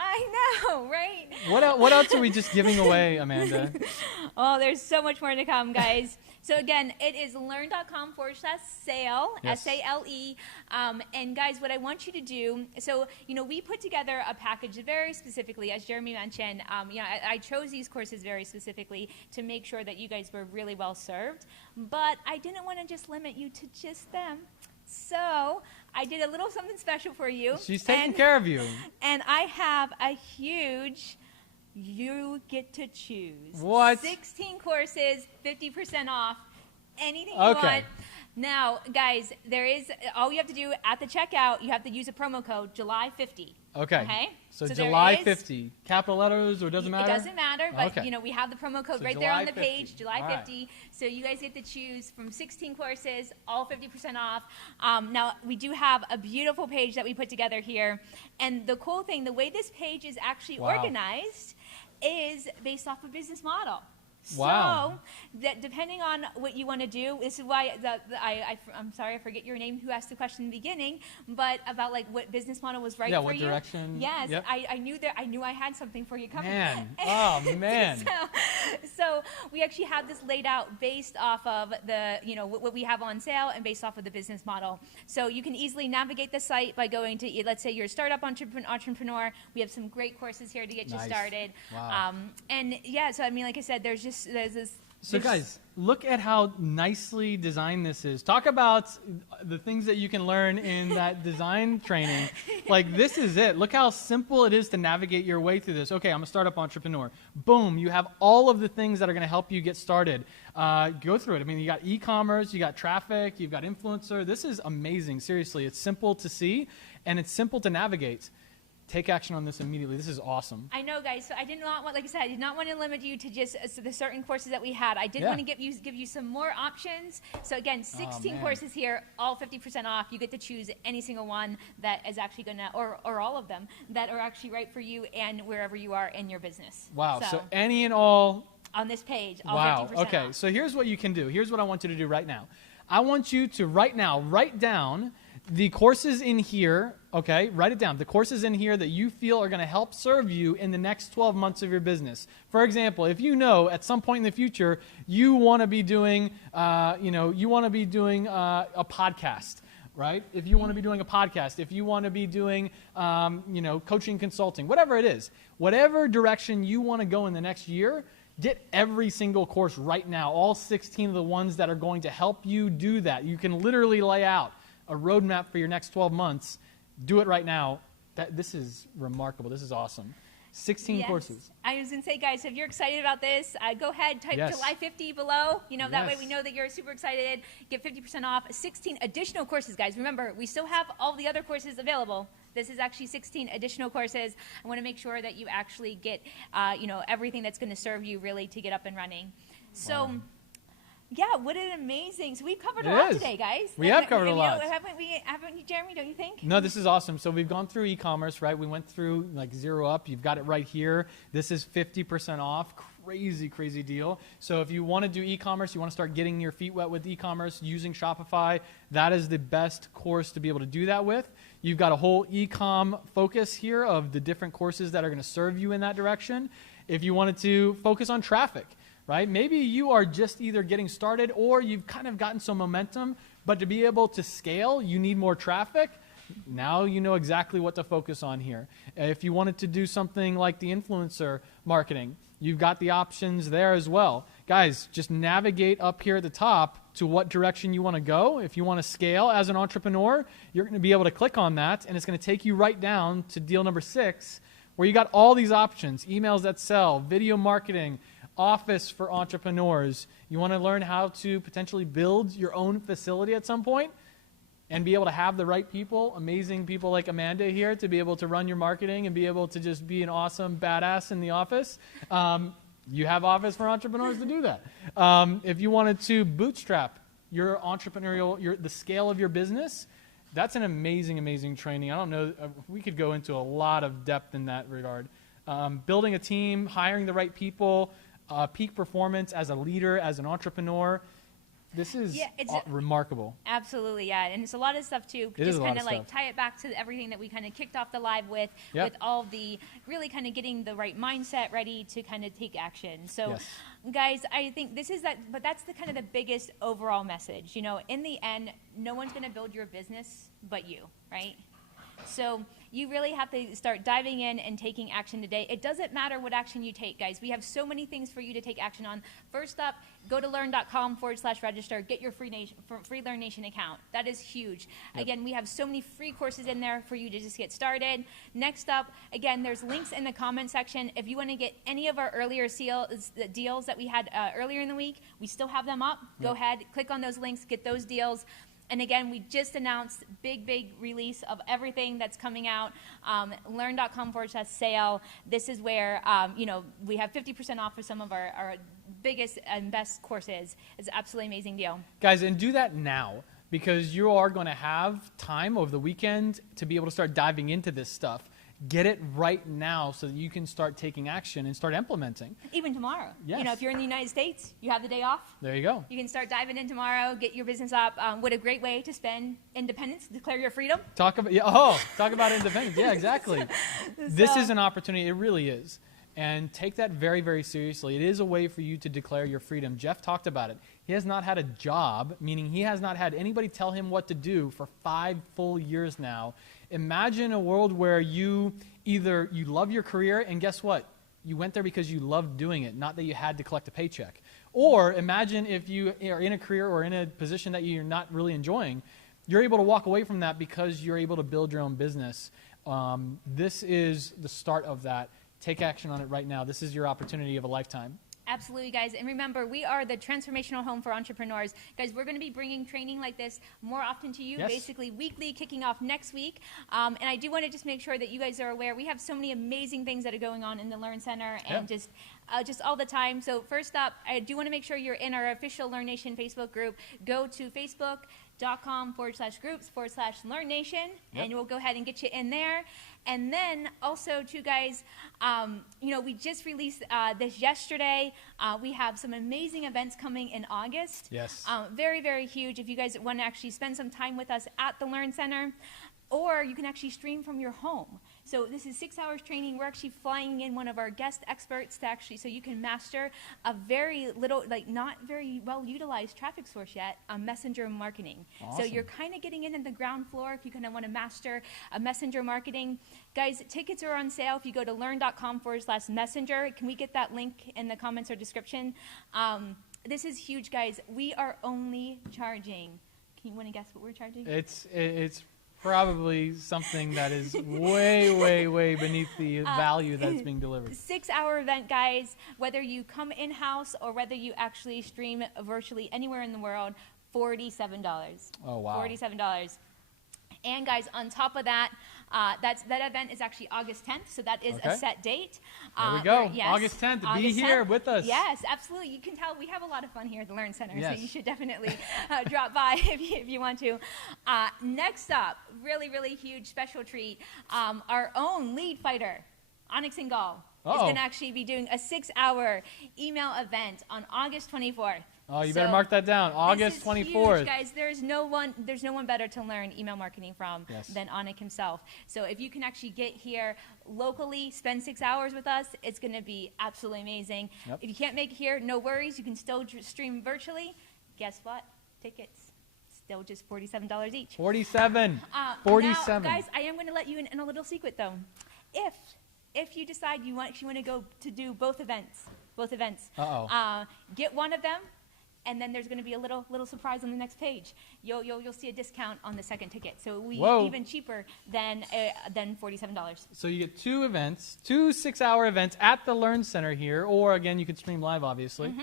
I know, right? What else are we just giving away, Amanda? Oh, there's so much more to come, guys. So again, it is learn.com/sale, Yes. S-A-L-E. And guys, what I want you to do, so, we put together a package very specifically, as Jeremy mentioned. I chose these courses very specifically to make sure that you guys were really well served. But I didn't want to just limit you to just them. So I did a little something special for you. She's taking care of you. And I have a huge, you get to choose. What? 16 courses, 50% off, anything you Okay. want. Now, guys, all you have to do at the checkout, you have to use a promo code July50. Okay. So there July is- 50. Capital letters or doesn't matter? It doesn't matter, but Okay. we have the promo code So right there on the July 50. page, July All right. 50. So you guys get to choose from 16 courses, all 50% off. Now, we do have a beautiful page that we put together here. And the cool thing, the way this page is actually Wow. organized is based off a business model. Wow. So, that depending on what you want to do, this is why I'm sorry, I forget your name, who asked the question in the beginning, but about what business model was right Yeah, for what you. direction. Yes, Yep. I knew I had something for you coming. Man. Oh, man. So we actually have this laid out based off of the, what we have on sale and based off of the business model. So you can easily navigate the site by going to, let's say you're a startup entrepreneur. We have some great courses here to get Nice. you started. Wow. And yeah, so I mean, like I said, there's this. So guys, look at how nicely designed this is. Talk about the things that you can learn in that design training. This is it. Look how simple it is to navigate your way through this. Okay, I'm a startup entrepreneur. Boom, you have all of the things that are going to help you get started. Go through it. I mean, you got e-commerce, you got traffic, you've got influencer. This is amazing. Seriously, it's simple to see and it's simple to navigate. Take action on this immediately. This is awesome. I know, guys. So I did not want, like I said, I did not want to limit you to just the certain courses that we had. I did Yeah. want to give you some more options. So again, 16 man. courses here, all 50% off. You get to choose any single one that is actually gonna, or all of them that are actually right for you and wherever you are in your business. Wow. So any and all on this page, all Wow. 50% Okay. off. So here's what you can do. Here's what I want you to do right now. I want you to right now write down the courses in here, okay? Write it down. The courses in here that you feel are going to help serve you in the next 12 months of your business. For example, if you know at some point in the future you want to be doing, a podcast, right? If you want to be doing a podcast, if you want to be doing, coaching, consulting, whatever it is, whatever direction you want to go in the next year, get every single course right now, all 16 of the ones that are going to help you do that. You can literally lay out a roadmap for your next 12 months. Do it right now. This is remarkable. This is awesome. 16 courses. I was going to say, guys, if you're excited about this, go ahead, type Yes. July 50 below. That way Yes. we know that you're super excited. Get 50% off. 16 additional courses, guys. Remember, we still have all the other courses available. This is actually 16 additional courses. I want to make sure that you actually get, everything that's going to serve you really to get up and running. So. Wow. Yeah, what an amazing. So we've covered a It lot is. today, guys. We have covered a And, lot. Haven't you, Jeremy, don't you think? No, this is awesome. So we've gone through e-commerce, right? We went through like Zero Up. You've got it right here. This is 50% off. Crazy, crazy deal. So if you want to do e-commerce, you want to start getting your feet wet with e-commerce using Shopify, that is the best course to be able to do that with. You've got a whole e-com focus here of the different courses that are going to serve you in that direction. If you wanted to focus on traffic, right? Maybe you are just either getting started or you've kind of gotten some momentum, but to be able to scale, you need more traffic. Now you know exactly what to focus on here. If you wanted to do something like the influencer marketing, you've got the options there as well. Guys, just navigate up here at the top to what direction you want to go. If you want to scale as an entrepreneur, you're going to be able to click on that, and it's going to take you right down to deal number 6, where you got all these options: emails that sell, video marketing, office for entrepreneurs. You want to learn how to potentially build your own facility at some point and be able to have the right people, amazing people like Amanda here, to be able to run your marketing and be able to just be an awesome badass in the office. You have office for entrepreneurs to do that. If you wanted to bootstrap your entrepreneurial, the scale of your business, that's an amazing, amazing training. I don't know, we could go into a lot of depth in that regard. Building a team, hiring the right people, peak performance as a leader, as an entrepreneur. This is remarkable. Absolutely, yeah. And it's a lot of stuff, too. It is Just a lot kind of of like stuff. tie it back to everything that we kind of kicked off the live with all the really kind of getting the right mindset ready to kind of take action. So, Yes. guys, I think this is that, but that's the kind of the biggest overall message. In the end, no one's going to build your business but you, right? So you really have to start diving in and taking action today. It doesn't matter what action you take, guys. We have so many things for you to take action on. First up, go to lurn.com/register. Get your free Learn Nation account. That is huge. Yep. Again, we have so many free courses in there for you to just get started. Next up, again, there's links in the comment section. If you want to get any of our earlier deals that we had earlier in the week, we still have them up. Go ahead, click on those links, get those deals. And again, we just announced big release of everything that's coming out. Lurn.com/sale. This is where, we have 50% off for some of our biggest and best courses. It's an absolutely amazing deal. Guys, and do that now, because you are going to have time over the weekend to be able to start diving into this stuff. Get it right now so that you can start taking action and start implementing. Even tomorrow. Yes. If you're in the United States, you have the day off. There you go. You can start diving in tomorrow, get your business up. What a great way to spend independence, declare your freedom. Talk about independence. Yeah, exactly. This is an opportunity. It really is. And take that very, very seriously. It is a way for you to declare your freedom. Jeff talked about it. He has not had a job, meaning he has not had anybody tell him what to do for 5 full years now. Imagine a world where you love your career, and guess what? You went there because you loved doing it, not that you had to collect a paycheck. Or imagine if you are in a career or in a position that you're not really enjoying, you're able to walk away from that because you're able to build your own business. This is the start of that. Take action on it right now. This is your opportunity of a lifetime. Absolutely, guys. And remember, we are the transformational home for entrepreneurs. Guys, we're going to be bringing training like this more often to you, basically weekly, kicking off next week. And I do want to just make sure that you guys are aware. We have so many amazing things that are going on in the Learn Center and just all the time. So first up, I do want to make sure you're in our official Learn Nation Facebook group. Go to Facebook, mentorship.com/groups/LearnNation, Yep. and we'll go ahead and get you in there. And then also, too, guys, we just released this yesterday. We have some amazing events coming in August. Yes. Very, very huge. If you guys want to actually spend some time with us at the Learn Center, or you can actually stream from your home. So this is 6 hours training. We're actually flying in one of our guest experts to actually, so you can master a very little, not very well utilized traffic source yet, messenger marketing. So Awesome. you're kind of getting in the ground floor if you kind of want to master messenger marketing. Guys, tickets are on sale if you go to learn.com/messenger. Can we get that link in the comments or description? This is huge, guys. We are only charging. Can you want to guess what we're charging? It's probably something that is way, way, way beneath the value that's being delivered. 6-hour event, guys. Whether you come in-house or whether you actually stream virtually anywhere in the world, $47. Oh, wow. $47. And guys, on top of that, that event is actually August 10th, so that is Okay. a set date. There we go. Yes, August 10th. Be August here 10th. with us. Yes, absolutely. You can tell we have a lot of fun here at the Learn Center, Yes. so you should definitely drop by if you want to. Next up, really, really huge special treat, our own lead fighter, Onyx Singal, is going to actually be doing a 6-hour email event on August 24th. Oh, you better mark that down. August This is 24th. huge, guys. There's no one better to learn email marketing from Yes. than Anik himself. So if you can actually get here locally, spend 6 hours with us, it's going to be absolutely amazing. Yep. If you can't make it here, no worries. You can still stream virtually. Guess what? Tickets still just $47 each. 47. Now, 47. guys, I am going to let you in a little secret though. If you decide you want to go to do both events, get one of them. And then there's going to be a little surprise on the next page. You'll see a discount on the second ticket, so even cheaper than $47. So you get 2 events, 2 6-hour events at the Learn Center here, or again, you could stream live, obviously. Mm-hmm.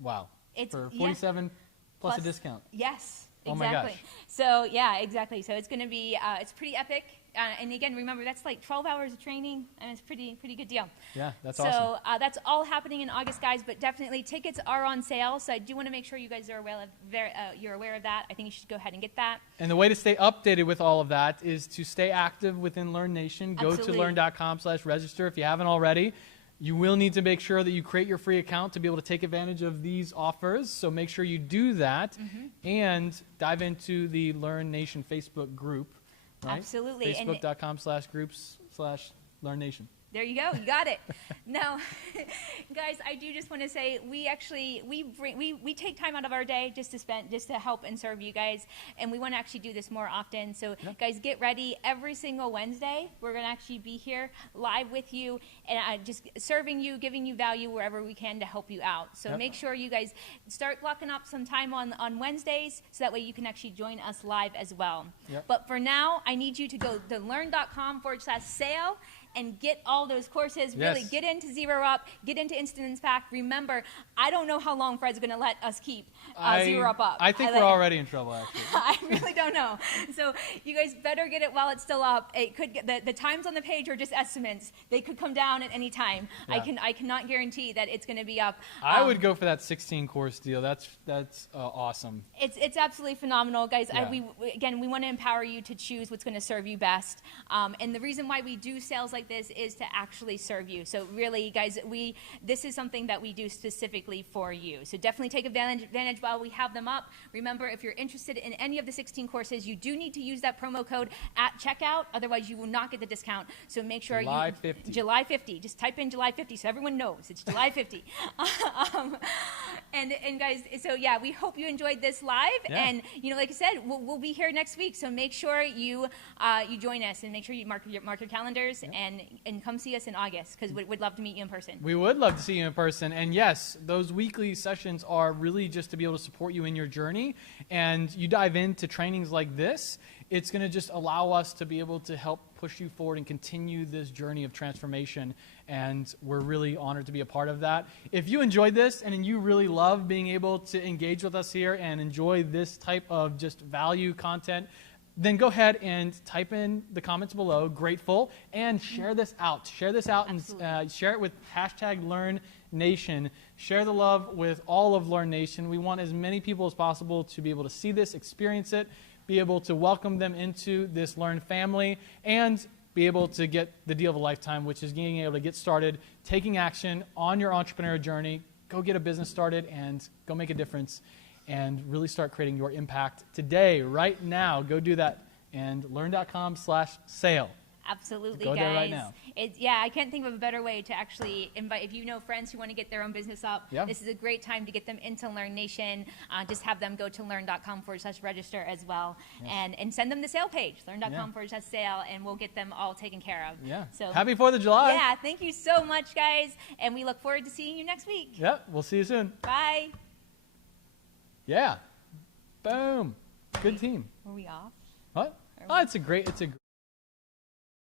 Wow. It's For 47 plus a discount. Yes, Oh my exactly. gosh. So yeah, exactly. So it's going to be it's pretty epic. And again, remember, that's like 12 hours of training, and it's pretty good deal. Yeah, that's so, awesome. So that's all happening in August, guys, but definitely tickets are on sale, so I do want to make sure you guys are you're aware of that. I think you should go ahead and get that. And the way to stay updated with all of that is to stay active within Learn Nation. Go Absolutely. to learn.com/register if you haven't already. You will need to make sure that you create your free account to be able to take advantage of these offers, so make sure you do that. Mm-hmm. And dive into the Learn Nation Facebook group. Right? Absolutely. Facebook.com/groups/LearnNation. There you go. You got it. Now, guys, I do just want to say we take time out of our day just to help and serve you guys, and we want to actually do this more often. So, guys, get ready. Every single Wednesday, we're going to actually be here live with you and just serving you, giving you value wherever we can to help you out. So make sure you guys start blocking up some time on Wednesdays so that way you can actually join us live as well. Yep. But for now, I need you to go to learn.com/sale and get all those courses. Really Yes. get into Zero Up, get into Instant Impact. Remember, I don't know how long Fred's going to let us keep Zero Up. I think we're already in trouble, actually. I really don't know. So you guys better get it while it's still up. It could get, the times on the page are just estimates. They could come down at any time. Yeah. I cannot guarantee that it's going to be up. I would go for that 16-course deal. That's awesome. It's absolutely phenomenal, guys. Yeah. We want to empower you to choose what's going to serve you best. And the reason why we do sales like this is to actually serve you. So really, guys, this is something that we do specifically for you. So definitely take advantage while we have them up. Remember, if you're interested in any of the 16 courses, you do need to use that promo code at checkout. Otherwise, you will not get the discount. So make sure July 50. July 50. Just type in July 50 so everyone knows it's July 50. And guys, so yeah, we hope you enjoyed this live. Yeah. And like I said, we'll be here next week. So make sure you join us and make sure you mark your calendars and come see us in August because we'd love to meet you in person. We would love to see you in person. And yes, those weekly sessions are really just to be able to support you in your journey. And you dive into trainings like this, it's going to just allow us to be able to help push you forward and continue this journey of transformation. And we're really honored to be a part of that. If you enjoyed this and you really love being able to engage with us here and enjoy this type of just value content, then go ahead and type in the comments below, grateful, and share this out. Share this out and share it with #LearnNation Nation. Share the love with all of Learn Nation. We want as many people as possible to be able to see this, experience it, be able to welcome them into this Learn family, and be able to get the deal of a lifetime, which is being able to get started, taking action on your entrepreneurial journey, go get a business started, and go make a difference, and really start creating your impact today, right now. Go do that, and learn.com/sale. Absolutely, Go guys. there right now. Yeah, I can't think of a better way to actually invite, if you know friends who want to get their own business up, Yeah. this is a great time to get them into Learn Nation. Just have them go to learn.com/register as well, and send them the sale page, learn.com/sale, and we'll get them all taken care of. Yeah. So Happy 4th of July. yeah, thank you so much, guys, and we look forward to seeing you next week. Yep. We'll see you soon. Bye. Yeah. Boom. Good team. Were we off? What? Oh, it's a great